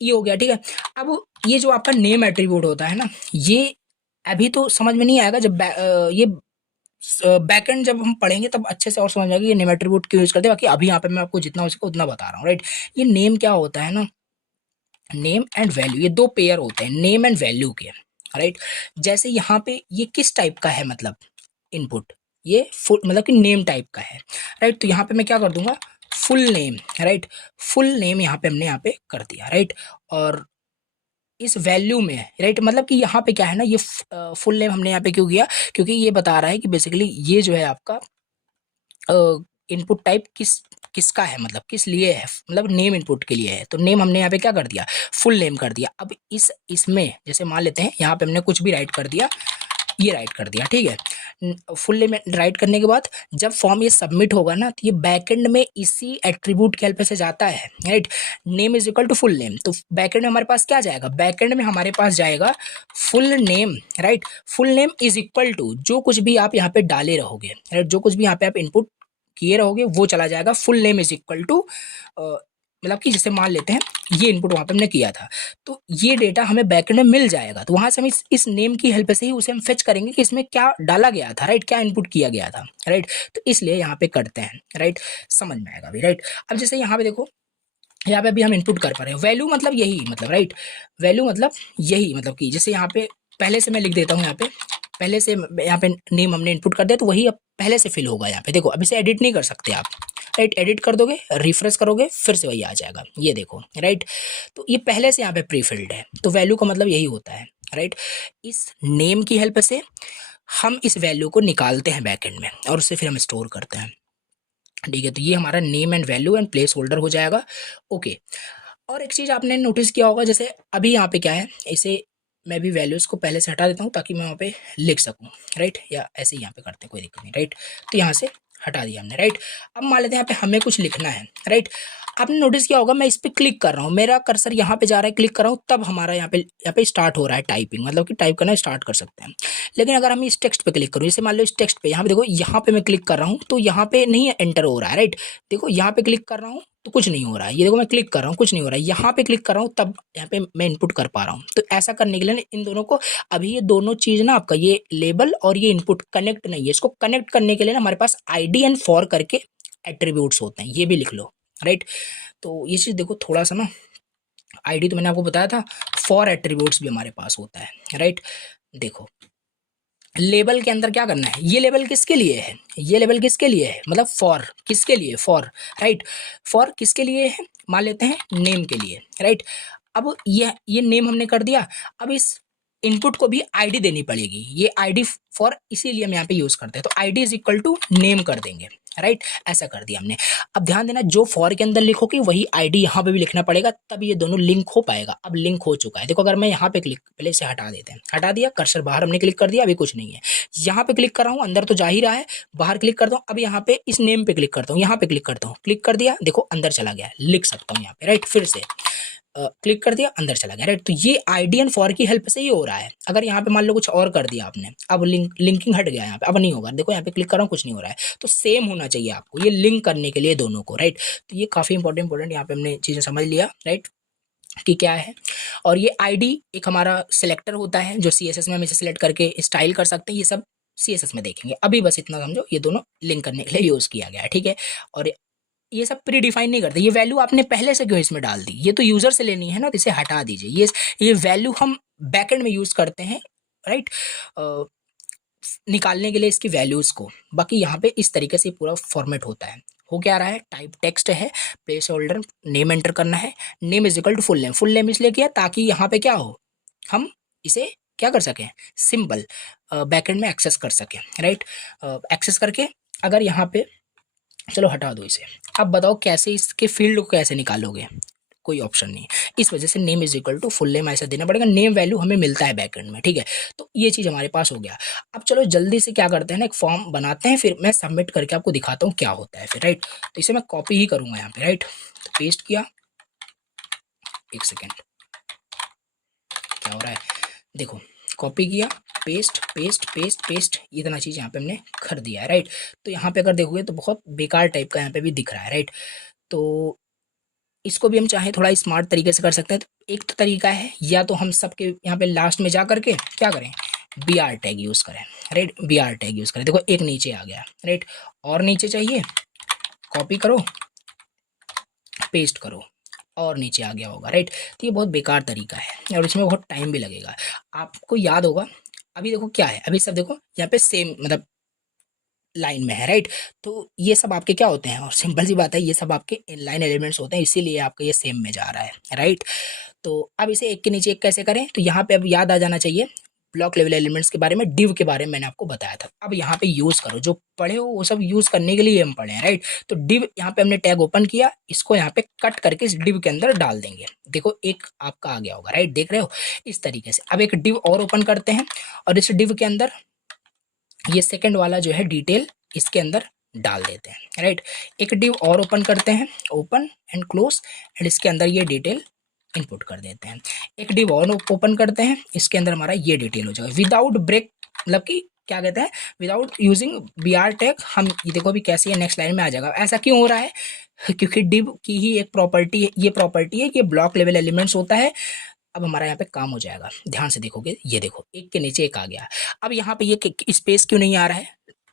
ये हो गया, ठीक है। अब ये जो आपका नेम एट्रीब्यूट होता है ना, ये अभी तो समझ में नहीं आएगा, जब ये बैकएंड जब हम पढ़ेंगे तब अच्छे से और समझ आएगा ये नेम एट्रीब्यूट क्यों यूज करते हैं। बाकी अभी यहाँ पे मैं आपको जितना हो सके उतना बता रहा हूँ, राइट। ये नेम क्या होता है ना, नेम एंड वैल्यू, ये दो पेयर होते हैं नेम एंड वैल्यू के, राइट। जैसे यहाँ पे ये किस टाइप का है, मतलब इनपुट, ये फुल मतलब कि नेम टाइप का है, राइट। तो यहाँ पे मैं क्या कर दूंगा, full name, right, full name यहाँ पे हमने यहाँ पे कर दिया, राइट। और इस वैल्यू में, राइट, मतलब कि यहाँ पे क्या है ना, ये फुल नेम हमने यहाँ पे क्यों किया, क्योंकि ये बता रहा है कि बेसिकली ये जो है आपका इनपुट टाइप किस किसका है, मतलब किस लिए है, मतलब नेम इनपुट के लिए है। तो नेम हमने यहाँ पे क्या कर दिया, फुल नेम कर दिया। अब इसमें जैसे मान लेते हैं यहाँ पे हमने कुछ भी राइट कर दिया, ये राइट कर दिया, ठीक है। फुल नेम राइट करने के बाद जब फॉर्म ये सबमिट होगा ना, तो ये बैकएंड में इसी एट्रीब्यूट के हेल्प से जाता है, right. Name is equal to full name, तो बैकएंड में हमारे पास क्या जाएगा, बैकएंड में हमारे पास जाएगा full name, right. Full name is equal to जो कुछ भी आप यहाँ पे डाले रहोगे, राइट, जो कुछ भी यहाँ पे आप इनपुट किए रहोगे वो चला जाएगा। Full name is equal to मतलब कि जैसे मान लेते हैं ये इनपुट वहाँ पे हमने किया था, तो ये डेटा हमें बैकएंड में मिल जाएगा। तो वहाँ से हम इस नेम की हेल्प से ही उसे हम फेच करेंगे कि इसमें क्या डाला गया था, राइट, क्या इनपुट किया गया था, राइट। तो इसलिए यहाँ पे करते हैं, राइट, समझ में आएगा अभी, राइट। अब जैसे यहाँ पे देखो, यहाँ पे अभी हम इनपुट कर पा रहे हैं वैल्यू, मतलब यही, मतलब राइट, वैल्यू मतलब यही, मतलब कि जैसे यहाँ पे पहले से मैं लिख देता हूँ, यहाँ पे पहले से यहाँ पे नेम हमने इनपुट कर दिया, तो वही अब पहले से फिल होगा यहाँ पे। देखो अब इसे एडिट नहीं कर सकते आप, राइट, एडिट कर दोगे, रिफ्रेश करोगे, फिर से वही आ जाएगा, ये देखो, राइट। तो ये पहले से यहाँ पे प्री फिल्ड है, तो वैल्यू का मतलब यही होता है, राइट। इस नेम की हेल्प से हम इस वैल्यू को निकालते हैं बैकएंड में और उसे फिर हम स्टोर करते हैं, ठीक है। तो ये हमारा name and value and place holder हो जाएगा, ओके। और एक चीज़ आपने नोटिस किया होगा, जैसे अभी यहाँ पे क्या है, इसे मैं भी वैल्यूज़ को पहले से हटा देता हूँ ताकि मैं वहाँ पे लिख सकूँ, राइट, या ऐसे ही यहाँ पे करते हैं, कोई दिक्कत नहीं, राइट। तो यहाँ से हटा दिया हमने, राइट। अब मान लेते हैं यहाँ पे हमें कुछ लिखना है, राइट। आपने नोटिस किया होगा मैं इस पर क्लिक कर रहा हूँ, मेरा कर्सर यहाँ पे जा रहा है, क्लिक कर रहा हूँ, तब हमारा यहाँ पे स्टार्ट हो रहा है टाइपिंग, मतलब कि टाइप करना स्टार्ट कर सकते हैं। लेकिन अगर हम इस टेक्स्ट पे क्लिक करूँ, जैसे मान लो इस टेक्स्ट पे, यहाँ पे देखो, यहाँ पे मैं क्लिक कर रहा हूँ तो यहाँ पे नहीं एंटर हो रहा है, राइट। देखो यहाँ पे क्लिक कर रहा हूँ तो कुछ नहीं हो रहा है, ये देखो मैं क्लिक कर रहा हूँ कुछ नहीं हो रहा है, यहाँ पे क्लिक कर रहा हूँ तब यहाँ पे मैं इनपुट कर पा रहा हूँ। तो ऐसा करने के लिए ना इन दोनों को, अभी ये दोनों चीज़ ना, आपका ये लेबल और ये इनपुट कनेक्ट नहीं है, इसको कनेक्ट करने के लिए ना हमारे पास आईडी एंड फॉर करके एट्रीब्यूट्स होते हैं, ये भी लिख लो, राइट। तो ये चीज़ देखो थोड़ा सा ना, आईडी तो मैंने आपको बताया था, फॉर एट्रीब्यूट्स भी हमारे पास होता है, राइट। देखो लेबल के अंदर क्या करना है, ये लेबल किसके लिए है, ये लेबल किसके लिए है, मतलब फॉर किसके लिए, फॉर, राइट। फॉर किसके लिए है, मान लेते हैं नेम के लिए, राइट। अब ये नेम हमने कर दिया, अब इस इनपुट को भी आईडी देनी पड़ेगी, ये आईडी फॉर इसीलिए हम यहाँ पे यूज करते हैं, तो ID is equal to name कर देंगे, राइट। ऐसा कर दिया हमने। अब ध्यान देना, जो फॉर के अंदर लिखोगे वही आईडी यहाँ पे भी लिखना पड़ेगा, तब ये दोनों लिंक हो पाएगा। अब लिंक हो चुका है, देखो अगर मैं यहाँ पे क्लिक, पहले से हटा देते हैं, हटा दिया, कर्सर बाहर हमने क्लिक कर दिया, अभी कुछ नहीं है। यहाँ पे क्लिक कर रहा हूँ, अंदर तो जा ही रहा है, बाहर क्लिक करता हूँ, अब यहाँ पे इस नेम पे क्लिक करता हूँ, यहाँ पे क्लिक करता हूँ, क्लिक कर दिया, देखो अंदर चला गया, लिख सकता हूँ यहाँ पे, राइट। फिर से क्लिक कर दिया, अंदर चला गया, राइट। तो ये आईडी एंड फॉर की हेल्प से ही हो रहा है। अगर यहाँ पे मान लो कुछ और कर दिया आपने, अब लिंकिंग हट गया यहाँ पे, अब नहीं होगा, देखो यहाँ पे क्लिक कर रहा हूँ कुछ नहीं हो रहा है। तो सेम होना चाहिए आपको ये लिंक करने के लिए दोनों को, राइट। तो ये काफी इंपॉर्टेंट यहाँ पे हमने चीजें समझ लिया, राइट, कि क्या है। और ये आईडी एक हमारा सिलेक्टर होता है जो सीएसएस में हम इसे सिलेक्ट करके स्टाइल कर सकते हैं, ये सब सीएसएस में देखेंगे। अभी बस इतना समझो, ये दोनों लिंक करने के लिए यूज किया गया है, ठीक है। और ये सब प्री डिफाइन नहीं करते, ये वैल्यू आपने पहले से क्यों इसमें डाल दी, ये तो यूजर से लेनी है ना, तो इसे हटा दीजिए। ये वैल्यू हम बैकएंड में यूज करते हैं, राइट, निकालने के लिए इसकी वैल्यूज को। बाकी यहाँ पे इस तरीके से पूरा फॉर्मेट होता है। हो क्या रहा है, टाइप टेक्स्ट है, प्लेस होल्डर नेम एंटर करना है, name is equal to full name, full name इसलिए किया ताकि यहाँ पे क्या हो, हम इसे क्या कर सकें, सिंपल बैकएंड में एक्सेस कर सकें, राइट। एक्सेस करके अगर यहाँ पे, चलो हटा दो इसे। अब बताओ कैसे इसके फील्ड को कैसे निकालोगे, कोई ऑप्शन नहीं। इस वजह से name is equal to full name ऐसा देना पड़ेगा, नेम वैल्यू हमें मिलता है बैकएंड में, ठीक है। तो ये चीज़ हमारे पास हो गया। अब चलो जल्दी से क्या करते हैं ना, एक फॉर्म बनाते हैं, फिर मैं सबमिट करके आपको दिखाता हूँ क्या होता है फिर, राइट। तो इसे मैं कॉपी ही करूँगा यहाँ पे, राइट। तो पेस्ट किया, एक सेकेंड, क्या हो रहा है, देखो कॉपी किया, पेस्ट पेस्ट पेस्ट पेस्ट, इतना चीज़ यहाँ पे हमने कर दिया है, राइट। तो यहाँ पे अगर देखोगे तो बहुत बेकार टाइप का यहाँ पे भी दिख रहा है, राइट। तो इसको भी हम चाहे थोड़ा स्मार्ट तरीके से कर सकते हैं। तो एक तो तरीका है, या तो हम सबके यहाँ पे लास्ट में जा करके क्या करें, बी आर टैग यूज़ करें, right, b r tag use करें। देखो एक नीचे आ गया, राइट, और नीचे चाहिए, कॉपी करो, पेस्ट करो, और नीचे आ गया होगा, राइट। तो ये बहुत बेकार तरीका है और इसमें बहुत टाइम भी लगेगा। आपको याद होगा, अभी देखो क्या है, अभी सब देखो यहाँ पे सेम मतलब लाइन में है, राइट। तो ये सब आपके क्या होते हैं, और सिंपल सी बात है, ये सब आपके इनलाइन एलिमेंट्स होते हैं, इसीलिए आपका ये सेम में जा रहा है, राइट। तो अब इसे एक के नीचे एक कैसे करें, तो यहाँ पे अब याद आ जाना चाहिए, ब्लॉक लेवल एलिमेंट्स के बारे में, डिव के बारे में मैंने आपको बताया था। अब यहाँ पे यूज करो, जो पढ़े हो वो सब यूज करने के लिए हम पढ़े हैं, राइट। तो डिव यहाँ पे हमने टैग ओपन किया, इसको यहाँ पे कट करके इस डिव के अंदर डाल देंगे। देखो एक आपका आ गया होगा, राइट, देख रहे हो इस तरीके से। अब एक डिव और ओपन करते हैं और इस डिव के अंदर ये सेकंड वाला जो है डिटेल इसके अंदर डाल देते हैं, राइट। एक डिव और ओपन करते हैं, ओपन एंड क्लोज, एंड इसके अंदर ये डिटेल इनपुट कर देते हैं। एक डिव और ओपन करते हैं, इसके अंदर हमारा ये डिटेल हो जाएगा विदाउट ब्रेक, मतलब कि क्या कहते हैं, विदाउट यूजिंग br टैग। हम ये देखो अभी कैसे ये नेक्स्ट लाइन में आ जाएगा। ऐसा क्यों हो रहा है, क्योंकि डिव की ही एक प्रॉपर्टी है, ये प्रॉपर्टी है कि ब्लॉक लेवल एलिमेंट्स होता है। अब हमारा यहाँ पे काम हो जाएगा, ध्यान से देखोगे, ये देखो एक के नीचे एक आ गया। अब यहाँ पे ये स्पेस क्यों नहीं आ रहा है,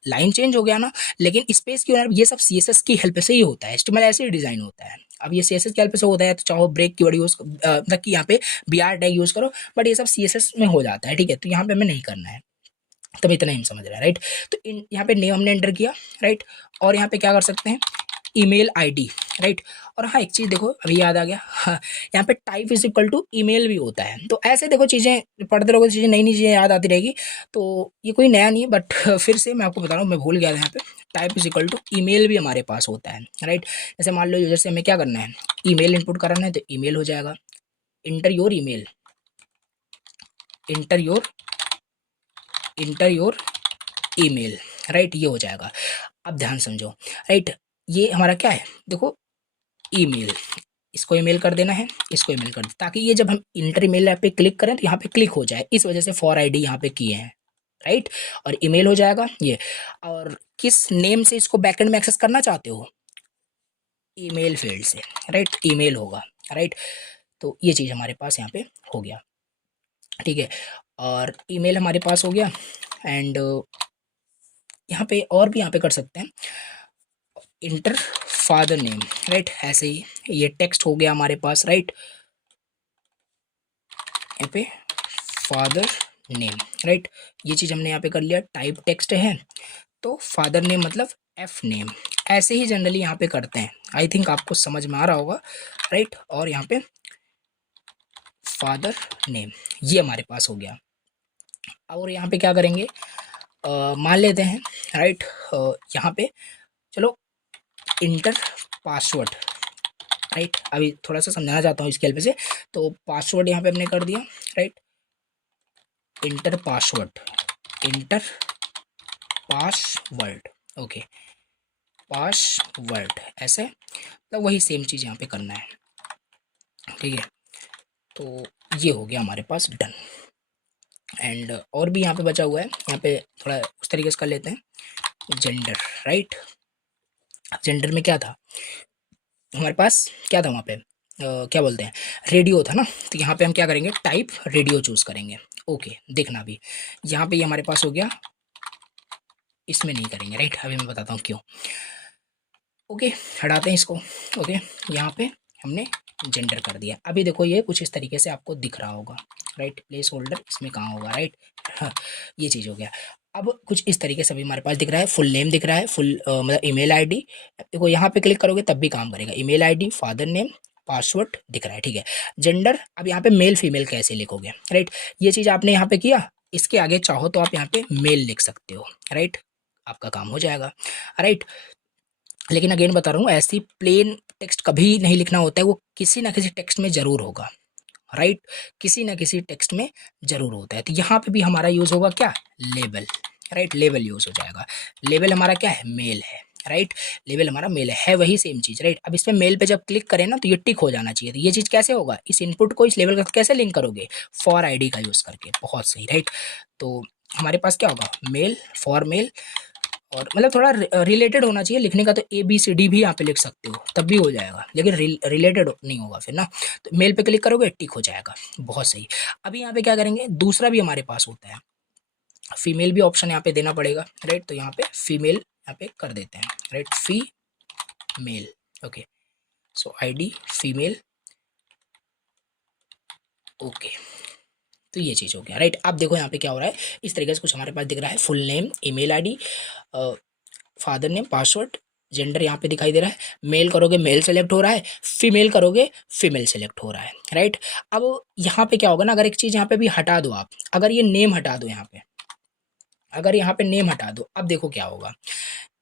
लाइन चेंज हो गया ना, लेकिन स्पेस क्यों आ रहा है, ये सब सीएसएस की हेल्प से ही होता है, HTML ऐसे ही डिजाइन होता है। अब ये सीएसएस की हेल्प से होता है, तो चाहो ब्रेक कीवर्ड यूज तक कि यहाँ पे br टैग यूज करो, बट ये सब सीएसएस में हो जाता है, ठीक है। तो यहाँ पे हमें नहीं करना है, तब इतना ही हम समझ रहे हैं, राइट। तो यहाँ पे नेम हमने एंटर किया, राइट, और यहाँ पे क्या कर सकते हैं, ईमेल आईडी, राइट। और हाँ एक चीज देखो अभी याद आ गया, हाँ, यहाँ पे type is equal to email भी होता है। तो ऐसे देखो चीजें पढ़ते रहोगे, चीजें नई नई चीजें याद आती रहेगी। तो ये कोई नया नहीं है, बट फिर से मैं आपको बता रहा हूँ, मैं भूल गया था। यहाँ पे type is equal to email भी हमारे पास होता है, राइट। जैसे मान लो यूजर से हमें क्या करना है, ईमेल इनपुट करना है, तो ईमेल हो जाएगा, inter your email, inter your email, right, ये हो जाएगा। अब ध्यान समझो, राइट, ये हमारा क्या है, देखो ईमेल, इसको ईमेल कर देना है, इसको ईमेल कर दे, ताकि ये जब हम इंटर ईमेल पे क्लिक करें तो यहाँ पे क्लिक हो जाए, इस वजह से फॉर आईडी यहाँ पे किए हैं, राइट। और ईमेल हो जाएगा ये। और किस नेम से इसको बैकएंड में एक्सेस करना चाहते हो, ईमेल फील्ड से, राइट, ईमेल होगा, राइट। तो ये चीज़ हमारे पास यहाँ पे हो गया, ठीक है। और ईमेल हमारे पास हो गया, एंड यहाँ पे और भी यहाँ पे कर सकते हैं, इंटर फादर नेम, राइट, ऐसे ही ये टेक्स्ट हो गया हमारे पास, राइट, यहाँ पे फादर नेम, राइट, ये चीज़ हमने यहाँ पे कर लिया। टाइप टेक्स्ट है तो फादर नेम मतलब एफ नेम, ऐसे ही जनरली यहाँ पे करते हैं। आई थिंक आपको समझ में आ रहा होगा, राइट। और यहाँ पे फादर नेम ये हमारे पास हो गया। और यहाँ पे क्या करेंगे, मान लेते हैं, राइट, यहाँ पे चलो इंटर पासवर्ड, राइट। अभी थोड़ा सा समझाना चाहता हूँ इसके हेल्प से। तो पासवर्ड यहाँ पे हमने कर दिया, right, inter password, inter password, okay, password ऐसे, तो वही सेम चीज़ यहाँ पे करना है, ठीक है। तो ये हो गया हमारे पास डन। एंड और भी यहाँ पे बचा हुआ है, यहाँ पे थोड़ा उस तरीके से कर लेते हैं, जेंडर, राइट। जेंडर में क्या था हमारे पास, क्या था वहाँ पे, क्या बोलते हैं, रेडियो था ना। तो यहाँ पे हम क्या करेंगे, टाइप रेडियो चूज करेंगे, ओके। देखना भी यहाँ पे ये हमारे पास हो गया, इसमें नहीं करेंगे, राइट। अभी मैं बताता हूँ क्यों, ओके, हटाते हैं इसको, ओके। यहाँ पे हमने जेंडर कर दिया। अभी देखो ये कुछ इस तरीके से आपको दिख रहा होगा, राइट, प्लेस होल्डर इसमें कहाँ होगा, राइट, हाँ, ये चीज़ हो गया। अब कुछ इस तरीके से अभी हमारे पास दिख रहा है, फुल नेम दिख रहा है, फुल मतलब ईमेल आईडी, देखो यहाँ पे क्लिक करोगे तब भी काम करेगा, email ID, father name, password दिख रहा है, ठीक है। जेंडर, अब यहाँ पे मेल फीमेल कैसे लिखोगे, राइट, ये चीज़ आपने यहाँ पे किया, इसके आगे चाहो तो आप यहाँ पे मेल लिख सकते हो, राइट, आपका काम हो जाएगा, राइट। लेकिन अगेन बता रहा हूँ, ऐसी प्लेन टेक्स्ट कभी नहीं लिखना होता है, वो किसी ना किसी टेक्स्ट में जरूर होगा, राइट, किसी ना किसी टेक्स्ट में जरूर होता है। तो यहाँ पे भी हमारा यूज होगा क्या, लेबल, राइट, लेबल यूज हो जाएगा। लेबल हमारा क्या है, मेल है, राइट, लेबल हमारा मेल है वही सेम चीज, राइट। अब इसमें मेल पे जब क्लिक करें ना तो ये टिक हो जाना चाहिए। तो ये चीज कैसे होगा, इस इनपुट को इस लेबल का कैसे लिंक करोगे, फॉर आईडी का यूज करके, बहुत सही, राइट। तो हमारे पास क्या होगा, मेल, फॉर मेल, और मतलब थोड़ा रिलेटेड होना चाहिए लिखने का, तो ABCD भी यहाँ पे लिख सकते हो तब भी हो जाएगा, लेकिन रिलेटेड नहीं होगा फिर ना। तो मेल पे क्लिक करोगे टिक हो जाएगा, बहुत सही। अभी यहाँ पे क्या करेंगे, दूसरा भी हमारे पास होता है, फीमेल भी ऑप्शन यहाँ पे देना पड़ेगा, राइट। तो यहाँ पे फीमेल यहाँ पे कर देते हैं, राइट, फीमेल, ओके। सो ID फीमेल, ओके। तो ये चीज़ हो गया, राइट। अब देखो यहाँ पे क्या हो रहा है, इस तरीके से कुछ हमारे पास दिख रहा है, full name, email ID, father name, password, gender यहाँ पे दिखाई दे रहा है, मेल करोगे मेल सेलेक्ट हो रहा है, फीमेल करोगे फीमेल सेलेक्ट हो रहा है, राइट। अब यहाँ पे क्या होगा ना, अगर एक चीज़ यहाँ पे भी हटा दो आप, अगर ये नेम हटा दो यहाँ पे, अगर यहाँ पे नेम हटा दो, अब देखो क्या होगा,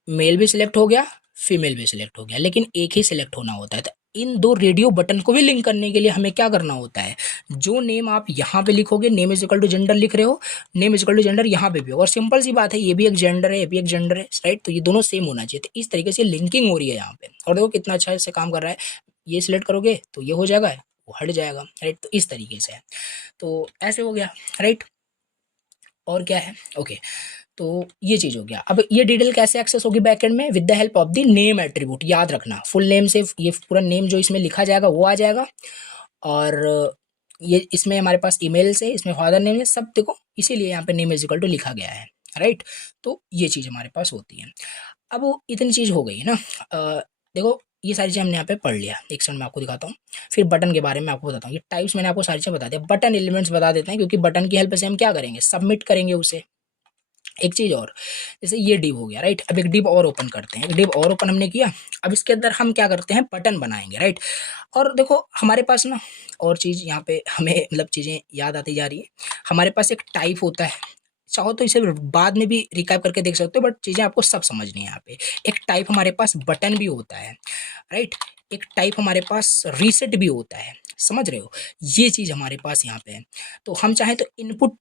मेल भी सिलेक्ट हो गया, फीमेल भी सिलेक्ट हो गया, लेकिन एक ही सिलेक्ट होना होता है। तो इन दो रेडियो बटन को भी लिंक करने के लिए हमें क्या करना होता है, जो नेम आप यहाँ पे लिखोगे, name is equal to gender लिख रहे हो, name is equal to gender यहाँ पे भी हो, और सिंपल सी बात है, ये भी एक जेंडर है, ये भी एक जेंडर है, राइट। तो ये दोनों सेम होना चाहिए। तो इस तरीके से लिंकिंग हो रही है यहाँ पे, और देखो कितना अच्छा से काम कर रहा है। ये सिलेक्ट करोगे तो ये हो जाएगा, वो हट जाएगा, राइट। तो इस तरीके से है, तो ऐसे हो गया, राइट। और क्या है, ओके। तो ये चीज़ हो गया। अब ये डिटेल कैसे एक्सेस होगी बैकएंड में, with the help of the name attribute. याद रखना, फुल नेम से ये पूरा नेम जो इसमें लिखा जाएगा वो आ जाएगा, और ये इसमें हमारे पास ईमेल से, इसमें फादर नेम है, सब देखो, इसीलिए यहाँ पे नेम इज इक्वल टू लिखा गया है, राइट। तो ये चीज़ हमारे पास होती है। अब वो इतनी चीज़ हो गई है ना, देखो ये सारी चीज़ हमने यहाँ पे पढ़ लिया। एक सेकंड मैं आपको दिखाता हूँ, फिर बटन के बारे में आपको बताता हूँ। ये टाइप्स मैंने आपको सारी चीज़ बता दिया, बटन एलिमेंट्स बता देते हैं, क्योंकि बटन की हेल्प से हम क्या करेंगे, सबमिट करेंगे उसे। एक चीज़ और, जैसे ये डिव हो गया, राइट। अब एक डिव और ओपन करते हैं, एक डिव और ओपन हमने किया। अब इसके अंदर हम क्या करते हैं, बटन बनाएंगे, राइट। और देखो हमारे पास ना और चीज़ यहाँ पे हमें मतलब चीज़ें याद आती जा रही है। हमारे पास एक टाइप होता है, चाहो तो इसे बाद में भी रिकैप करके देख सकते हो, बट चीज़ें आपको सब समझनी है यहाँ पे। एक टाइप हमारे पास बटन भी होता है, राइट। एक टाइप हमारे पास रीसेट भी होता है, समझ रहे हो। ये चीज़ हमारे पास यहाँ पे है। तो हम चाहें तो इनपुट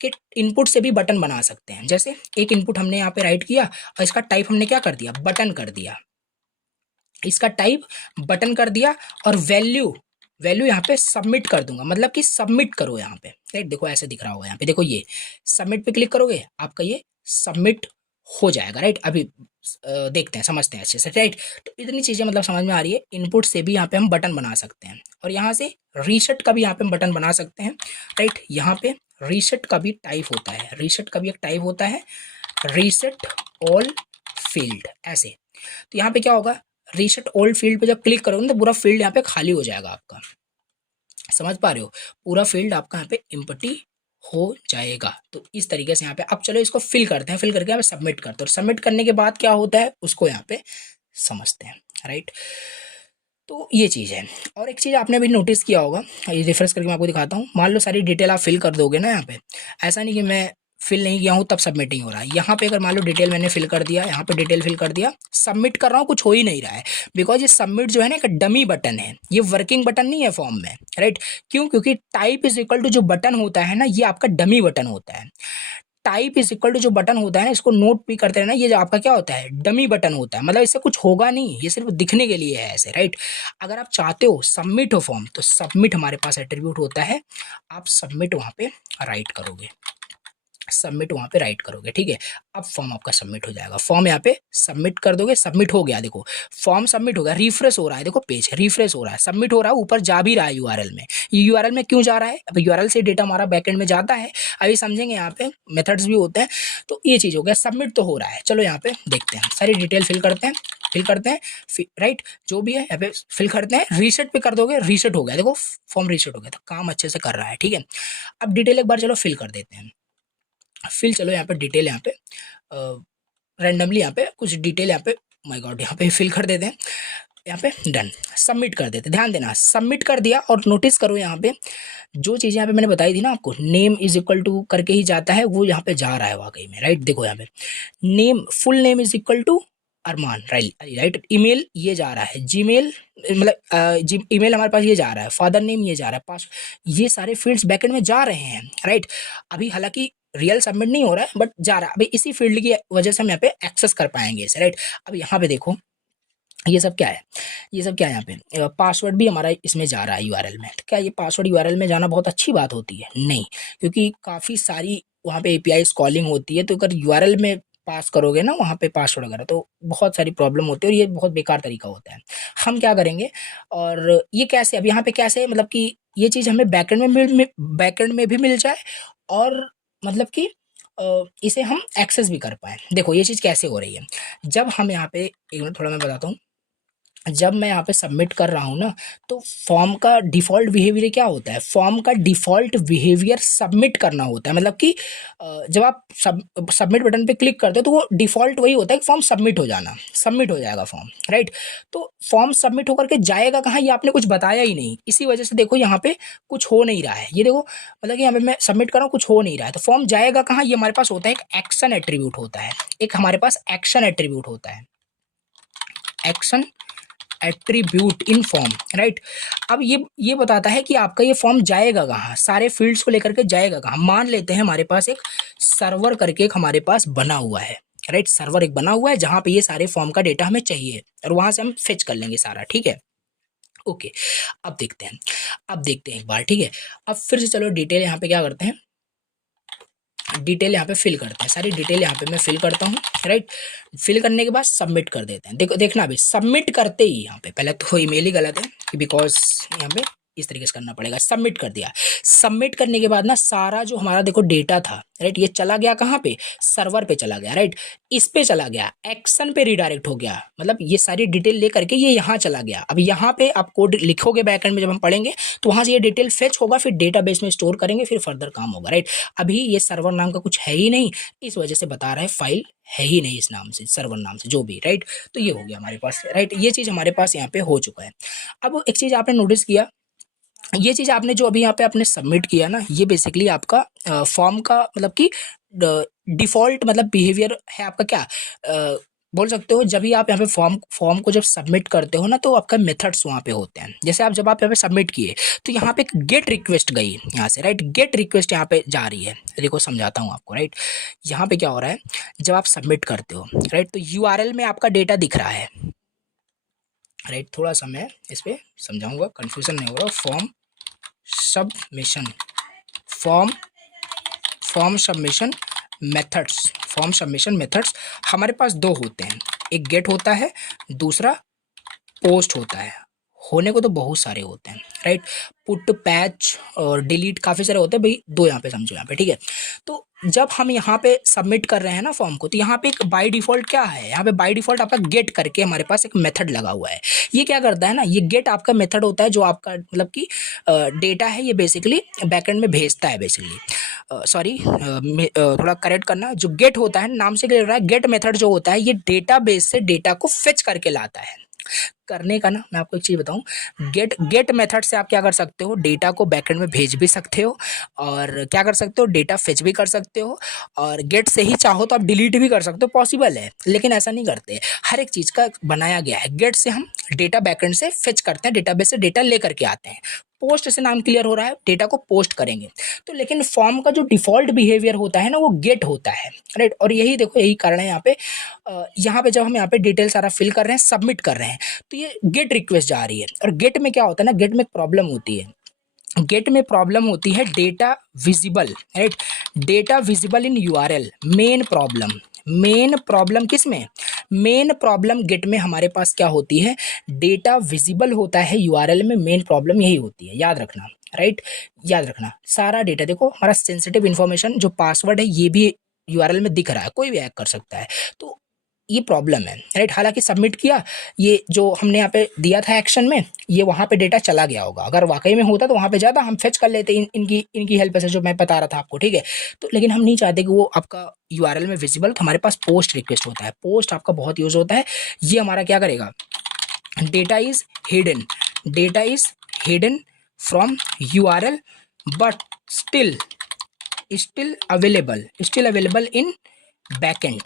के इनपुट से भी बटन बना सकते हैं। जैसे एक इनपुट हमने यहाँ पे राइट किया, और इसका टाइप हमने क्या कर दिया, बटन कर दिया, इसका टाइप बटन कर दिया, और वैल्यू वैल्यू यहाँ पे सबमिट कर दूंगा, मतलब कि सबमिट करो यहाँ पे, राइट। देखो ऐसे दिख रहा होगा यहाँ पे, देखो ये सबमिट पे क्लिक करोगे, आपका ये सबमिट हो जाएगा, राइट। अभी देखते हैं, समझते हैं अच्छे से, राइट। तो इतनी चीज़ें मतलब समझ में आ रही है। इनपुट से भी यहाँ पे हम बटन बना सकते हैं, और यहाँ से रीसेट का भी यहाँ पे हम बटन बना सकते हैं, राइट। यहाँ पे रीसेट का भी टाइप होता है, रीसेट का भी एक टाइप होता है, रीसेट ऑल फील्ड, ऐसे। तो यहाँ पे क्या होगा, रीसेट ओल्ड फील्ड पे जब क्लिक करोगे ना, तो पूरा फील्ड यहाँ पे खाली हो जाएगा आपका, समझ पा रहे हो। पूरा फील्ड आपका यहाँ पे एम्प्टी हो जाएगा। तो इस तरीके से यहाँ पे, अब चलो इसको फिल करते हैं, फिल करके यहाँ पे सबमिट करते हैं, और सबमिट करने के बाद क्या होता है उसको यहाँ पे समझते हैं, राइट। तो ये चीज़ है। और एक चीज़ आपने अभी नोटिस किया होगा, ये रिफ्रेश करके मैं आपको दिखाता हूँ। मान लो सारी डिटेल आप फिल कर दोगे ना यहाँ पे, ऐसा नहीं कि मैं फिल नहीं किया हूँ तब सबमिटिंग हो रहा है। यहाँ पे अगर मान लो डिटेल मैंने फिल कर दिया, यहाँ पे डिटेल फिल कर दिया, सबमिट कर रहा हूँ, कुछ हो ही नहीं रहा है, बिकॉज ये सबमिट जो है ना एक डमी बटन है, ये वर्किंग बटन नहीं है फॉर्म में, राइट। क्यों, क्योंकि टाइप इज इक्वल टू जो बटन होता है ना, ये आपका डमी बटन होता है। टाइप इज इक्वल टू जो बटन होता है ना, इसको नोट भी करते रहना, ये जो आपका क्या होता है, डमी बटन होता है, मतलब इससे कुछ होगा नहीं, ये सिर्फ दिखने के लिए है ऐसे, राइट। अगर आप चाहते हो सबमिट हो फॉर्म, तो सबमिट हमारे पास एट्रीब्यूट होता है, आप सबमिट वहाँ पे राइट करोगे, सबमिट वहाँ पे राइट करोगे, ठीक है। अब फॉर्म आपका सबमिट हो जाएगा, फॉर्म यहाँ पे सबमिट कर दोगे, सबमिट हो गया, देखो फॉर्म सबमिट हो गया, रिफ्रेश हो रहा है, देखो पेज रिफ्रेश हो रहा है, सबमिट हो रहा है, ऊपर जा भी रहा है यूआरएल में। ये यूआरएल में क्यों जा रहा है, अब यूआरएल से डेटा हमारा बैकएंड में जाता है, अभी समझेंगे, यहाँ पे मेथड्स भी होते हैं। तो ये चीज़ हो गया, सबमिट तो हो रहा है। चलो यहाँ पे देखते हैं, सारी डिटेल फिल करते हैं, फिल करते हैं, राइट, जो भी है यहाँ पे फिल करते हैं, रीसेट पे कर दोगे, रीसेट हो गया, देखो फॉर्म रीसेट हो गया, तो काम अच्छे से कर रहा है, ठीक है। अब डिटेल एक बार चलो फिल कर देते हैं, फिल चलो यहाँ पे डिटेल, यहाँ पे रैंडमली यहाँ पे कुछ डिटेल यहाँ पे, माय गॉड, यहाँ पे फिल कर देते हैं, यहाँ पे डन, सबमिट कर देते। ध्यान देना, सबमिट कर दिया, और नोटिस करो यहाँ पे जो चीज़ें यहाँ पे मैंने बताई थी ना आपको, नेम इज इक्वल टू करके ही जाता है, वो यहाँ पे जा रहा है वाकई में, राइट। देखो यहाँ पे name, full name is equal to Arman, right. Email ये जा रहा है, जीमेल मतलब ईमेल हमारे पास ये जा रहा है, फादर नेम ये जा रहा है, पास, ये सारे फील्ड्स बैकएंड में जा रहे हैं, राइट। अभी हालांकि रियल सबमिट नहीं हो रहा है, बट जा रहा है, अभी इसी फील्ड की वजह से हम यहाँ पे एक्सेस कर पाएंगे इसे, राइट। अब यहाँ पे देखो ये सब क्या है, ये सब क्या है, यहाँ पे पासवर्ड भी हमारा इसमें जा रहा है यूआरएल में। तो क्या ये पासवर्ड यूआरएल में जाना बहुत अच्छी बात होती है, नहीं, क्योंकि काफ़ी सारी वहाँ पे एपीआई कॉलिंग होती है, तो अगर यूआरएल में पास करोगे ना वहाँ पे पासवर्ड वगैरह, तो बहुत सारी प्रॉब्लम होती है, और ये बहुत बेकार तरीका होता है। हम क्या करेंगे, और ये कैसे, अब यहाँ पे कैसे, मतलब कि ये चीज़ हमें बैकएंड में भी मिल जाए, और मतलब कि इसे हम एक्सेस भी कर पाए। देखो ये चीज़ कैसे हो रही है, जब हम यहाँ पे, एक मिनट थोड़ा मैं बताता हूँ, जब मैं यहाँ पे सबमिट कर रहा हूँ ना, तो फॉर्म का डिफ़ॉल्ट बिहेवियर क्या होता है? फॉर्म का डिफ़ॉल्ट बिहेवियर सबमिट करना होता है। मतलब कि जब आप सबमिट बटन पे क्लिक करते हो तो वो डिफ़ॉल्ट वही होता है कि फॉर्म सबमिट हो जाना, सबमिट हो जाएगा फॉर्म, राइट? तो फॉर्म सबमिट होकर के जाएगा कहाँ, ये आपने कुछ बताया ही नहीं। इसी वजह से देखो यहाँ पे कुछ हो नहीं रहा है। ये देखो, मतलब कि यहाँ पे मैं सबमिट कर रहा हूँ, कुछ हो नहीं रहा है। तो फॉर्म जाएगा कहाँ, ये हमारे पास होता है एक एक्शन एट्रीब्यूट होता है। एक हमारे पास एक्शन एट्रीब्यूट होता है, action attribute in form, right? अब ये बताता है कि आपका ये फॉर्म जाएगा कहाँ, सारे फील्ड्स को लेकर के जाएगा कहाँ। मान लेते हैं हमारे पास एक सर्वर करके एक हमारे पास बना हुआ है, राइट? सर्वर एक बना हुआ है जहाँ पे ये सारे फॉर्म का डेटा हमें चाहिए और वहां से हम फेच कर लेंगे सारा, ठीक है? ओके, अब देखते हैं, अब देखते हैं एक बार, ठीक है? अब फिर से चलो डिटेल यहाँ पे क्या करते हैं, डिटेल यहाँ पे फिल करते हैं। सारी डिटेल यहाँ पे मैं फिल करता हूँ, राइट? फिल करने के बाद सबमिट कर देते हैं। देखो, देखना अभी सबमिट करते ही यहाँ पे पहले तो ईमेल ही गलत है, बिकॉज यहाँ पे इस तरीके से करना पड़ेगा। सबमिट कर दिया, सबमिट करने के बाद ना सारा जो हमारा देखो डेटा था, राइट, ये चला गया कहाँ पे, सर्वर पे चला गया, राइट? इस पे चला गया, एक्शन पे रिडायरेक्ट हो गया, मतलब ये सारी डिटेल लेकर के ये यहाँ चला गया। अब यहाँ पे आप कोड लिखोगे बैकएंड में, जब हम पढ़ेंगे तो वहां से ये डिटेल फेच होगा, फिर डेटाबेस में स्टोर करेंगे, फिर फर्दर काम होगा, राइट? अभी ये सर्वर नाम का कुछ है ही नहीं, इस वजह से बता रहा है फाइल है ही नहीं इस नाम से, सर्वर नाम से जो भी, राइट? तो ये हो गया हमारे पास, राइट? ये चीज हमारे पास यहाँ पे हो चुका है। अब एक चीज आपने नोटिस किया, ये चीज आपने जो अभी यहाँ पे आपने सबमिट किया ना, ये बेसिकली आपका फॉर्म का मतलब कि डिफॉल्ट मतलब बिहेवियर है आपका, क्या बोल सकते हो। जब भी आप यहाँ पे फॉर्म फॉर्म को जब सबमिट करते हो ना, तो आपका मेथड्स वहाँ पे होते हैं। जैसे आप जब आप यहाँ पे सबमिट किए तो यहाँ पे एक गेट रिक्वेस्ट गई यहाँ से, राइट? गेट रिक्वेस्ट यहाँ पे जा रही है। देखो समझाता हूँ आपको, राइट? यहाँ पे क्या हो रहा है, जब आप सबमिट करते हो, राइट, तो यूआरएल में आपका डेटा दिख रहा है, राइट? थोड़ा सा मैं इस पे समझाऊंगा, कंफ्यूजन नहीं होगा। Form submission, form form submission methods, form submission methods हमारे पास दो होते हैं, एक गेट होता है, दूसरा पोस्ट होता है। होने को तो बहुत सारे होते हैं, राइट? पुट, पैच और डिलीट काफ़ी सारे होते हैं भाई, दो यहाँ पे समझो यहाँ पे, ठीक है? तो जब हम यहाँ पे सबमिट कर रहे हैं ना फॉर्म को, तो यहाँ पे एक बाय डिफॉल्ट क्या है, यहाँ पे बाय डिफॉल्ट आपका गेट करके हमारे पास एक मेथड लगा हुआ है। ये क्या करता है ना, ये गेट आपका मेथड होता है जो आपका मतलब कि डेटा है, ये बेसिकली बैकएंड में भेजता है बेसिकली। सॉरी, थोड़ा करेक्ट करना, जो गेट होता है नाम से क्लियर हो रहा है, गेट मेथड जो होता है ये डेटाबेस से डेटा को फेच करके लाता है। करने का ना, मैं आपको एक चीज़ बताऊं, गेट गेट मेथड से आप क्या कर सकते हो, डेटा को बैकएंड में भेज भी सकते हो, और क्या कर सकते हो, डेटा फेच भी कर सकते हो, और गेट से ही चाहो तो आप डिलीट भी कर सकते हो, पॉसिबल है। लेकिन ऐसा नहीं करते, हर एक चीज़ का बनाया गया है। गेट से हम डेटा बैकएंड से फेच करते हैं, डेटाबेस से डेटा लेकर के आते हैं। पोस्ट से नाम क्लियर हो रहा है, डेटा को पोस्ट करेंगे। तो लेकिन फॉर्म का जो डिफॉल्ट बिहेवियर होता है ना, वो गेट होता है, राइट? और यही देखो, यही कारण है यहाँ पे जब हम यहाँ पे डिटेल सारा फिल कर रहे हैं, सबमिट कर रहे हैं, तो ये गेट रिक्वेस्ट जा रही है। और गेट में क्या होता है ना, गेट में एक प्रॉब्लम होती है, गेट में प्रॉब्लम होती है data visible, right? Data visible in URL, main problem, main problem किस में, मेन प्रॉब्लम गेट में हमारे पास क्या होती है, डेटा विजिबल होता है यूआरएल में, मेन प्रॉब्लम यही होती है, याद रखना, राइट? याद रखना, सारा डेटा देखो, हमारा सेंसिटिव इन्फॉर्मेशन जो पासवर्ड है ये भी यूआरएल में दिख रहा है, कोई भी हैक कर सकता है, तो ये प्रॉब्लम है, राइट? हालांकि सबमिट किया, ये जो हमने यहाँ पे दिया था एक्शन में, ये वहाँ पे डेटा चला गया होगा। अगर वाकई में होता तो वहाँ पे जाता, हम फेच कर लेते इनकी हेल्प से, जो मैं बता रहा था आपको, ठीक है? तो लेकिन हम नहीं चाहते कि वो आपका यूआरएल में विजिबल, तो हमारे पास पोस्ट रिक्वेस्ट होता है, पोस्ट आपका बहुत यूज होता है। ये हमारा क्या करेगा, data is hidden, data is hidden from URL but still still available in backend,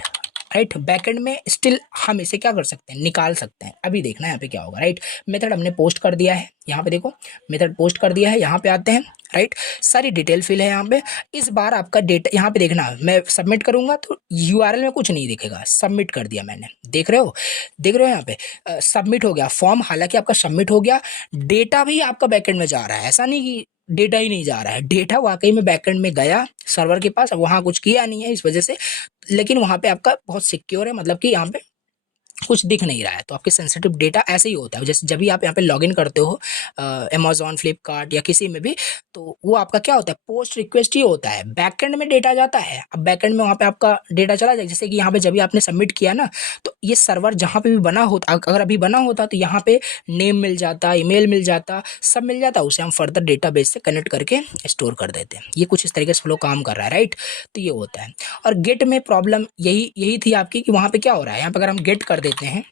right? Backend में स्टिल हम इसे क्या कर सकते हैं, निकाल सकते हैं। अभी देखना है यहाँ पे क्या होगा, राइट? मेथड हमने पोस्ट कर दिया है, यहाँ पे देखो मेथड पोस्ट कर दिया है, यहाँ पे आते हैं, राइट? सारी डिटेल फिल है यहाँ पे। इस बार आपका डेटा यहाँ पे देखना, मैं सबमिट करूंगा तो यूआरएल में कुछ नहीं दिखेगा, सबमिट कर दिया मैंने, देख रहे हो, देख रहे हो यहाँ पे सबमिट हो गया फॉर्म। हालांकि आपका सबमिट हो गया, डेटा भी आपका बैकएंड में जा रहा है, ऐसा नहीं कि डेटा ही नहीं जा रहा है, डेटा वाकई में बैकएंड में गया सर्वर के पास, अब वहाँ कुछ किया नहीं है इस वजह से, लेकिन वहाँ पे आपका बहुत सिक्योर है, मतलब कि यहाँ पे कुछ दिख नहीं रहा है, तो आपके सेंसिटिव डेटा ऐसे ही होता है। जैसे जब भी आप यहाँ पे लॉगिन करते हो अमेजोन, फ्लिपकार्ट या किसी में भी, तो वो आपका क्या होता है, पोस्ट रिक्वेस्ट ही होता है, बैकएंड में डेटा जाता है। अब बैकएंड में वहाँ पे आपका डेटा चला जाए, जैसे कि यहाँ पे जब भी आपने सबमिट किया ना, तो ये सर्वर जहाँ पे भी बना होता, अगर अभी बना होता तो यहाँ पे नेम मिल जाता, ईमेल मिल जाता, सब मिल जाता, उसे हम फर्दर डेटाबेस से कनेक्ट करके स्टोर कर देते हैं। ये कुछ इस तरीके से फ्लो काम कर रहा है, राइट। तो ये होता है। और गेट में प्रॉब्लम यही यही थी आपकी कि वहाँ पे क्या हो रहा है, यहाँ पे अगर हम गेट कर देते हैं,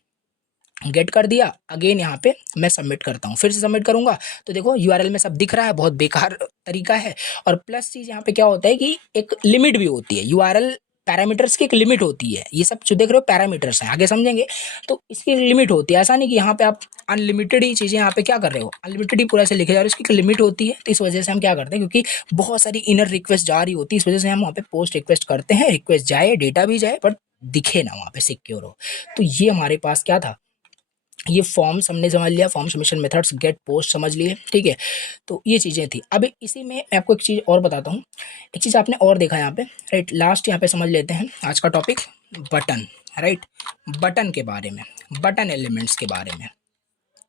गेट कर दिया, अगेन यहाँ पे मैं सबमिट करता हूँ, फिर से सबमिट करूंगा, तो देखो यूआरएल में सब दिख रहा है, बहुत बेकार तरीका है। और प्लस चीज़ यहाँ पे क्या होता है कि एक लिमिट भी होती है, यूआरएल पैरामीटर्स की एक लिमिट होती है, ये सब जो देख रहे हो पैरामीटर्स हैं, आगे समझेंगे। तो इसकी लिमिट होती है, ऐसा नहीं कि यहाँ पे आप अनलिमिटेड ही चीज़ें यहाँ पे क्या कर रहे हो, अनलिमिटेड ही पूरा से लिखे जा रहे हो, इसकी एक लिमिट होती है। तो इस वजह से हम क्या करते हैं, क्योंकि बहुत सारी इनर रिक्वेस्ट जा रही होती है, इस वजह से हम वहाँ पे पोस्ट रिक्वेस्ट करते हैं, रिक्वेस्ट जाए, डेटा भी जाए, बट दिखे ना वहाँ पे, सिक्योर हो। तो ये हमारे पास क्या था, ये फॉर्म्स हमने समझ लिया, form submission methods, get, post समझ लिए, ठीक है। तो ये चीज़ें थी। अब इसी में मैं आपको एक चीज़ और बताता हूँ, एक चीज़ आपने और देखा यहाँ पे, राइट। लास्ट यहाँ पे समझ लेते हैं आज का टॉपिक, बटन, राइट। बटन के बारे में, बटन एलिमेंट्स के बारे में,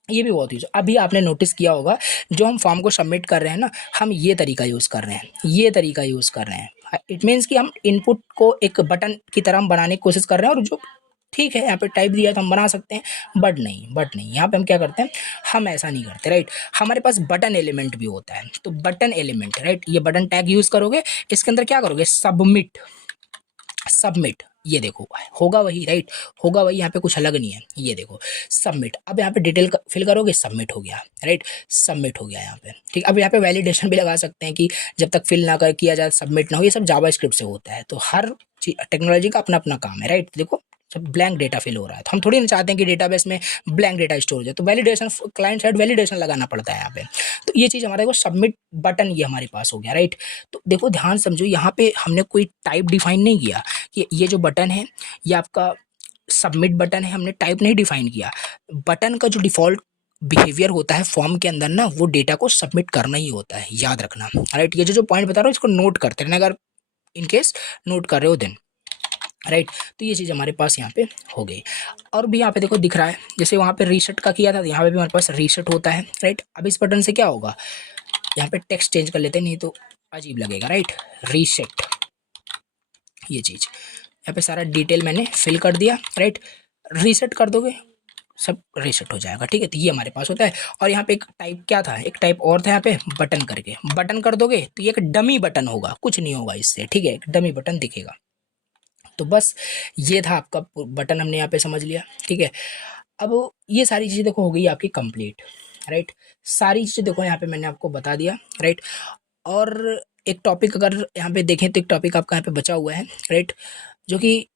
ये भी बहुत यूज। अभी आपने नोटिस किया होगा, जो हम फॉर्म को सबमिट कर रहे हैं ना, हम ये तरीका यूज़ कर रहे हैं, ये तरीका यूज़ कर रहे हैं। इट मीन्स कि हम इनपुट को एक बटन की तरह हम बनाने की कोशिश कर रहे हैं, और जो ठीक है यहाँ पे टाइप दिया तो हम बना सकते हैं, बट नहीं यहाँ पे हम क्या करते हैं, हम ऐसा नहीं करते, राइट। हमारे पास बटन एलिमेंट भी होता है, तो बटन एलिमेंट, राइट, ये बटन टैग यूज़ करोगे, इसके अंदर क्या करोगे, सबमिट, सबमिट, ये देखो होगा वही, राइट, होगा वही, यहाँ पे कुछ अलग नहीं है, ये देखो सबमिट। अब यहाँ पे डिटेल फिल करोगे, सबमिट हो गया, राइट, सबमिट हो गया यहाँ पे, ठीक। अब यहाँ पे वैलिडेशन भी लगा सकते हैं कि जब तक फिल ना कर किया जाए सबमिट ना हो, ये सब जावा स्क्रिप्ट से होता है। तो हर टेक्नोलॉजी का अपना अपना काम है, राइट। देखो सब ब्लैंक डेटा फिल हो रहा है, तो हम थोड़ी ना चाहते हैं कि डेटाबेस में ब्लैंक डेटा स्टोर हो जाए, तो वैलिडेशन, क्लाइंट साइड वैलिडेशन लगाना पड़ता है यहाँ पे। तो ये चीज़ हमारे को सबमिट बटन ये हमारे पास हो गया, राइट। तो देखो ध्यान समझो, यहाँ पे हमने कोई टाइप डिफाइन नहीं किया कि ये जो बटन है ये आपका सबमिट बटन है, हमने टाइप नहीं डिफाइन किया। बटन का जो डिफ़ॉल्ट बिहेवियर होता है फॉर्म के अंदर ना, वो डेटा को सबमिट करना ही होता है, याद रखना, राइट। ये जो पॉइंट बता रहा हूँ इसको नोट करते रहना, अगर इनकेस नोट कर रहे हो देन, राइट। तो ये चीज़ हमारे पास यहाँ पे हो गई। और भी यहाँ पे देखो दिख रहा है, जैसे वहाँ पे रीसेट का किया था, तो यहाँ पे भी हमारे पास रीसेट होता है, राइट। अब इस बटन से क्या होगा, यहाँ पे टेक्स्ट चेंज कर लेते हैं, नहीं तो अजीब लगेगा, राइट। रीसेट, ये चीज़ यहाँ पे सारा डिटेल मैंने फिल कर दिया, राइट। रीसेट कर दोगे सब रीसेट हो जाएगा, ठीक है। तो ये हमारे पास होता है। और यहाँ पे एक टाइप क्या था, एक टाइप और था यहाँ पे, बटन करके, बटन कर दोगे तो ये एक डमी बटन होगा, कुछ नहीं होगा इससे, ठीक है, एक डमी बटन दिखेगा। तो बस ये था आपका बटन, हमने यहाँ पे समझ लिया, ठीक है। अब ये सारी चीज़ें देखो हो गई आपकी कंप्लीट, राइट। सारी चीज़ें देखो यहाँ पे मैंने आपको बता दिया, राइट। और एक टॉपिक अगर यहाँ पे देखें तो एक टॉपिक आपका यहाँ पे बचा हुआ है, राइट, जो कि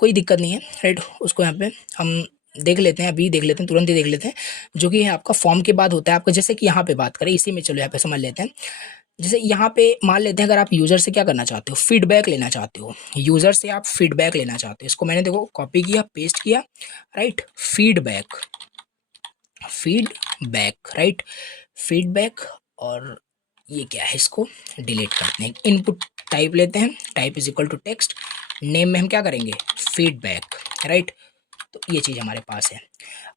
कोई दिक्कत नहीं है, राइट। उसको यहाँ पे हम देख लेते हैं, अभी देख लेते हैं, तुरंत ही देख लेते हैं, जो कि है आपका फॉर्म के बाद होता है आपका। जैसे कि यहाँ पे बात करें इसी में, चलो यहाँ पे समझ लेते हैं। जैसे यहाँ पे मान लेते हैं, अगर आप यूज़र से क्या करना चाहते हो, फीडबैक लेना चाहते हो, यूज़र से आप फीडबैक लेना चाहते हो, इसको मैंने देखो कॉपी किया, पेस्ट किया, right, feedback, feedback, right, feedback. और ये क्या है, इसको डिलीट करते हैं, इनपुट टाइप लेते हैं, type is equal to text, name में हम क्या करेंगे, फीडबैक, राइट। तो ये चीज़ हमारे पास है।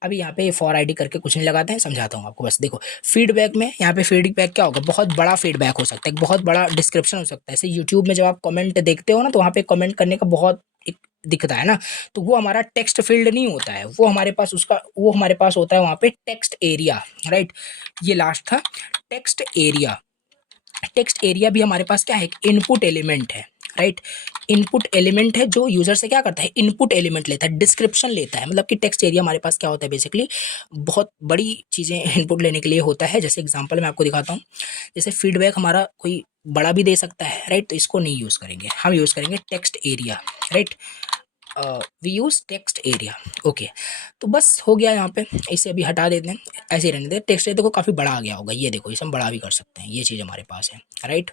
अभी यहाँ पे फॉर आईडी करके कुछ नहीं लगाते हैं, समझाता हूँ आपको, बस देखो फीडबैक में यहाँ पे फीडबैक क्या होगा, बहुत बड़ा फीडबैक हो सकता है, बहुत बड़ा डिस्क्रिप्शन हो सकता है। जैसे यूट्यूब में जब आप कमेंट देखते हो ना, तो वहाँ पे कमेंट करने का बहुत एक दिखता है ना, तो वो हमारा टेक्स्ट फील्ड नहीं होता है, वो हमारे पास उसका, वो हमारे पास होता है वहाँ पे टेक्स्ट एरिया, राइट। ये लास्ट था टेक्स्ट एरिया। टेक्स्ट एरिया भी हमारे पास क्या है, एक इनपुट एलिमेंट है, राइट। इनपुट एलिमेंट है जो यूजर से क्या करता है, इनपुट एलिमेंट लेता है, डिस्क्रिप्शन लेता है। मतलब कि टेक्स्ट एरिया हमारे पास क्या होता है, बेसिकली बहुत बड़ी चीज़ें इनपुट लेने के लिए होता है। जैसे एग्जांपल मैं आपको दिखाता हूँ, जैसे फीडबैक हमारा कोई बड़ा भी दे सकता है, राइट। तो इसको नहीं यूज़ करेंगे, हम यूज़ करेंगे text area, right. We use text area, okay. तो बस हो गया यहाँ पे, इसे अभी हटा देते हैं, ऐसे ही रहने देते। टेक्स्ट एरिया देखो काफ़ी बड़ा आ गया होगा, ये देखो इसे हम बड़ा भी कर सकते हैं, ये चीज़ हमारे पास है, राइट।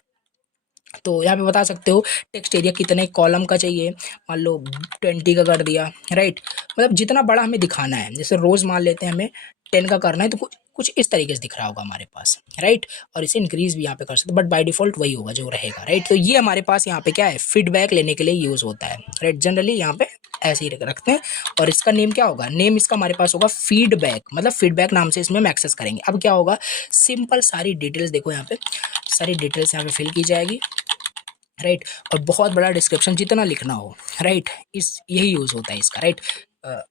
तो यहाँ पे बता सकते हो टेक्स्ट एरिया कितने कॉलम का चाहिए, मान लो 20 का कर दिया, राइट। मतलब जितना बड़ा हमें दिखाना है, जैसे रोज़ मान लेते हैं हमें 10 का करना है, तो कुछ इस तरीके से दिख रहा होगा हमारे पास, राइट। और इसे इंक्रीज भी यहाँ पे कर सकते हैं, बट बाय डिफॉल्ट वही होगा जो रहेगा, राइट। तो ये हमारे पास यहाँ पे क्या है, फीडबैक लेने के लिए यूज होता है, राइट। जनरली यहाँ पे ऐसे ही रखते हैं। और इसका नेम क्या होगा, नेम इसका हमारे पास होगा फीडबैक, मतलब फीडबैक नाम से इसमें हम एक्सेस करेंगे। अब क्या होगा, सिंपल सारी डिटेल्स देखो यहाँ पे, सारी डिटेल्स यहाँ पे फिल की जाएगी, राइट। और बहुत बड़ा डिस्क्रिप्शन जितना लिखना हो, राइट, इस यही यूज होता है इसका, right.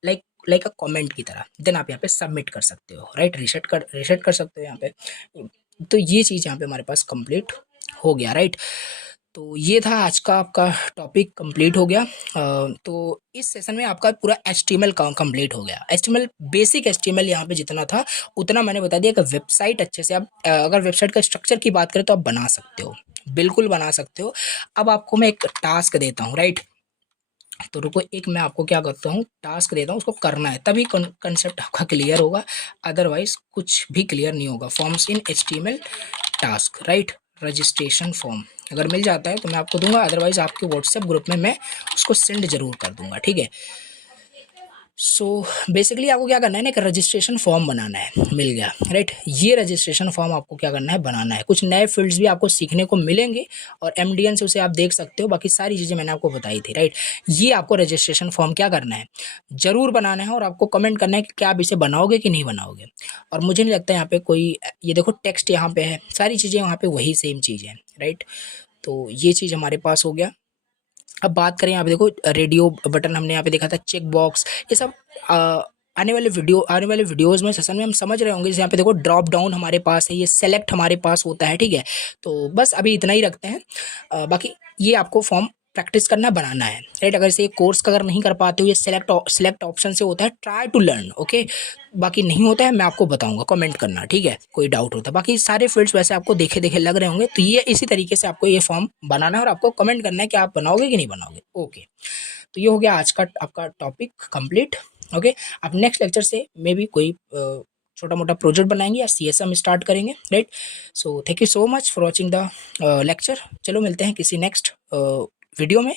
Like like a comment की तरह। देन आप यहाँ पे सबमिट कर सकते हो, राइट, रिसेट कर सकते हो यहाँ पे। तो ये चीज़ यहाँ पे हमारे पास कंप्लीट हो गया, राइट। तो ये था आज का आपका टॉपिक, कंप्लीट हो गया। तो इस सेशन में आपका पूरा HTML का कंप्लीट हो गया। HTML बेसिक HTML यहाँ पे जितना था उतना मैंने बता दिया कि वेबसाइट अच्छे से आप अगर वेबसाइट का स्ट्रक्चर की बात करें तो आप बना सकते हो, बिल्कुल बना सकते हो। अब आपको मैं एक टास्क देता हूँ, राइट। तो रुको, एक मैं आपको क्या करता हूँ, टास्क देता हूँ, उसको करना है, तभी कंसेप्ट आपका क्लियर होगा, अदरवाइज कुछ भी क्लियर नहीं होगा। Forms in HTML task, right, registration form अगर मिल जाता है तो मैं आपको दूंगा, अदरवाइज आपके व्हाट्सएप ग्रुप में मैं उसको सेंड जरूर कर दूंगा, ठीक है। सो बेसिकली आपको क्या करना है ना, एक रजिस्ट्रेशन फॉर्म बनाना है, मिल गया, राइट। ये रजिस्ट्रेशन फॉर्म आपको क्या करना है, बनाना है। कुछ नए फील्ड्स भी आपको सीखने को मिलेंगे और MDN से उसे आप देख सकते हो, बाकी सारी चीज़ें मैंने आपको बताई थी, राइट। ये आपको रजिस्ट्रेशन फॉर्म क्या करना है, जरूर बनाना है, और आपको कमेंट करना है कि क्या आप इसे बनाओगे कि नहीं बनाओगे। और मुझे नहीं लगता यहाँ पे कोई, ये देखो टेक्स्ट यहाँ पे है, सारी चीज़ें यहाँ पे वही सेम चीज़ है, राइट। तो ये चीज़ हमारे पास हो गया। अब बात करें यहाँ पे देखो, रेडियो बटन हमने यहाँ पे देखा था, चेक बॉक्स, ये सब आने वाले वीडियोस में सेशन में हम समझ रहे होंगे। जैसे यहाँ पे देखो ड्रॉप डाउन हमारे पास है, ये सेलेक्ट हमारे पास होता है, ठीक है। तो बस अभी इतना ही रखते हैं। बाकी ये आपको फॉर्म प्रैक्टिस करना, बनाना है, राइट। अगर इसे कोर्स का अगर नहीं कर पाते हो, ये सेलेक्ट ऑप्शन से होता है, ट्राई टू लर्न, ओके। बाकी नहीं होता है मैं आपको बताऊंगा, कमेंट करना, ठीक है, कोई डाउट होता है। बाकी सारे फील्ड्स वैसे आपको देखे देखे लग रहे होंगे, तो ये इसी तरीके से आपको ये फॉर्म बनाना है और आपको कमेंट करना है कि आप बनाओगे कि नहीं बनाओगे, ओके। तो ये हो गया आज का आपका टॉपिक कंप्लीट, ओके। अब नेक्स्ट लेक्चर से मे बी कोई छोटा मोटा प्रोजेक्ट बनाएंगे या CSM स्टार्ट करेंगे, right. So thank you so much for watching the lecture. चलो मिलते हैं किसी नेक्स्ट वीडियो में।